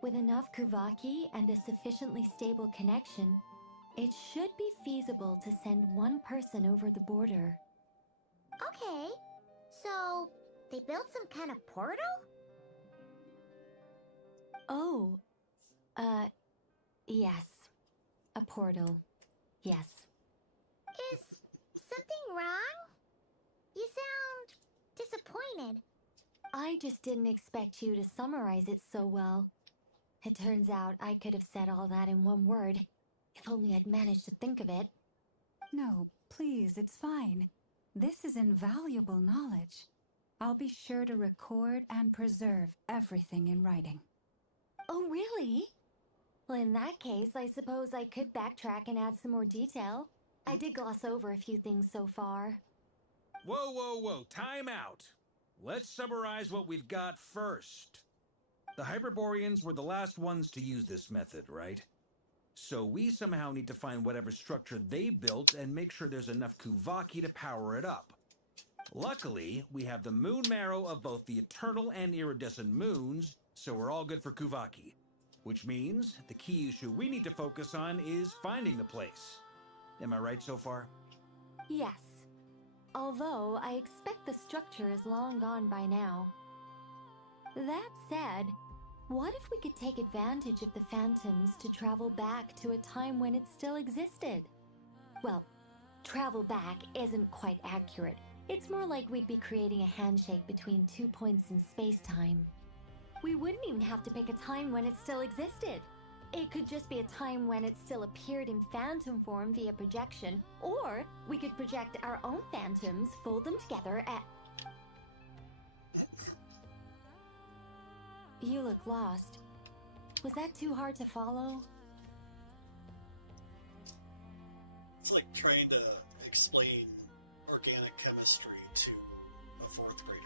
with enough Kuvaki and a sufficiently stable connection, it should be feasible to send one person over the border. Okay, so they built some kind of portal? Oh, yes. A portal. Yes. Is something wrong? You sound disappointed. I just didn't expect you to summarize it so well. It turns out I could have said all that in one word, if only I'd managed to think of it. No, please, it's fine. This is invaluable knowledge. I'll be sure to record and preserve everything in writing. Oh, really? Well, in that case, I suppose I could backtrack and add some more detail. I did gloss over a few things so far. Whoa, whoa, whoa, time out! Let's summarize what we've got first. The Hyperboreans were the last ones to use this method, right? So we somehow need to find whatever structure they built and make sure there's enough Kuvaki to power it up. Luckily, we have the moon marrow of both the eternal and iridescent moons, so we're all good for Kuvaki. Which means the key issue we need to focus on is finding the place. Am I right so far? Yes. Although, I expect the structure is long gone by now. That said, what if we could take advantage of the phantoms to travel back to a time when it still existed? Well, travel back isn't quite accurate. It's more like we'd be creating a handshake between 2 points in space-time. We wouldn't even have to pick a time when it still existed. It could just be a time when it still appeared in phantom form via projection, or we could project our own phantoms, fold them together, and... You look lost. Was that too hard to follow? It's like trying to explain organic chemistry to a fourth grader.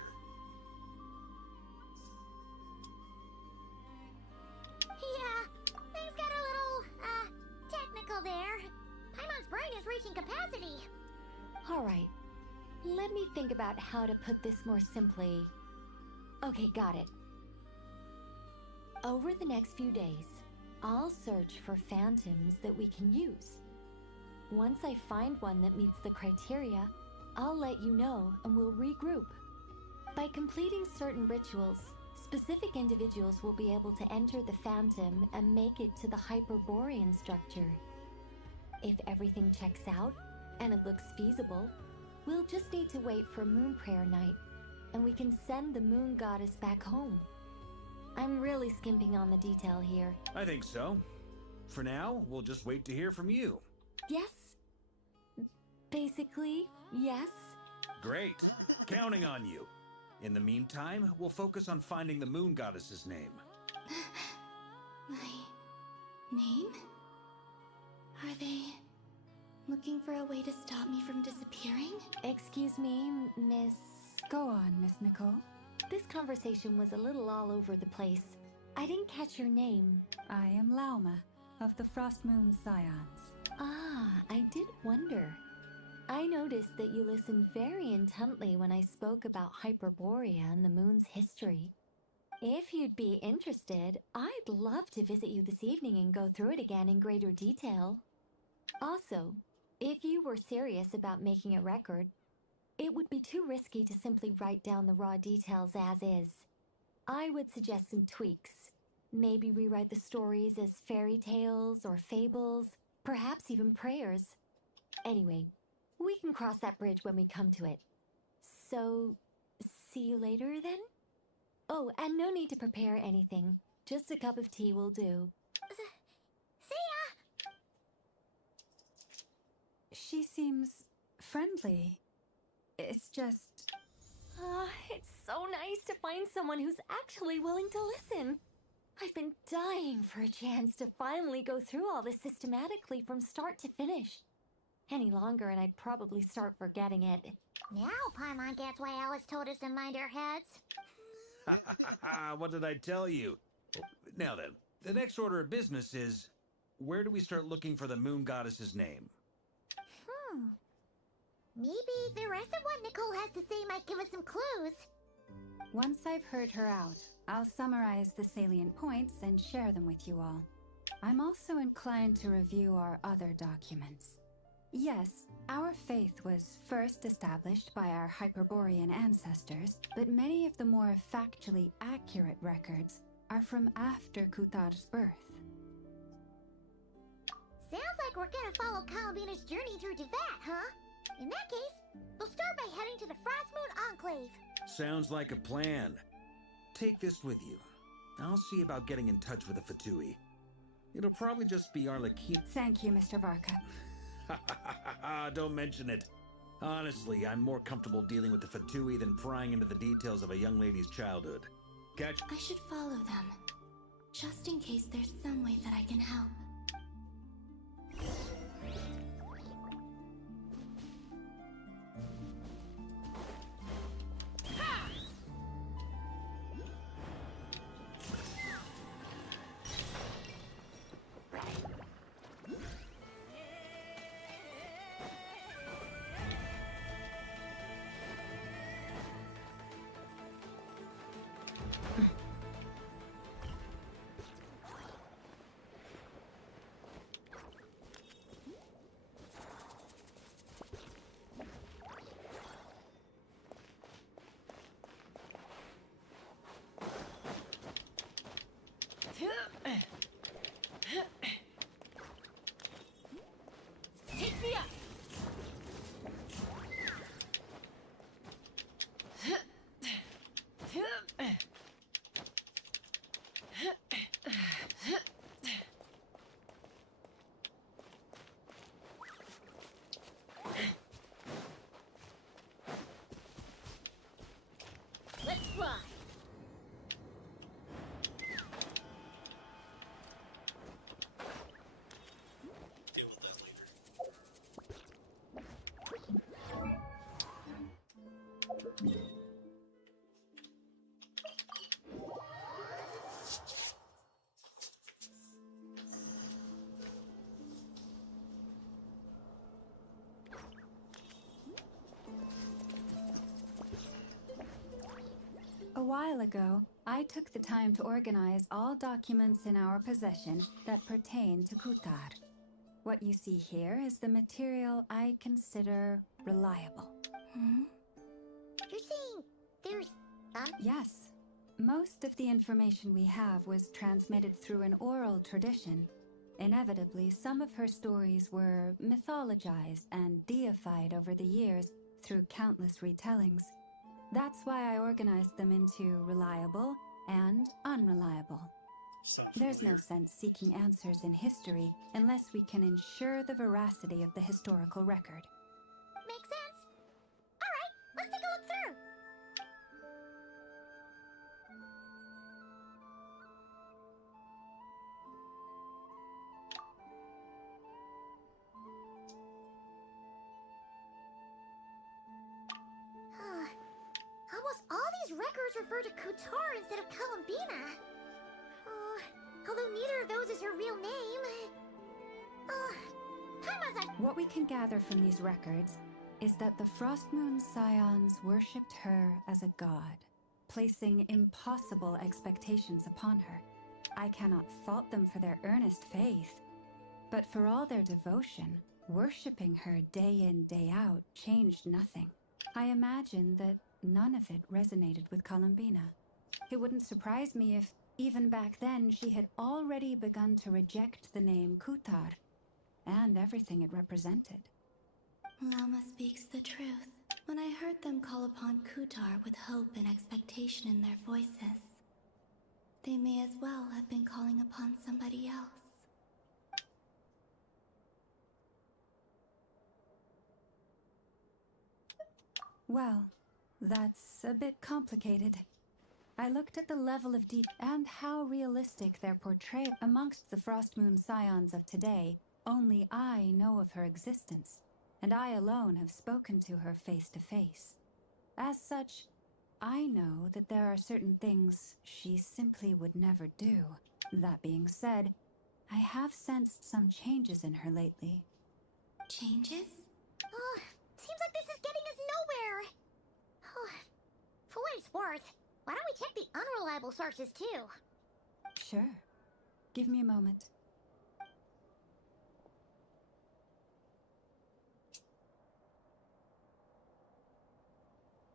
Yeah, things got a little, technical there. Paimon's brain is reaching capacity. Alright, let me think about how to put this more simply. Okay, got it. Over the next few days, I'll search for phantoms that we can use. Once I find one that meets the criteria, I'll let you know and we'll regroup. By completing certain rituals, specific individuals will be able to enter the phantom and make it to the Hyperborean structure. If everything checks out, and it looks feasible, we'll just need to wait for Moon Prayer Night, and we can send the Moon Goddess back home. I'm really skimping on the detail here. I think so. For now, we'll just wait to hear from you. Yes? Basically, yes. Great. Counting on you. In the meantime, we'll focus on finding the moon goddess's name. My name? Are they looking for a way to stop me from disappearing? Excuse me, Miss... Go on, Miss Nicole. This conversation was a little all over the place. I didn't catch your name. I am Lauma, of the Frost Moon Scions. Ah, I did wonder. I noticed that you listened very intently when I spoke about Hyperborea and the moon's history. If you'd be interested, I'd love to visit you this evening and go through it again in greater detail. Also, if you were serious about making a record, it would be too risky to simply write down the raw details as is. I would suggest some tweaks. Maybe rewrite the stories as fairy tales or fables, perhaps even prayers. Anyway, we can cross that bridge when we come to it. So, see you later then? Oh, and no need to prepare anything. Just a cup of tea will do. See ya! She seems friendly. It's just... It's so nice to find someone who's actually willing to listen. I've been dying for a chance to finally go through all this systematically from start to finish. Any longer and I'd probably start forgetting it. Now Paimon gets why Alice told us to mind our heads. What did I tell you? Now then, the next order of business is, where do we start looking for the moon goddess's name? Maybe the rest of what Nicole has to say might give us some clues. Once I've heard her out, I'll summarize the salient points and share them with you all. I'm also inclined to review our other documents. Yes, our faith was first established by our Hyperborean ancestors, but many of the more factually accurate records are from after Kutar's birth. Sounds like we're gonna follow Columbina's journey through Teyvat, huh? In that case, we'll start by heading to the Frostmoon Enclave. Sounds like a plan. Take this with you. I'll see about getting in touch with the Fatui. It'll probably just be Arlecchino. Thank you, Mr. Varka. Don't mention it. Honestly, I'm more comfortable dealing with the Fatui than prying into the details of a young lady's childhood. Catch? I should follow them, just in case there's some way that I can help. Take me up! Let's fly! Deal with that later. A while ago, I took the time to organize all documents in our possession that pertain to Kutar. What you see here is the material I consider reliable. You're saying there's... Yes. Most of the information we have was transmitted through an oral tradition. Inevitably, some of her stories were mythologized and deified over the years through countless retellings. That's why I organized them into reliable and unreliable. There's no sense seeking answers in history unless we can ensure the veracity of the historical record. Makes sense. Alright, let's take a look through. Almost all these records refer to Kutar instead of Columbina. Although neither of those is her real name. What we can gather from these records is that the Frostmoon Scions worshipped her as a god, placing impossible expectations upon her. I cannot fault them for their earnest faith, but for all their devotion, worshipping her day in, day out changed nothing. I imagine that none of it resonated with Columbina. It wouldn't surprise me if, even back then, she had already begun to reject the name Kutar and everything it represented. Lama speaks the truth. When I heard them call upon Kutar with hope and expectation in their voices, they may as well have been calling upon somebody else. Well, that's a bit complicated. I looked at the level of detail and how realistic their portrayal amongst the Frostmoon Scions of today. Only I know of her existence, and I alone have spoken to her face to face. As such, I know that there are certain things she simply would never do. That being said, I have sensed some changes in her lately. Changes? Seems like this is getting us nowhere. For what it's worth, why don't we check the unreliable sources too? Sure. Give me a moment.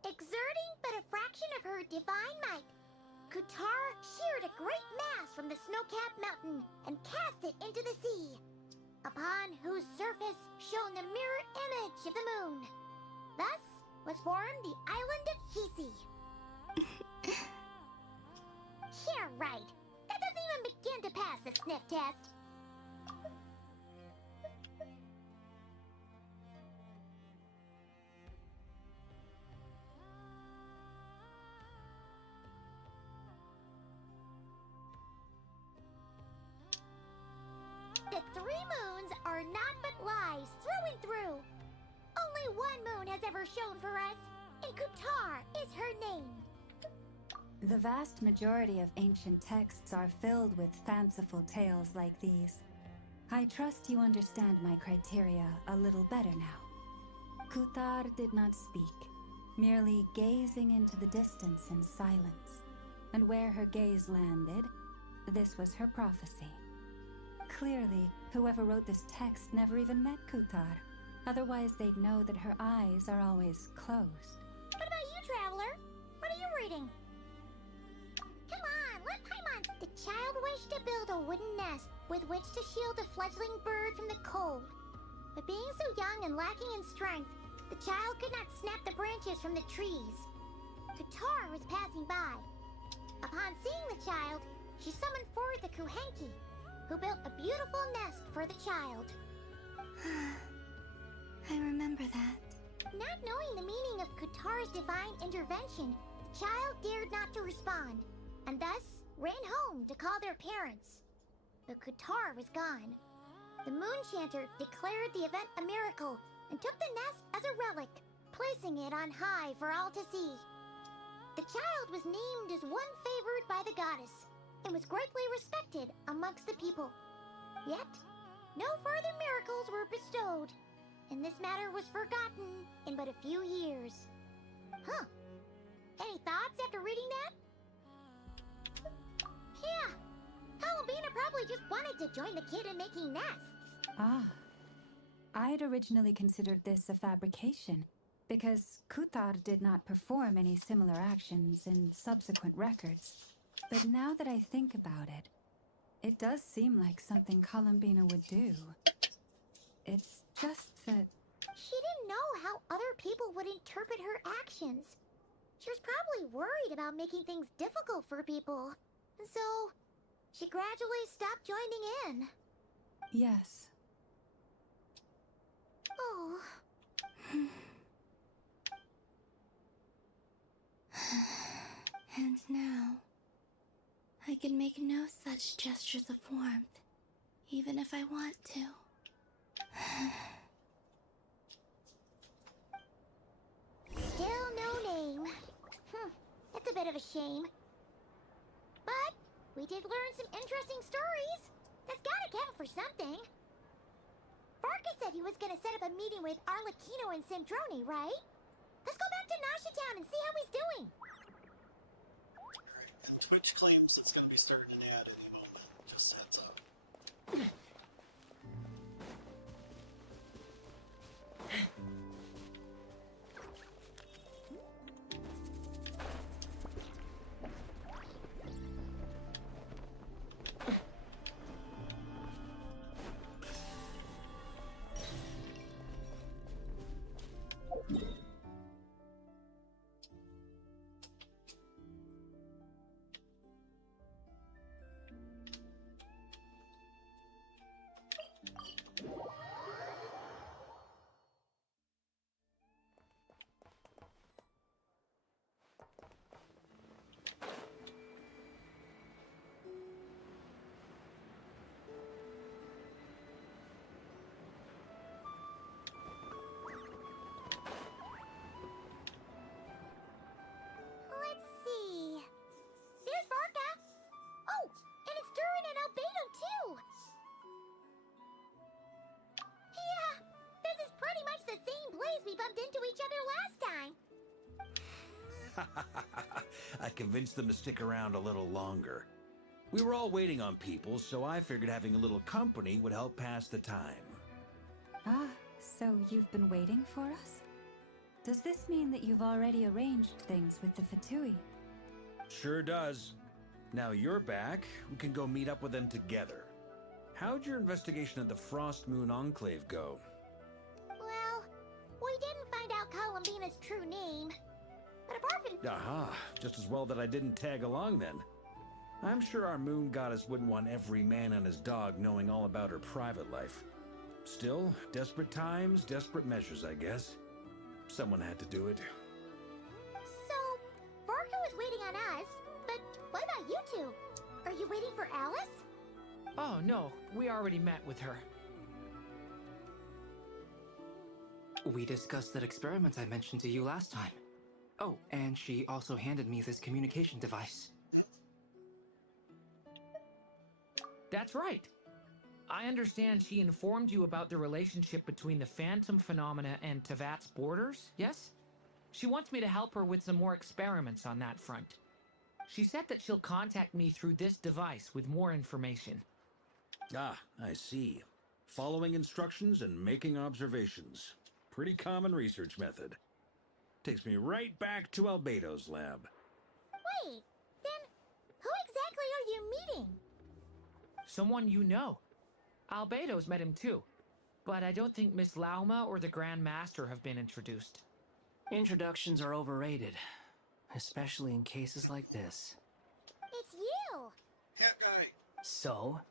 Exerting but a fraction of her divine might, Kutar sheared a great mass from the snow-capped mountain and cast it into the sea, upon whose surface shone the mirror image of the moon. Thus was formed the island of Hisi. Yeah, right. That doesn't even begin to pass the sniff test. The 3 moons are naught but lies through and through. Only one moon has ever shone for us, and Kutar is her name. The vast majority of ancient texts are filled with fanciful tales like these. I trust you understand my criteria a little better now. Kutar did not speak, merely gazing into the distance in silence. And where her gaze landed, this was her prophecy. Clearly, whoever wrote this text never even met Kutar. Otherwise, they'd know that her eyes are always closed. What about you, Traveler? What are you reading? Come on, let Paimon. The child wished to build a wooden nest with which to shield a fledgling bird from the cold. But being so young and lacking in strength, the child could not snap the branches from the trees. Kutar was passing by. Upon seeing the child, she summoned forth the Kuhenki, who built a beautiful nest for the child. I remember that. Not knowing the meaning of Kutar's divine intervention, the child dared not to respond, and thus ran home to call their parents. But Kutar was gone. The Moon Chanter declared the event a miracle and took the nest as a relic, placing it on high for all to see. The child was named as one favored by the goddess, and was greatly respected amongst the people. Yet, no further miracles were bestowed, and this matter was forgotten in but a few years. Huh. Any thoughts after reading that? Yeah. Columbina probably just wanted to join the kid in making nests. Ah. I'd originally considered this a fabrication, because Kutar did not perform any similar actions in subsequent records. But now that I think about it, it does seem like something Columbina would do. It's just that... She didn't know how other people would interpret her actions. She was probably worried about making things difficult for people. And so, she gradually stopped joining in. Yes. Oh. And now, I can make no such gestures of warmth, even if I want to. Still no name. That's a bit of a shame. But we did learn some interesting stories. That's gotta count for something. Barca said he was gonna set up a meeting with Arlecchino and Sandrone, right? Let's go back to Nasha Town and see how he's doing. Alright, and Twitch claims it's going to be starting an ad any moment. Just heads up. Let's see. There's Barca. Oh, and it's Durin and Albedo too. Yeah, this is pretty much the same place we bumped into each other last time. I convinced them to stick around a little longer. We were all waiting on people, so I figured having a little company would help pass the time. Ah, so you've been waiting for us? Does this mean that you've already arranged things with the Fatui? Sure does. Now you're back, we can go meet up with them together. How'd your investigation of the Frost Moon Enclave go? Well, we didn't find out Columbina's true name. But apart from... Aha, just as well that I didn't tag along then. I'm sure our moon goddess wouldn't want every man and his dog knowing all about her private life. Still, desperate times, desperate measures, I guess. Someone had to do it. So, Barca was waiting on us, but what about you two? Are you waiting for Alice? Oh, no. We already met with her. We discussed that experiment I mentioned to you last time. Oh, and she also handed me this communication device. That's right. I understand she informed you about the relationship between the Phantom Phenomena and Tevat's borders, yes? She wants me to help her with some more experiments on that front. She said that she'll contact me through this device with more information. Ah, I see. Following instructions and making observations. Pretty common research method. Takes me right back to Albedo's lab. Wait, then who exactly are you meeting? Someone you know. Albedo's met him too. But I don't think Miss Lauma or the Grand Master have been introduced. Introductions are overrated. Especially in cases like this. It's you! Hat guy! So?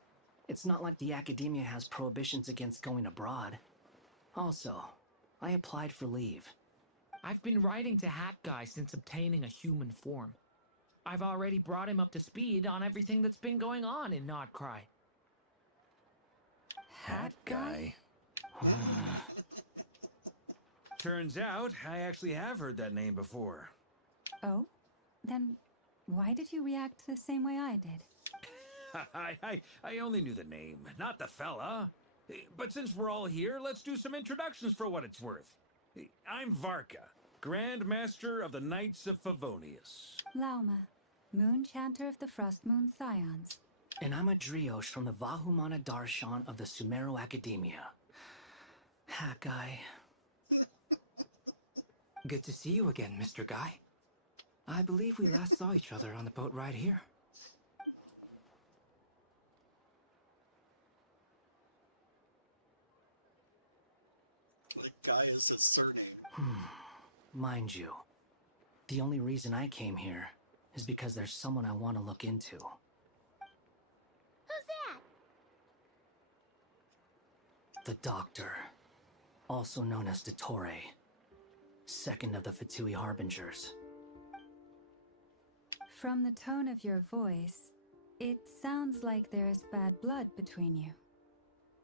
It's not like the Academia has prohibitions against going abroad. Also, I applied for leave. I've been writing to Hat Guy since obtaining a human form. I've already brought him up to speed on everything that's been going on in Nodcry. Hat Guy? Turns out, I actually have heard that name before. Oh? Then why did you react the same way I did? I only knew the name, not the fella. But since we're all here, let's do some introductions for what it's worth. I'm Varka, Grand Master of the Knights of Favonius. Lauma, Moon Chanter of the Frost Moon Scions. And I'm a Driosh from the Vahumana Darshan of the Sumero Academia. Hat Guy. Good to see you again, Mr. Guy. I believe we last saw each other on the boat ride here. Like Guy is his surname. Mind you, The only reason I came here is because there's someone I want to look into. Who's that? The Doctor, also known as Dottore, second of the Fatui Harbingers. From the tone of your voice, it sounds like there's bad blood between you.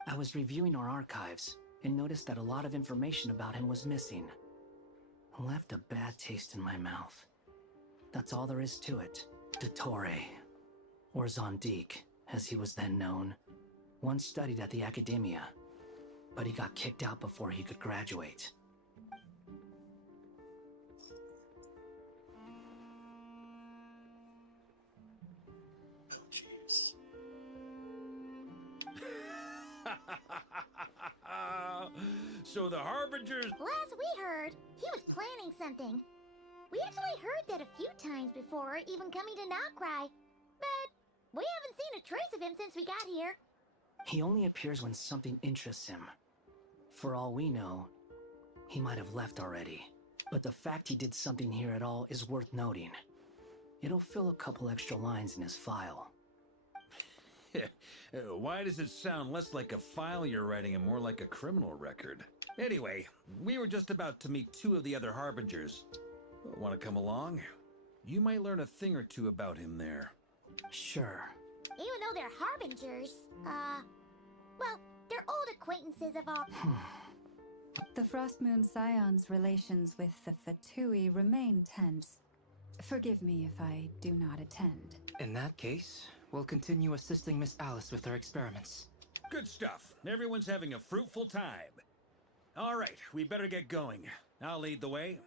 I was reviewing our archives and noticed that a lot of information about him was missing. Left a bad taste in my mouth. That's all there is to it. Dottore, or Zondique, as he was then known, once studied at the Academia, but he got kicked out before he could graduate. Oh, jeez. So the Harbingers... Last we heard, he was planning something. We actually heard that a few times before, even coming to Notcry. But we haven't seen a trace of him since we got here. He only appears when something interests him. For all we know, he might have left already. But the fact he did something here at all is worth noting. It'll fill a couple extra lines in his file. Why does it sound less like a file you're writing and more like a criminal record? Anyway, we were just about to meet two of the other Harbingers. Want to come along? You might learn a thing or two about him there. Sure. Even though they're Harbingers, well, they're old acquaintances of all. The Frostmoon Scion's relations with the Fatui remain tense. Forgive me if I do not attend. In that case, we'll continue assisting Miss Alice with her experiments. Good stuff. Everyone's having a fruitful time. All right, we better get going. I'll lead the way.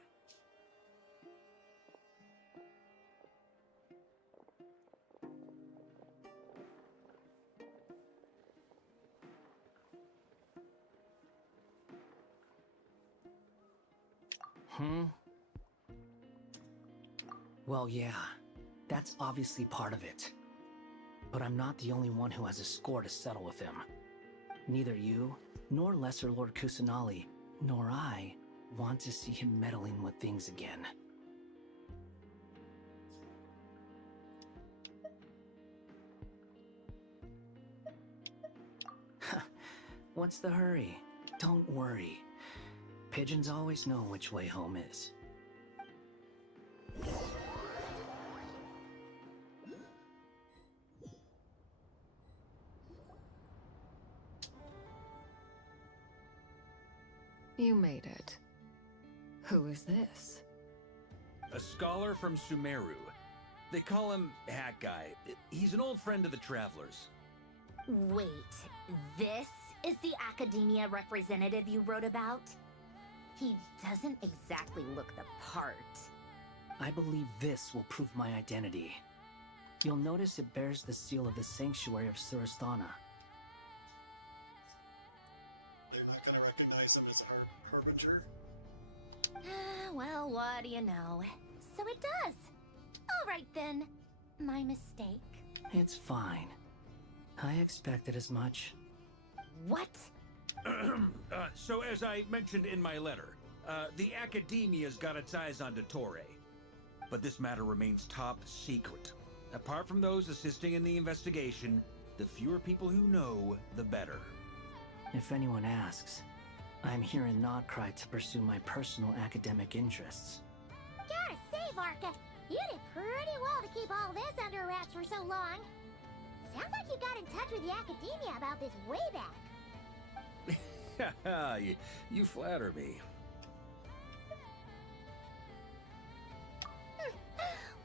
Well, yeah, that's obviously part of it. But I'm not the only one who has a score to settle with him. Neither you, nor Lesser Lord Kusanali, nor I want to see him meddling with things again. What's the hurry? Don't worry. Pigeons always know which way home is. You made it. Who is this? A scholar from Sumeru. They call him Hat Guy. He's an old friend of the Travelers. Wait, this is the Academia representative you wrote about? He doesn't exactly look the part. I believe this will prove my identity. You'll notice it bears the seal of the Sanctuary of Surasthana. They're not gonna recognize him as a Harbinger? Well, what do you know? So it does. All right then. My mistake. It's fine. I expected as much. What? So as I mentioned in my letter, the Academia's got its eyes on Dottore. But this matter remains top secret. Apart from those assisting in the investigation, the fewer people who know, the better. If anyone asks, I'm here in Notcry to pursue my personal academic interests. Gotta say, Varka, you did pretty well to keep all this under wraps for so long. Sounds like you got in touch with the Academia about this way back. You flatter me.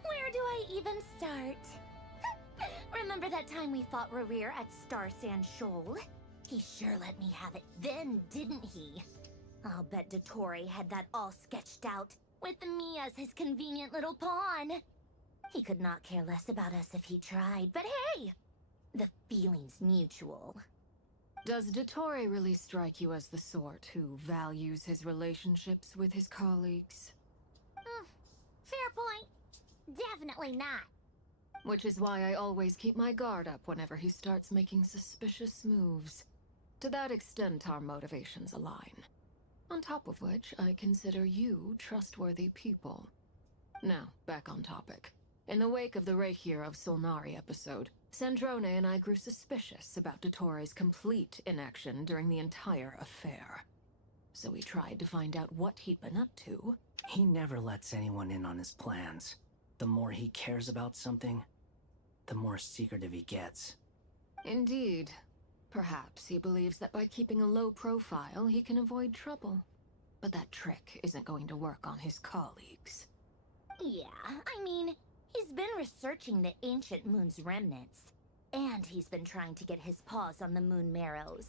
Where do I even start? Remember that time we fought Rerir at Star Sand Shoal? He sure let me have it then, didn't he? I'll bet Dottore had that all sketched out, with me as his convenient little pawn. He could not care less about us if he tried, but hey! The feeling's mutual. Does Dottore really strike you as the sort who values his relationships with his colleagues? Fair point. Definitely not. Which is why I always keep my guard up whenever he starts making suspicious moves. To that extent, our motivations align. On top of which, I consider you trustworthy people. Now, back on topic. In the wake of the Reikir of Solnari episode, Sandrone and I grew suspicious about Dottoro's complete inaction during the entire affair. So we tried to find out what he'd been up to. He never lets anyone in on his plans. The more he cares about something, the more secretive he gets. Indeed. Perhaps he believes that by keeping a low profile, he can avoid trouble. But that trick isn't going to work on his colleagues. Yeah, I mean, he's been researching the ancient moon's remnants. And he's been trying to get his paws on the moon marrows.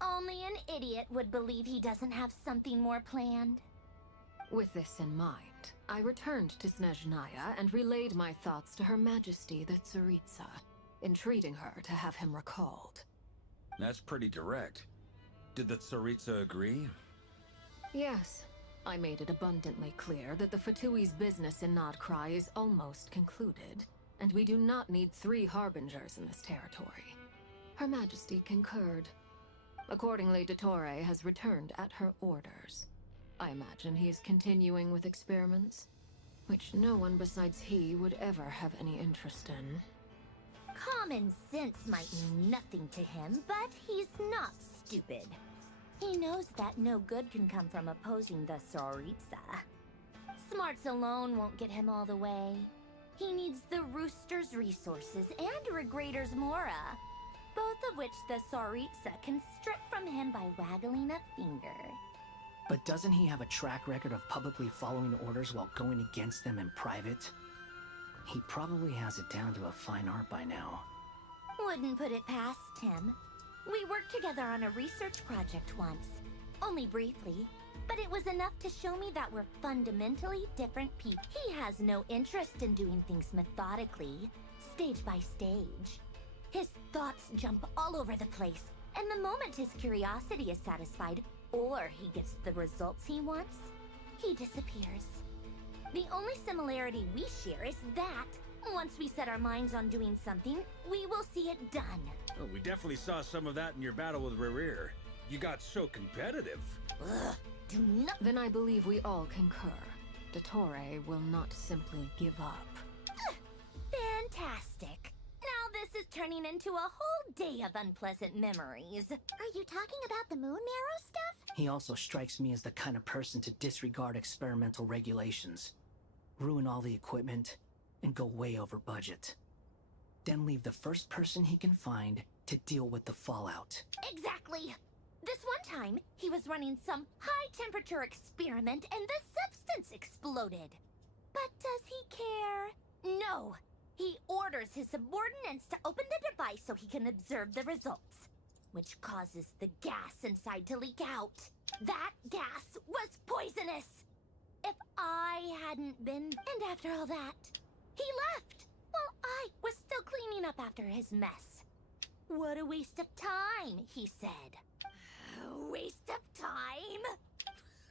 Only an idiot would believe he doesn't have something more planned. With this in mind, I returned to Snezhnaya and relayed my thoughts to Her Majesty the Tsaritsa, entreating her to have him recalled. That's pretty direct. Did the Tsaritsa agree? Yes. I made it abundantly clear that the Fatui's business in Nodcry is almost concluded, and we do not need 3 harbingers in this territory. Her Majesty concurred. Accordingly, Dottore has returned at her orders. I imagine he is continuing with experiments, which no one besides he would ever have any interest in. Common sense might mean nothing to him, but he's not stupid. He knows that no good can come from opposing the Tsaritsa. Smarts alone won't get him all the way. He needs the Rooster's resources and Regrator's Mora, both of which the Tsaritsa can strip from him by waggling a finger. But doesn't he have a track record of publicly following orders while going against them in private? He probably has it down to a fine art by now. Wouldn't put it past him. We worked together on a research project once. Only briefly, but it was enough to show me that we're fundamentally different people. He has no interest in doing things methodically, stage by stage. His thoughts jump all over the place, and the moment his curiosity is satisfied, or he gets the results he wants, he disappears. The only similarity we share is that, once we set our minds on doing something, we will see it done. Oh, we definitely saw some of that in your battle with Rerir. You got so competitive. Ugh, do not— Then I believe we all concur. Dottore will not simply give up. Fantastic. Now this is turning into a whole day of unpleasant memories. Are you talking about the moon marrow stuff? He also strikes me as the kind of person to disregard experimental regulations, ruin all the equipment, and go way over budget. Then leave the first person he can find to deal with the fallout. Exactly. This one time, he was running some high-temperature experiment and the substance exploded. But does he care? No. He orders his subordinates to open the device so he can observe the results, which causes the gas inside to leak out. That gas was poisonous! If I hadn't been— And after all that, he left, while I was still cleaning up after his mess. What a waste of time, he said. A waste of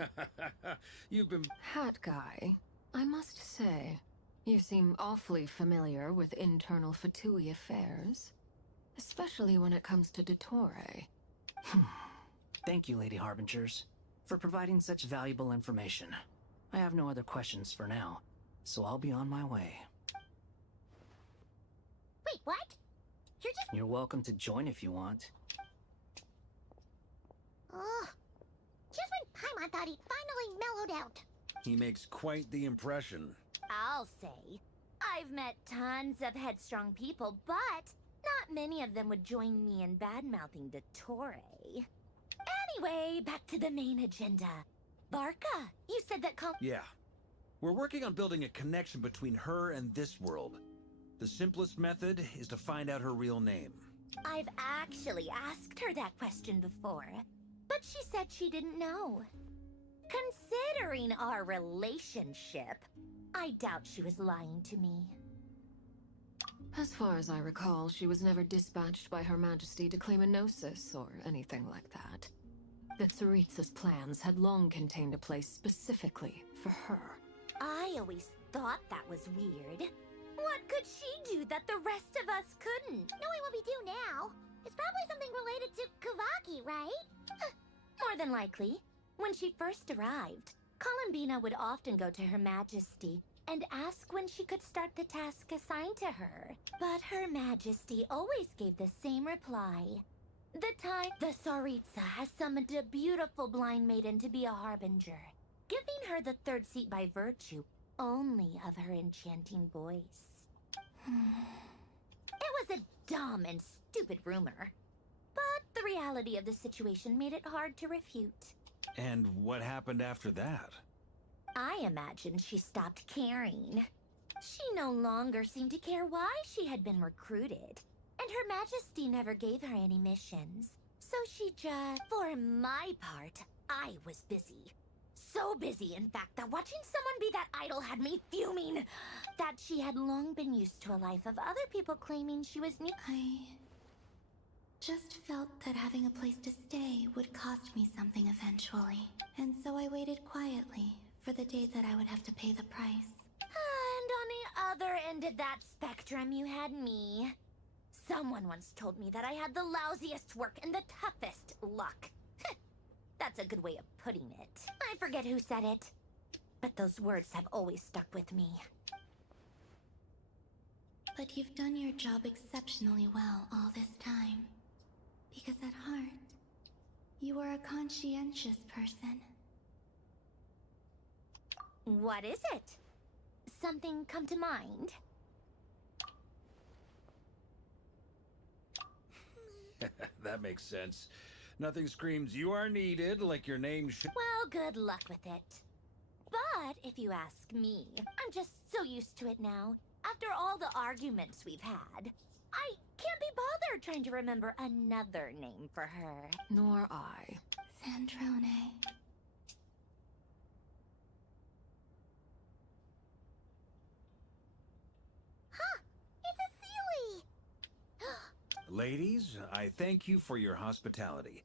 time? You've been— Hat guy, I must say, you seem awfully familiar with internal Fatui affairs. Especially when it comes to Dottore. Thank you, Lady Harbingers, for providing such valuable information. I have no other questions for now, so I'll be on my way. Wait, what? You're welcome to join if you want. Ugh. Just when Paimon thought he'd finally mellowed out. He makes quite the impression. I'll say. I've met tons of headstrong people, but not many of them would join me in bad-mouthing Dottore. Anyway, back to the main agenda. Barca, you said that Yeah. We're working on building a connection between her and this world. The simplest method is to find out her real name. I've actually asked her that question before, but she said she didn't know. Considering our relationship, I doubt she was lying to me. As far as I recall, she was never dispatched by Her Majesty to claim a gnosis or anything like that. The Tsaritsa's plans had long contained a place specifically for her. I always thought that was weird. What could she do that the rest of us couldn't? Knowing what we do now, it's probably something related to Kavaki, right? More than likely. When she first arrived, Columbina would often go to Her Majesty and ask when she could start the task assigned to her. But Her Majesty always gave the same reply. The time the Tsaritsa has summoned a beautiful blind maiden to be a harbinger, giving her the third seat by virtue only of her enchanting voice. It was a dumb and stupid rumor, but the reality of the situation made it hard to refute. And what happened after that? I imagine she stopped caring. She no longer seemed to care why she had been recruited, and Her Majesty never gave her any missions. So she just... For my part, I was busy. So busy, in fact, that watching someone be that idol had me fuming. That she had long been used to a life of other people claiming she was new. I just felt that having a place to stay would cost me something eventually. And so I waited quietly for the day that I would have to pay the price. And on the other end of that spectrum, you had me. Someone once told me that I had the lousiest work and the toughest luck. That's a good way of putting it. I forget who said it, but those words have always stuck with me. But you've done your job exceptionally well all this time. Because at heart, you are a conscientious person. What is it? Something come to mind? That makes sense. Nothing screams you are needed like your name should. Well, good luck with it. But if you ask me, I'm just so used to it now. After all the arguments we've had, I can't be bothered trying to remember another name for her. Nor I. Sandrone. Huh! It's a Seelie! Ladies, I thank you for your hospitality.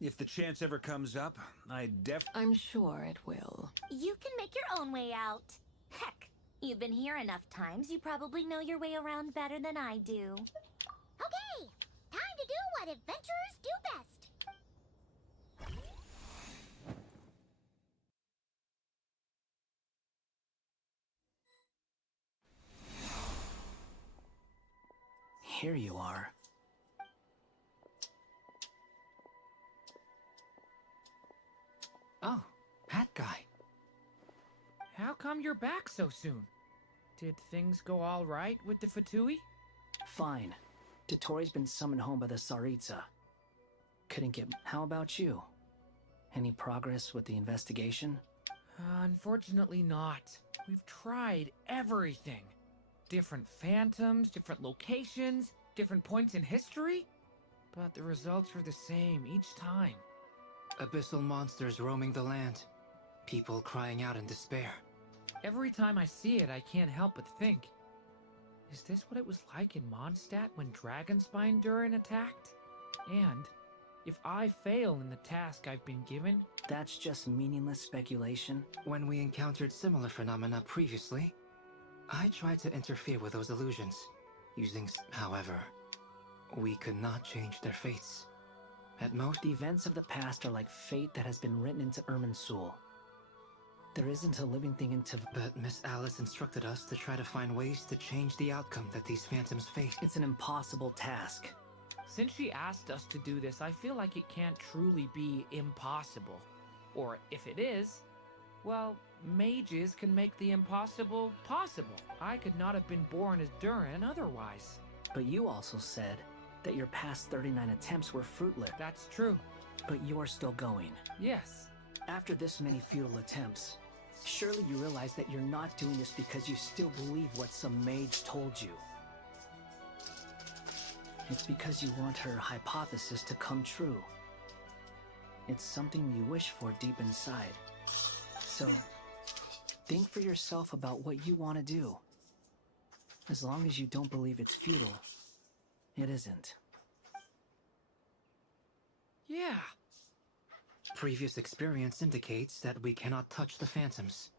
If the chance ever comes up, I'm sure it will. You can make your own way out. Heck, you've been here enough times, you probably know your way around better than I do. Okay, time to do what adventurers do best. Here you are. Oh, that guy. How come you're back so soon? Did things go all right with the Fatui? Fine. Dottoro's been summoned home by the Tsaritsa. Couldn't get... How about you? Any progress with the investigation? Unfortunately not. We've tried everything. Different phantoms, different locations, different points in history. But the results are the same each time. Abyssal monsters roaming the land. People crying out in despair. Every time I see it, I can't help but think, is this what it was like in Mondstadt when Dragonspine Durin attacked? And if I fail in the task I've been given... That's just meaningless speculation. When we encountered similar phenomena previously, I tried to interfere with those illusions, using... However, we could not change their fates. At most, the events of the past are like fate that has been written into Irminsul. There isn't a living thing into... But Miss Alice instructed us to try to find ways to change the outcome that these phantoms face. It's an impossible task. Since she asked us to do this, I feel like it can't truly be impossible. Or if it is, well, mages can make the impossible possible. I could not have been born as Durin otherwise. But you also said that your past 39 attempts were fruitless. That's true. But you're still going. Yes. After this many futile attempts, surely you realize that you're not doing this because you still believe what some mage told you. It's because you want her hypothesis to come true. It's something you wish for deep inside. So, think for yourself about what you want to do. As long as you don't believe it's futile, it isn't. Yeah. Previous experience indicates that we cannot touch the phantoms.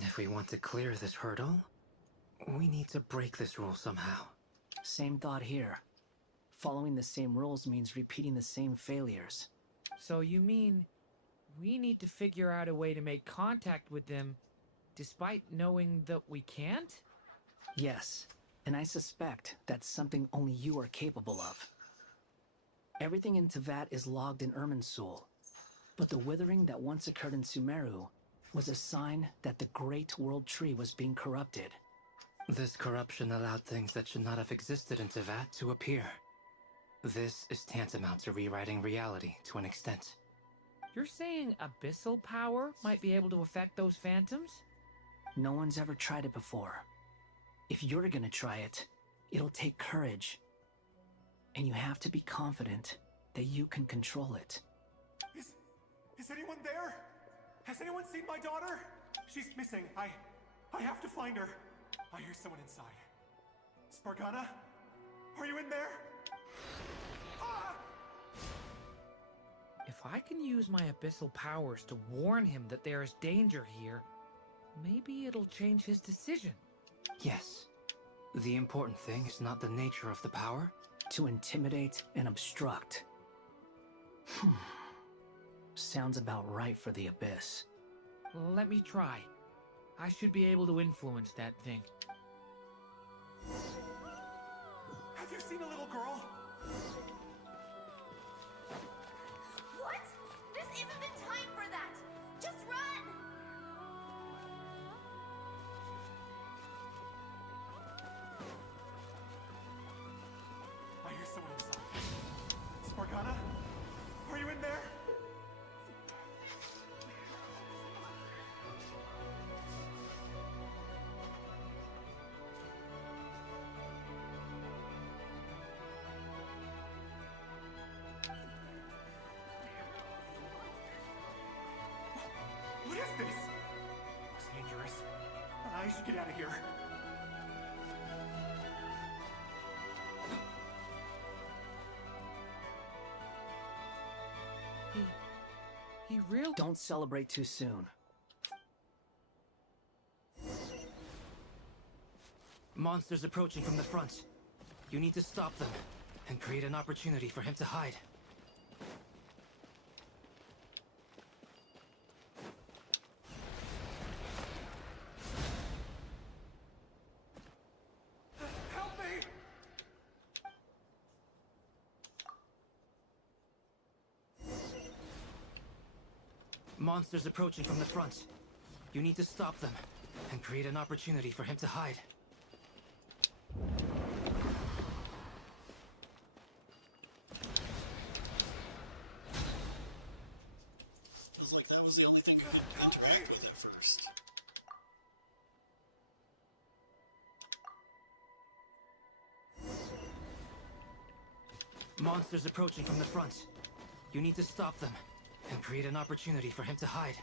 If we want to clear this hurdle, we need to break this rule somehow. Same thought here. Following the same rules means repeating the same failures. So you mean we need to figure out a way to make contact with them despite knowing that we can't? Yes, and I suspect that's something only you are capable of. Everything in Teyvat is logged in Irminsul, but the withering that once occurred in Sumeru was a sign that the Great World Tree was being corrupted. This corruption allowed things that should not have existed in Teyvat to appear. This is tantamount to rewriting reality to an extent. You're saying abyssal power might be able to affect those phantoms? No one's ever tried it before. If you're gonna try it, it'll take courage. And you have to be confident that you can control it. Is anyone there? Has anyone seen my daughter? She's missing. I have to find her. I hear someone inside. Spargana? Are you in there? Ah! If I can use my abyssal powers to warn him that there is danger here, maybe it'll change his decision. Yes. The important thing is not the nature of the power. To intimidate and obstruct. Sounds about right for the Abyss. Let me try. I should be able to influence that thing. Have you seen a little girl? What? This isn't the time for that! Just run! I hear someone inside. Spargana? Are you in there? What is this? It's dangerous. I should get out of here. He really— Don't celebrate too soon. Monsters approaching from the front. You need to stop them and create an opportunity for him to hide. Help me! Monsters approaching from the front. You need to stop them and create an opportunity for him to hide. Feels like that was the only thing I could interact with at first. Monsters approaching from the front. You need to stop them and create an opportunity for him to hide.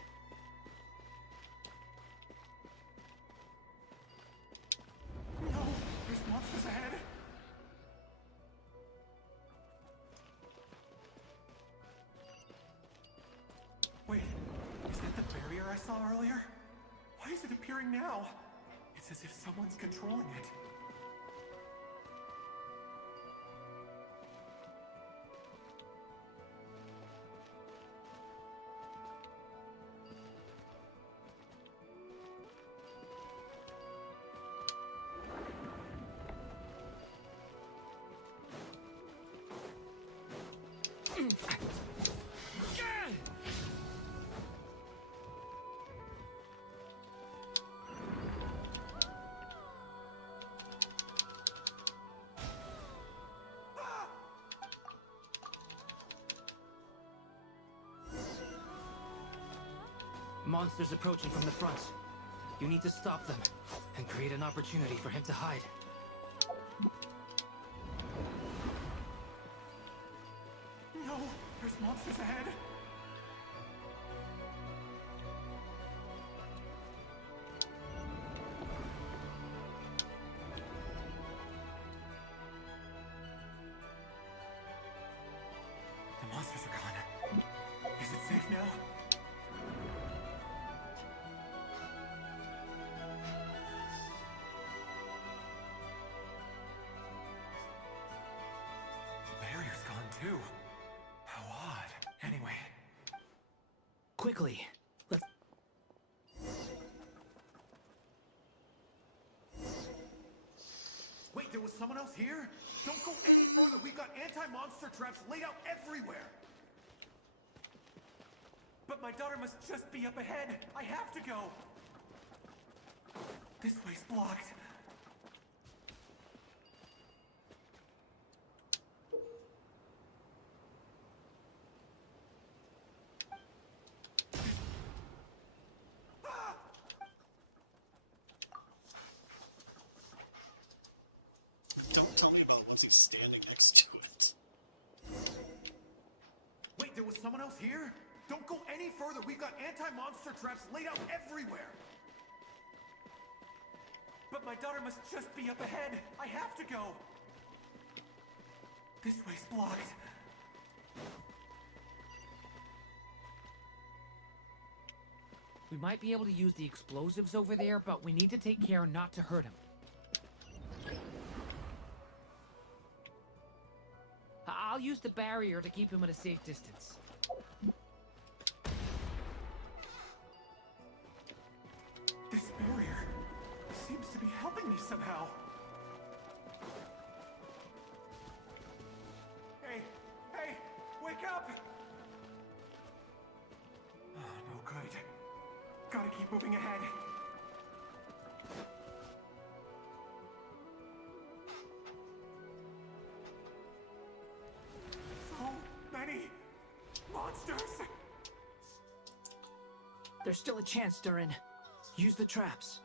No! There's monsters ahead! Wait, is that the barrier I saw earlier? Why is it appearing now? It's as if someone's controlling it. Monsters approaching from the front. You need to stop them and create an opportunity for him to hide. No! There's monsters ahead! The monsters are gone. Is it safe now? The barrier's gone too. How odd. Anyway. Quickly, let's... Wait, there was someone else here? Don't go any further. We've got anti-monster traps laid out everywhere. But my daughter must just be up ahead. I have to go. This way's blocked. Don't tell me about what's he standing next to it. Wait, there was someone else here? Don't go any further. We've got anti-monster traps laid out everywhere. But my daughter must just be up ahead. I have to go. This way's blocked. We might be able to use the explosives over there, but we need to take care not to hurt him. I'll use the barrier to keep him at a safe distance. This barrier seems to be helping me somehow. Hey, hey, wake up! Oh, no good. Gotta keep moving ahead. So many monsters! There's still a chance, Durin. Use the traps.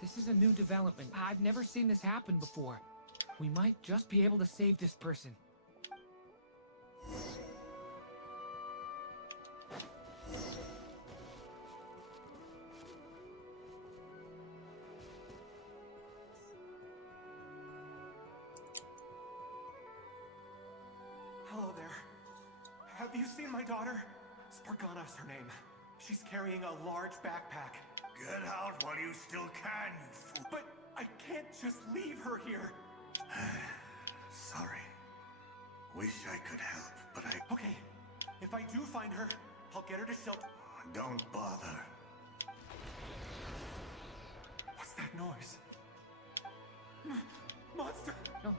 This is a new development. I've never seen this happen before. We might just be able to save this person. Hello there. Have you seen my daughter? Spargana's her name. She's carrying a large backpack. Get out while you still can, you fool. But I can't just leave her here. Sorry. Wish I could help, but I... Okay, if I do find her, I'll get her to shelter. Don't bother. What's that noise? Monster! No,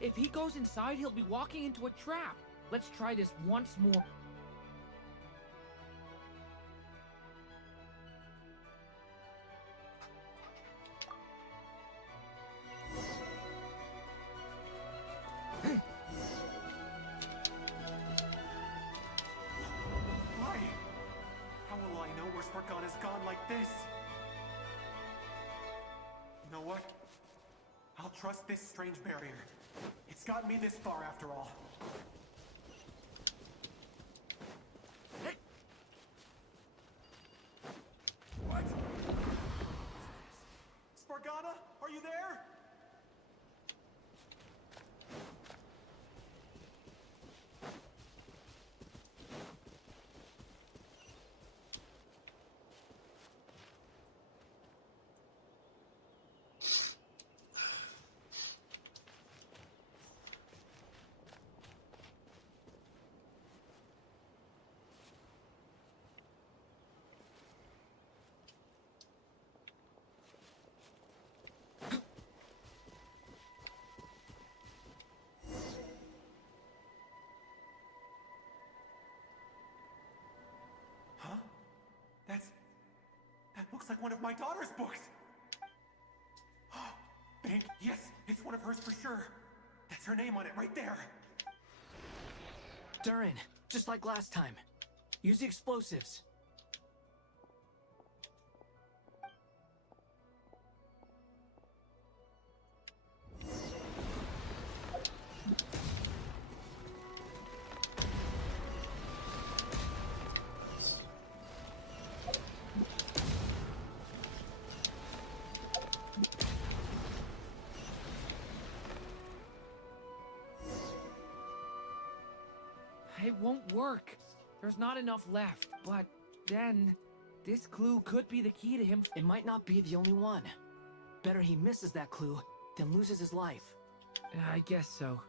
if he goes inside, he'll be walking into a trap. Let's try this once more. I'll trust this strange barrier. It's gotten me this far after all. Hey! What? Spargana, are you there? That looks like one of my daughter's books! Yes, it's one of hers for sure. That's her name on it right there. Durin, just like last time. Use the explosives. It won't work. There's not enough left, but then this clue could be the key to him. It might not be the only one. Better he misses that clue than loses his life. I guess so.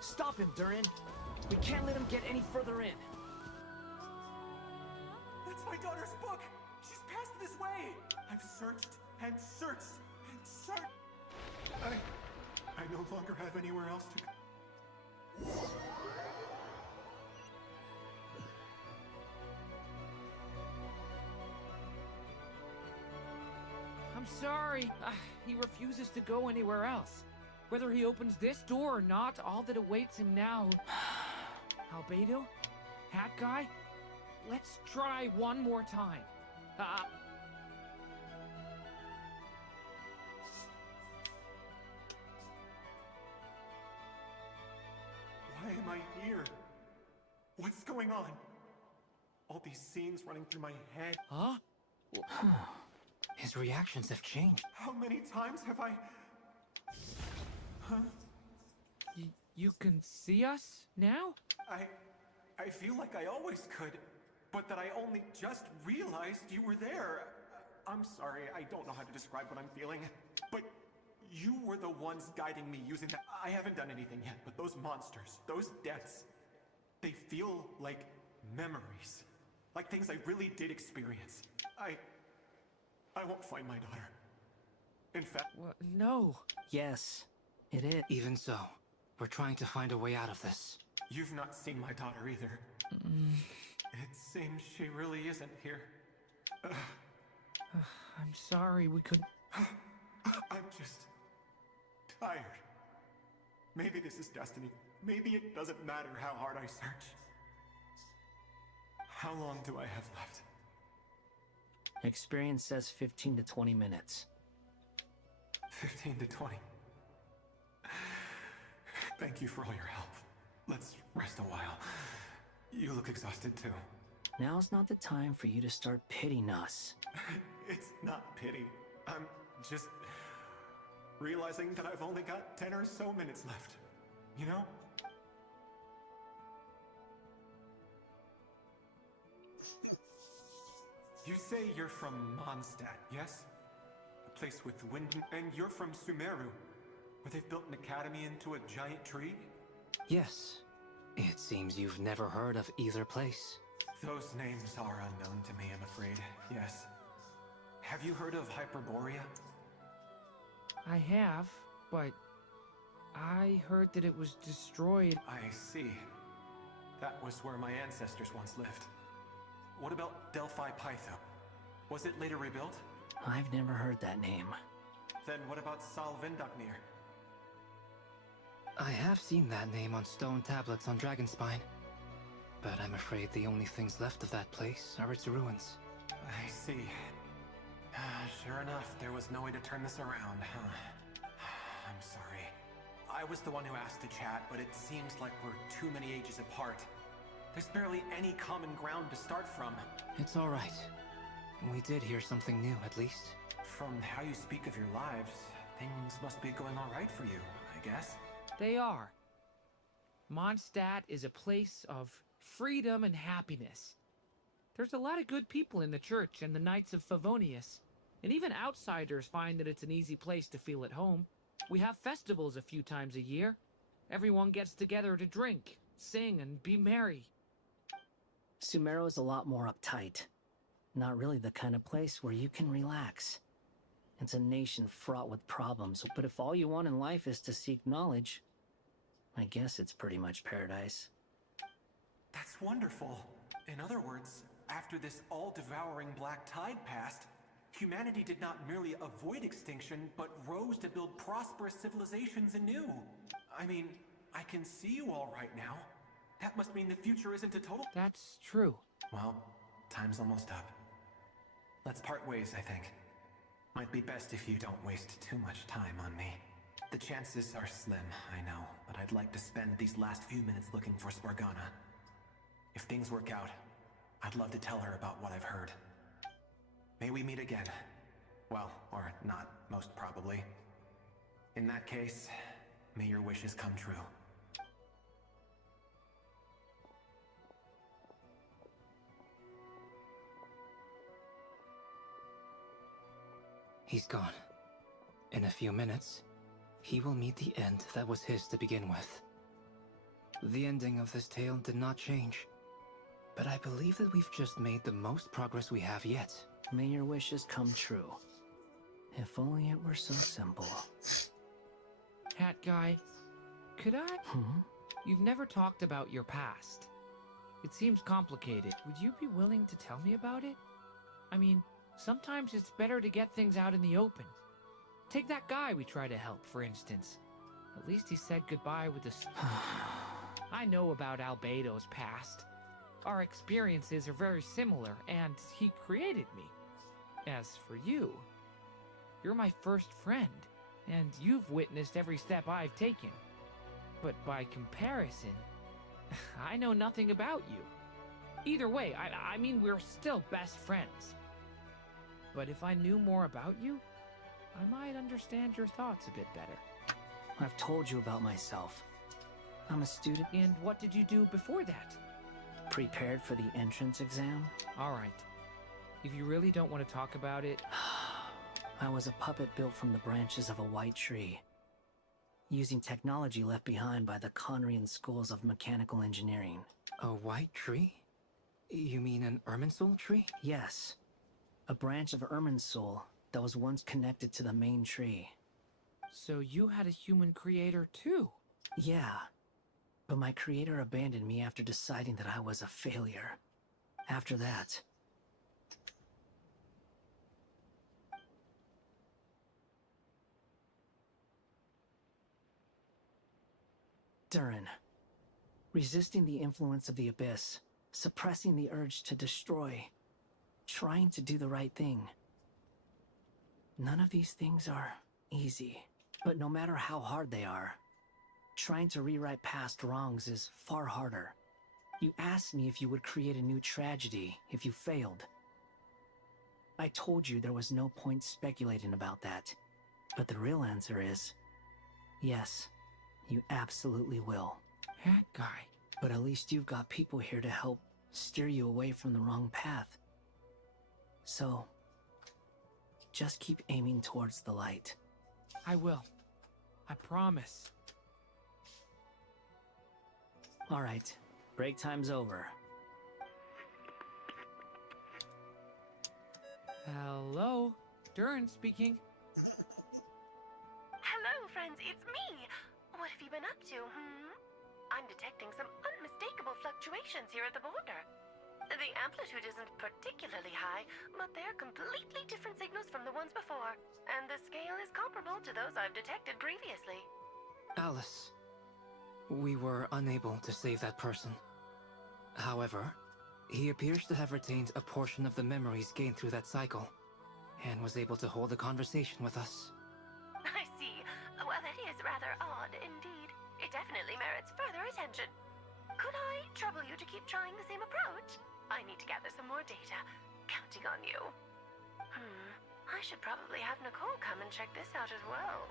Stop him, Durin. We can't let him get any further in. That's my daughter's book! She's passed this way! I've searched and searched and searched. I no longer have anywhere else to go. I'm sorry. He refuses to go anywhere else. Whether he opens this door or not, all that awaits him now... Albedo? Hat Guy? Let's try one more time. Why am I here? What's going on? All these scenes running through my head. Huh? His reactions have changed. How many times have I... Huh? You can see us now? I feel like I always could, but that I only just realized you were there. I'm sorry, I don't know how to describe what I'm feeling, but you were the ones guiding me using that. I haven't done anything yet, but those monsters, those deaths, they feel like memories. Like things I really did experience. I won't find my daughter. In fact... What? No. Yes, it is. Even so, we're trying to find a way out of this. You've not seen my daughter either. It seems she really isn't here. I'm sorry, we couldn't... I'm just... tired. Maybe this is destiny. Maybe it doesn't matter how hard I search. How long do I have left? Experience says 15 to 20 minutes. 15 to 20. Thank you for all your help. Let's rest a while. You look exhausted too. Now's not the time for you to start pitying us. It's not pity. I'm just realizing that I've only got 10 or so minutes left. You know? You say you're from Mondstadt, yes? A place with wind, and you're from Sumeru, where they've built an academy into a giant tree? Yes. It seems you've never heard of either place. Those names are unknown to me, I'm afraid. Yes. Have you heard of Hyperborea? I have, but I heard that it was destroyed. I see. That was where my ancestors once lived. What about Delphi Pytho? Was it later rebuilt? I've never heard that name. Then what about Sal Vindaknir? I have seen that name on stone tablets on Dragonspine. but I'm afraid the only things left of that place are its ruins. I see. Sure enough, there was no way to turn this around, huh? I'm sorry. I was the one who asked to chat, but it seems like we're too many ages apart. There's barely any common ground to start from. It's all right. We did hear something new, at least. From how you speak of your lives, things must be going all right for you, I guess. They are. Mondstadt is a place of freedom and happiness. There's a lot of good people in the church and the Knights of Favonius, and even outsiders find that it's an easy place to feel at home. We have festivals a few times a year. Everyone gets together to drink, sing, and be merry. Sumeru is a lot more uptight. Not really the kind of place where you can relax. It's a nation fraught with problems, but if all you want in life is to seek knowledge, I guess it's pretty much paradise. That's wonderful. In other words, after this all-devouring black tide passed, humanity did not merely avoid extinction, but rose to build prosperous civilizations anew. I mean, I can see you all right now. That must mean the future isn't a total— That's true. Well, time's almost up. Let's part ways, I think. Might be best if you don't waste too much time on me. The chances are slim, I know, but I'd like to spend these last few minutes looking for Spargana. If things work out, I'd love to tell her about what I've heard. May we meet again. Well, or not, most probably. In that case, may your wishes come true. He's gone. In a few minutes, he will meet the end that was his to begin with. The ending of this tale did not change, but I believe that we've just made the most progress we have yet. May your wishes come true. If only it were so simple. Hat guy, could I? You've never talked about your past. It seems complicated. Would you be willing to tell me about it? I mean, sometimes it's better to get things out in the open. Take that guy we try to help, for instance. At least he said goodbye with a... I know about Albedo's past. Our experiences are very similar, and he created me. As for you, you're my first friend, and you've witnessed every step I've taken. But by comparison, I know nothing about you. Either way, I mean, we're still best friends. But if I knew more about you, I might understand your thoughts a bit better. I've told you about myself. I'm a student. And what did you do before that? Prepared for the entrance exam. Alright. If you really don't want to talk about it... I was a puppet built from the branches of a white tree, using technology left behind by the Conrian schools of mechanical engineering. A white tree? You mean an Irminsul tree? Yes. A branch of Irminsul that was once connected to the main tree. So you had a human creator too? Yeah. But my creator abandoned me after deciding that I was a failure. After that... Durin. Resisting the influence of the Abyss, suppressing the urge to destroy, trying to do the right thing. None of these things are easy, but no matter how hard they are, trying to rewrite past wrongs is far harder. You asked me if you would create a new tragedy if you failed. I told you there was no point speculating about that, but the real answer is, yes, you absolutely will. That guy. But at least you've got people here to help steer you away from the wrong path. So, just keep aiming towards the light. I will. I promise. Alright, break time's over. Hello? Durin speaking. Hello, friends, it's me! What have you been up to, I'm detecting some unmistakable fluctuations here at the border. The amplitude isn't particularly high, but they're completely different signals from the ones before, and the scale is comparable to those I've detected previously. Alice, we were unable to save that person. However, he appears to have retained a portion of the memories gained through that cycle, and was able to hold a conversation with us. I see. Well, that is rather odd indeed. It definitely merits further attention. Could I trouble you to keep trying the same approach? I need to gather some more data. Counting on you. I should probably have Nicole come and check this out as well.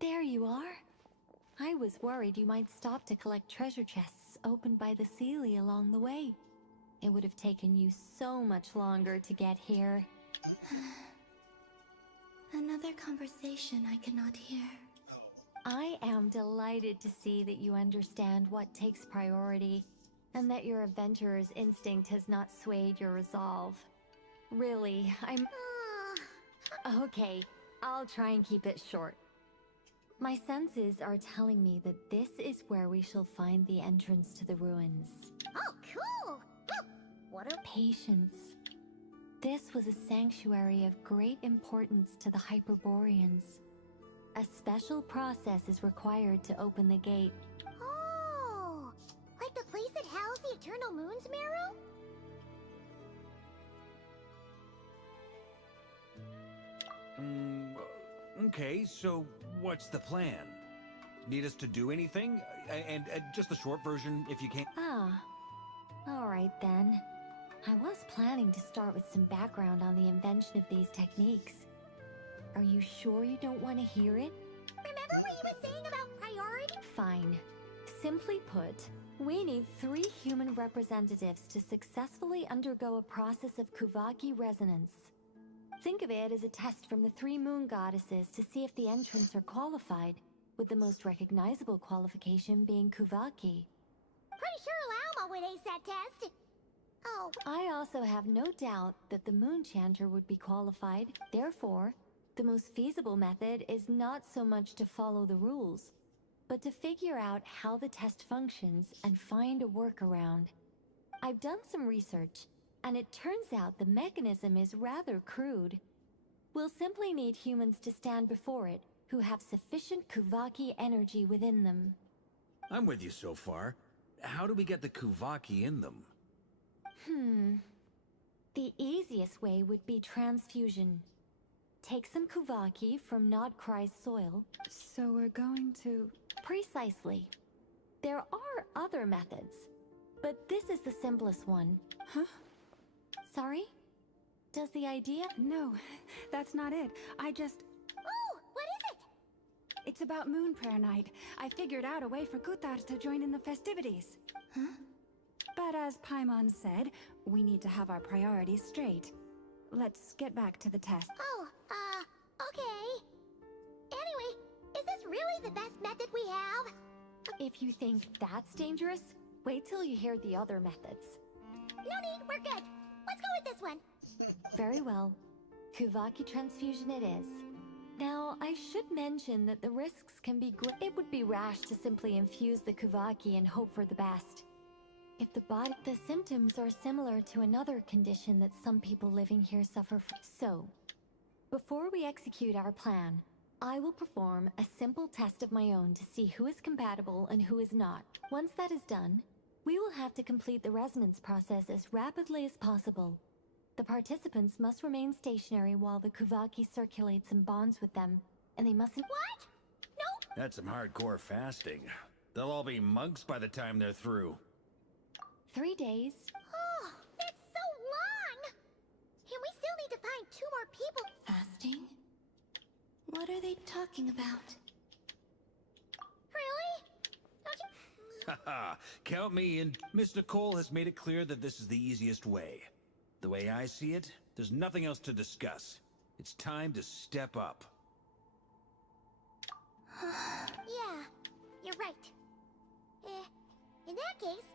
There you are. I was worried you might stop to collect treasure chests opened by the Seelie along the way. It would have taken you so much longer to get here. Another conversation I cannot hear. I am delighted to see that you understand what takes priority, and that your adventurer's instinct has not swayed your resolve. Really, I'm... Okay, I'll try and keep it short. My senses are telling me that this is where we shall find the entrance to the ruins. Oh, cool! What a... Patience. This was a sanctuary of great importance to the Hyperboreans. A special process is required to open the gate. Oh! Like the place that housed the Eternal Moon's Marrow? Okay, so what's the plan? Need us to do anything? And just the short version, if you can. Ah. Alright then. I was planning to start with some background on the invention of these techniques. Are you sure you don't want to hear it? Remember what you were saying about priority? Fine. Simply put, we need 3 human representatives to successfully undergo a process of Kuvaki resonance. Think of it as a test from the 3 moon goddesses to see if the entrants are qualified, with the most recognizable qualification being Kuvaki. Pretty sure Lauma would ace that test. Oh. I also have no doubt that the Moon Chanter would be qualified. Therefore, the most feasible method is not so much to follow the rules, but to figure out how the test functions and find a workaround. I've done some research, and it turns out the mechanism is rather crude. We'll simply need humans to stand before it who have sufficient Kuvaki energy within them. I'm with you so far. How do we get the Kuvaki in them? The easiest way would be transfusion. Take some Kuvaki from Nodcry's soil. So we're going to... Precisely. There are other methods, but this is the simplest one. Huh? Sorry? Does the idea... No, that's not it. I just... Oh, what is it? It's about Moon Prayer Night. I figured out a way for Kuthar to join in the festivities. Huh? But as Paimon said, we need to have our priorities straight. Let's get back to the test. Oh, okay. Anyway, is this really the best method we have? If you think that's dangerous, wait till you hear the other methods. No need, we're good. Let's go with this one. Very well. Kuvaki transfusion it is. Now, I should mention that the risks can be great. It would be rash to simply infuse the Kuvaki and hope for the best. If the body... The symptoms are similar to another condition that some people living here suffer from. So, before we execute our plan, I will perform a simple test of my own to see who is compatible and who is not. Once that is done, we will have to complete the resonance process as rapidly as possible. The participants must remain stationary while the Kuvaki circulates and bonds with them, and they mustn't— What? No! That's some hardcore fasting. They'll all be monks by the time they're through. 3 days. Oh, that's so long! And we still need to find 2 more people. Fasting? What are they talking about? Really? Don't you... Haha, count me in. Miss Nicole has made it clear that this is the easiest way. The way I see it, there's nothing else to discuss. It's time to step up. Yeah, you're right. In that case,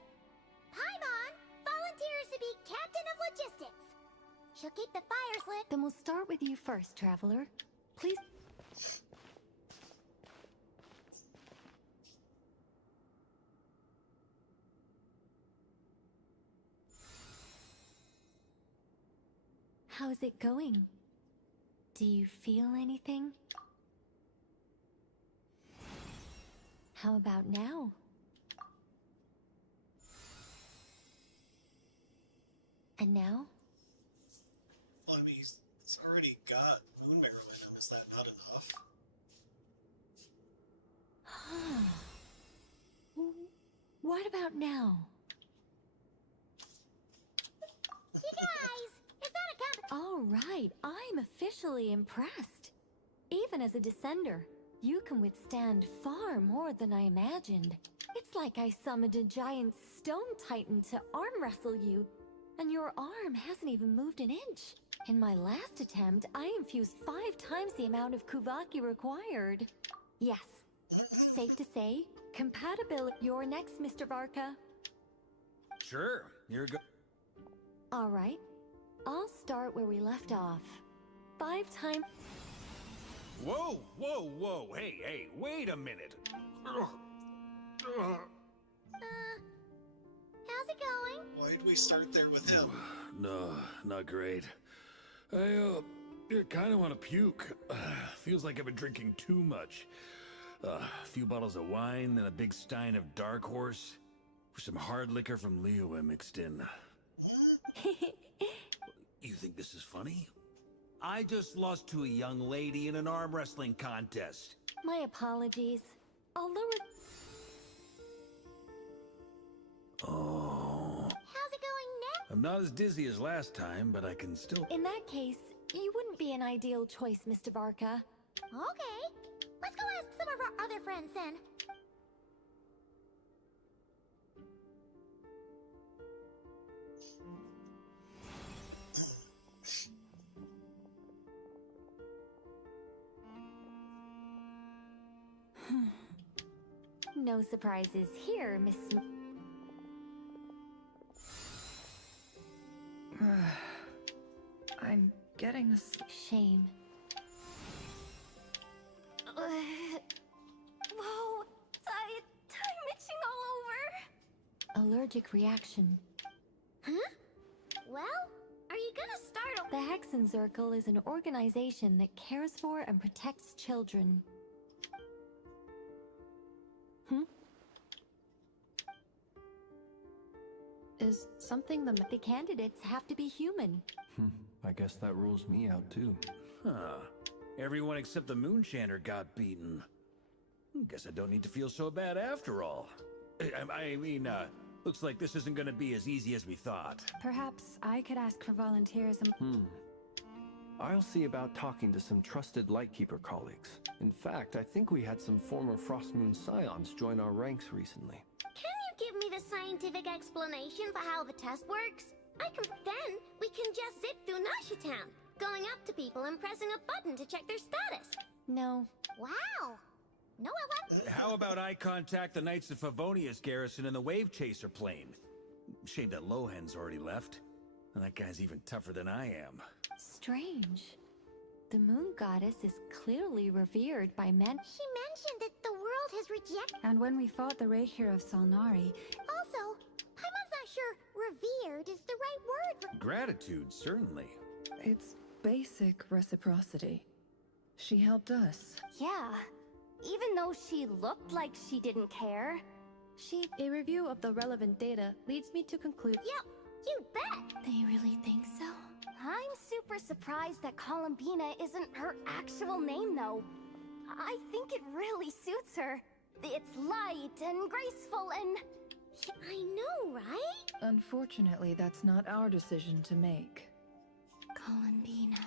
Paimon volunteers to be Captain of Logistics. She'll keep the fires lit. Then we'll start with you first, Traveler. Please... How's it going? Do you feel anything? How about now? And now? Well, I mean, he's already got moon marrow in him. Is that not enough? What about now? You guys, is that a All right, I'm officially impressed. Even as a descender, you can withstand far more than I imagined. It's like I summoned a giant stone titan to arm wrestle you, and your arm hasn't even moved an inch. In my last attempt, I infused 5 times the amount of Kuvaki required. Yes, safe to say, compatibility. You're next, Mr. Varka. Sure, you're go. All right, I'll start where we left off. 5 times. Whoa, whoa, whoa! Hey, wait a minute. how's it going? Why'd we start there with him? No, not great. I kind of want to puke. Feels like I've been drinking too much. A few bottles of wine, then a big stein of Dark Horse, with some hard liquor from Liyue mixed in. You think this is funny? I just lost to a young lady in an arm wrestling contest. My apologies. I'll lower. Oh. How's it going now? I'm not as dizzy as last time, but I can still. In that case, you wouldn't be an ideal choice, Mr. Varka. Okay. Let's go ask some of our other friends then. No surprises here, Miss. I'm getting a shame. Whoa, time itching all over. Allergic reaction. Huh? Well, are you gonna start The Hexenzirkel is an organization that cares for and protects children. Is something The candidates have to be human. I guess that rules me out too. Huh. Everyone except the Moonchanter got beaten. Guess I don't need to feel so bad after all. I mean, looks like this isn't gonna be as easy as we thought. Perhaps I could ask for volunteers. I'll see about talking to some trusted Lightkeeper colleagues. In fact, I think we had some former Frostmoon Scions join our ranks recently. Can you give me the scientific explanation for how the test works? Then we can just zip through Nashitown, going up to people and pressing a button to check their status. No. Wow. No, How about I contact the Knights of Favonius garrison in the Wave Chaser plane? Shame that Lohan's already left. And that guy's even tougher than I am. Strange. The moon goddess is clearly revered by men. She mentioned that the world has rejected. And when we fought the Reikir of Solnari, Also, Paimon's not sure revered is the right word for. Gratitude, certainly. It's basic reciprocity. She helped us. Yeah. Even though she looked like she didn't care, A review of the relevant data leads me to conclude. Yep, you bet. They really think so? I'm super surprised that Columbina isn't her actual name, though. I think it really suits her. It's light and graceful and... I know, right? Unfortunately, that's not our decision to make. Columbina.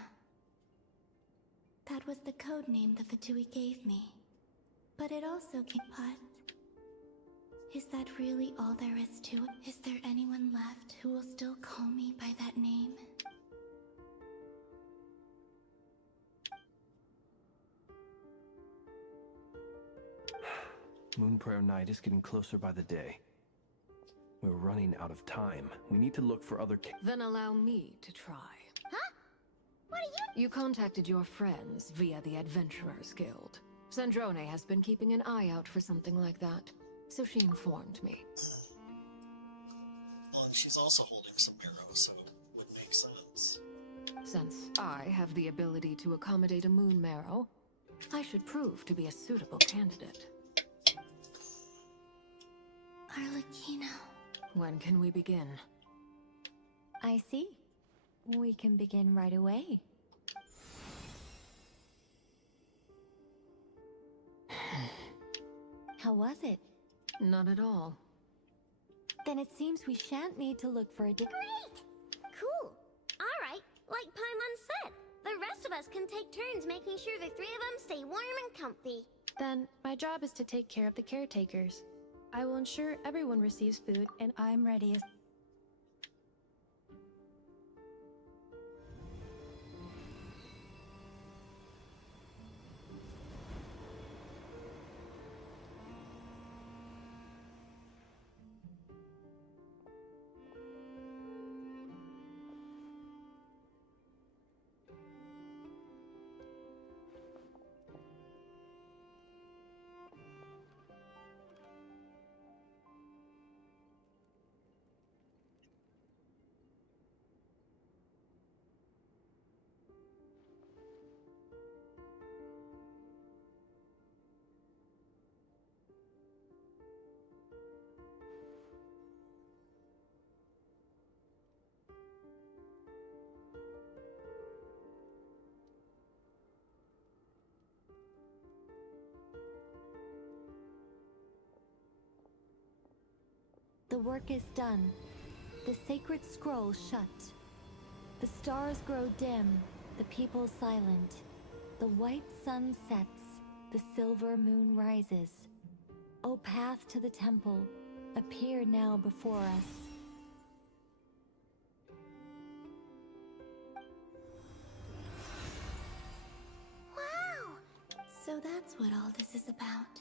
That was the code name the Fatui gave me. But it also came. But is that really all there is to it? Is there anyone left who will still call me by that name? Moonprayer Night is getting closer by the day. We're running out of time. We need to look for other Then allow me to try. Huh? What are you? You contacted your friends via the Adventurers Guild. Sandrone has been keeping an eye out for something like that, so she informed me. Well, and she's also holding some marrow, so it would make sense. Since I have the ability to accommodate a moon marrow, I should prove to be a suitable candidate. Arlecchino. When can we begin? I see. We can begin right away. How was it? Not at all. Then it seems we shan't need to look for a Great! Cool. Alright, like Paimon said, the rest of us can take turns making sure the three of them stay warm and comfy. Then, my job is to take care of the caretakers. I will ensure everyone receives food, and I'm ready as... The work is done. The sacred scroll shut. The stars grow dim, the people silent. The white sun sets, the silver moon rises. O path to the temple, appear now before us. Wow! So that's what all this is about.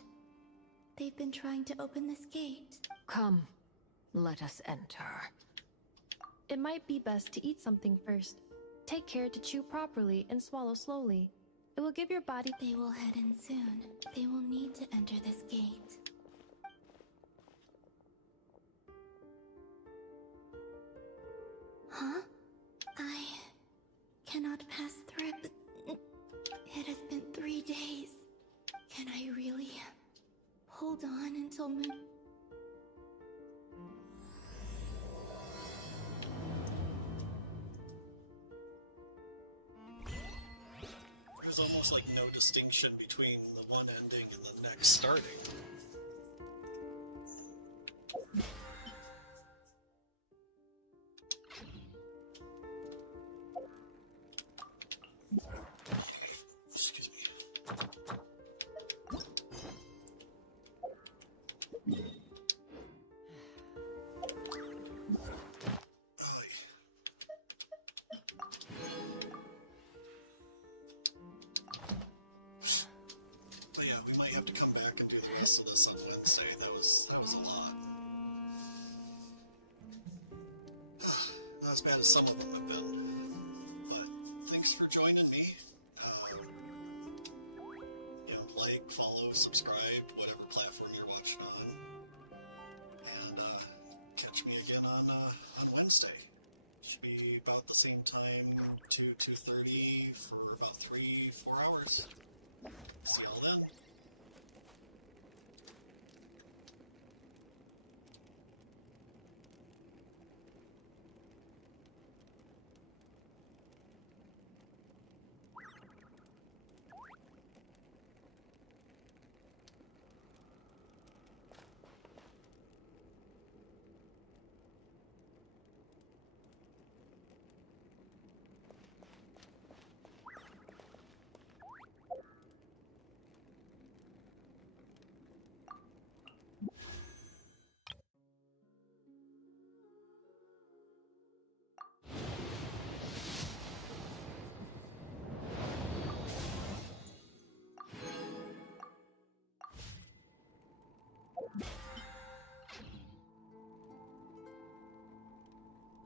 They've been trying to open this gate. Come, let us enter. it might be best to eat something first. Take care to chew properly and swallow slowly. It will give your body— They will head in soon. They will need to enter this gate. Huh? I cannot pass through. It has been 3 days. Can I really hold on until moon? There's almost like no distinction between the one ending and the next starting. Excuse me. But yeah, we might have to come back and do the rest of this on Wednesday. That was a lot. Not as bad as some of them have been. But thanks for joining me. Like, follow, subscribe, whatever platform you're watching on. And catch me again on Wednesday. Should be about the same time, 2:30 for about 3-4 hours. See y'all then.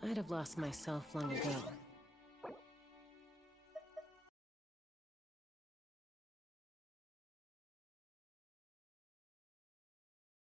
I'd have lost myself long ago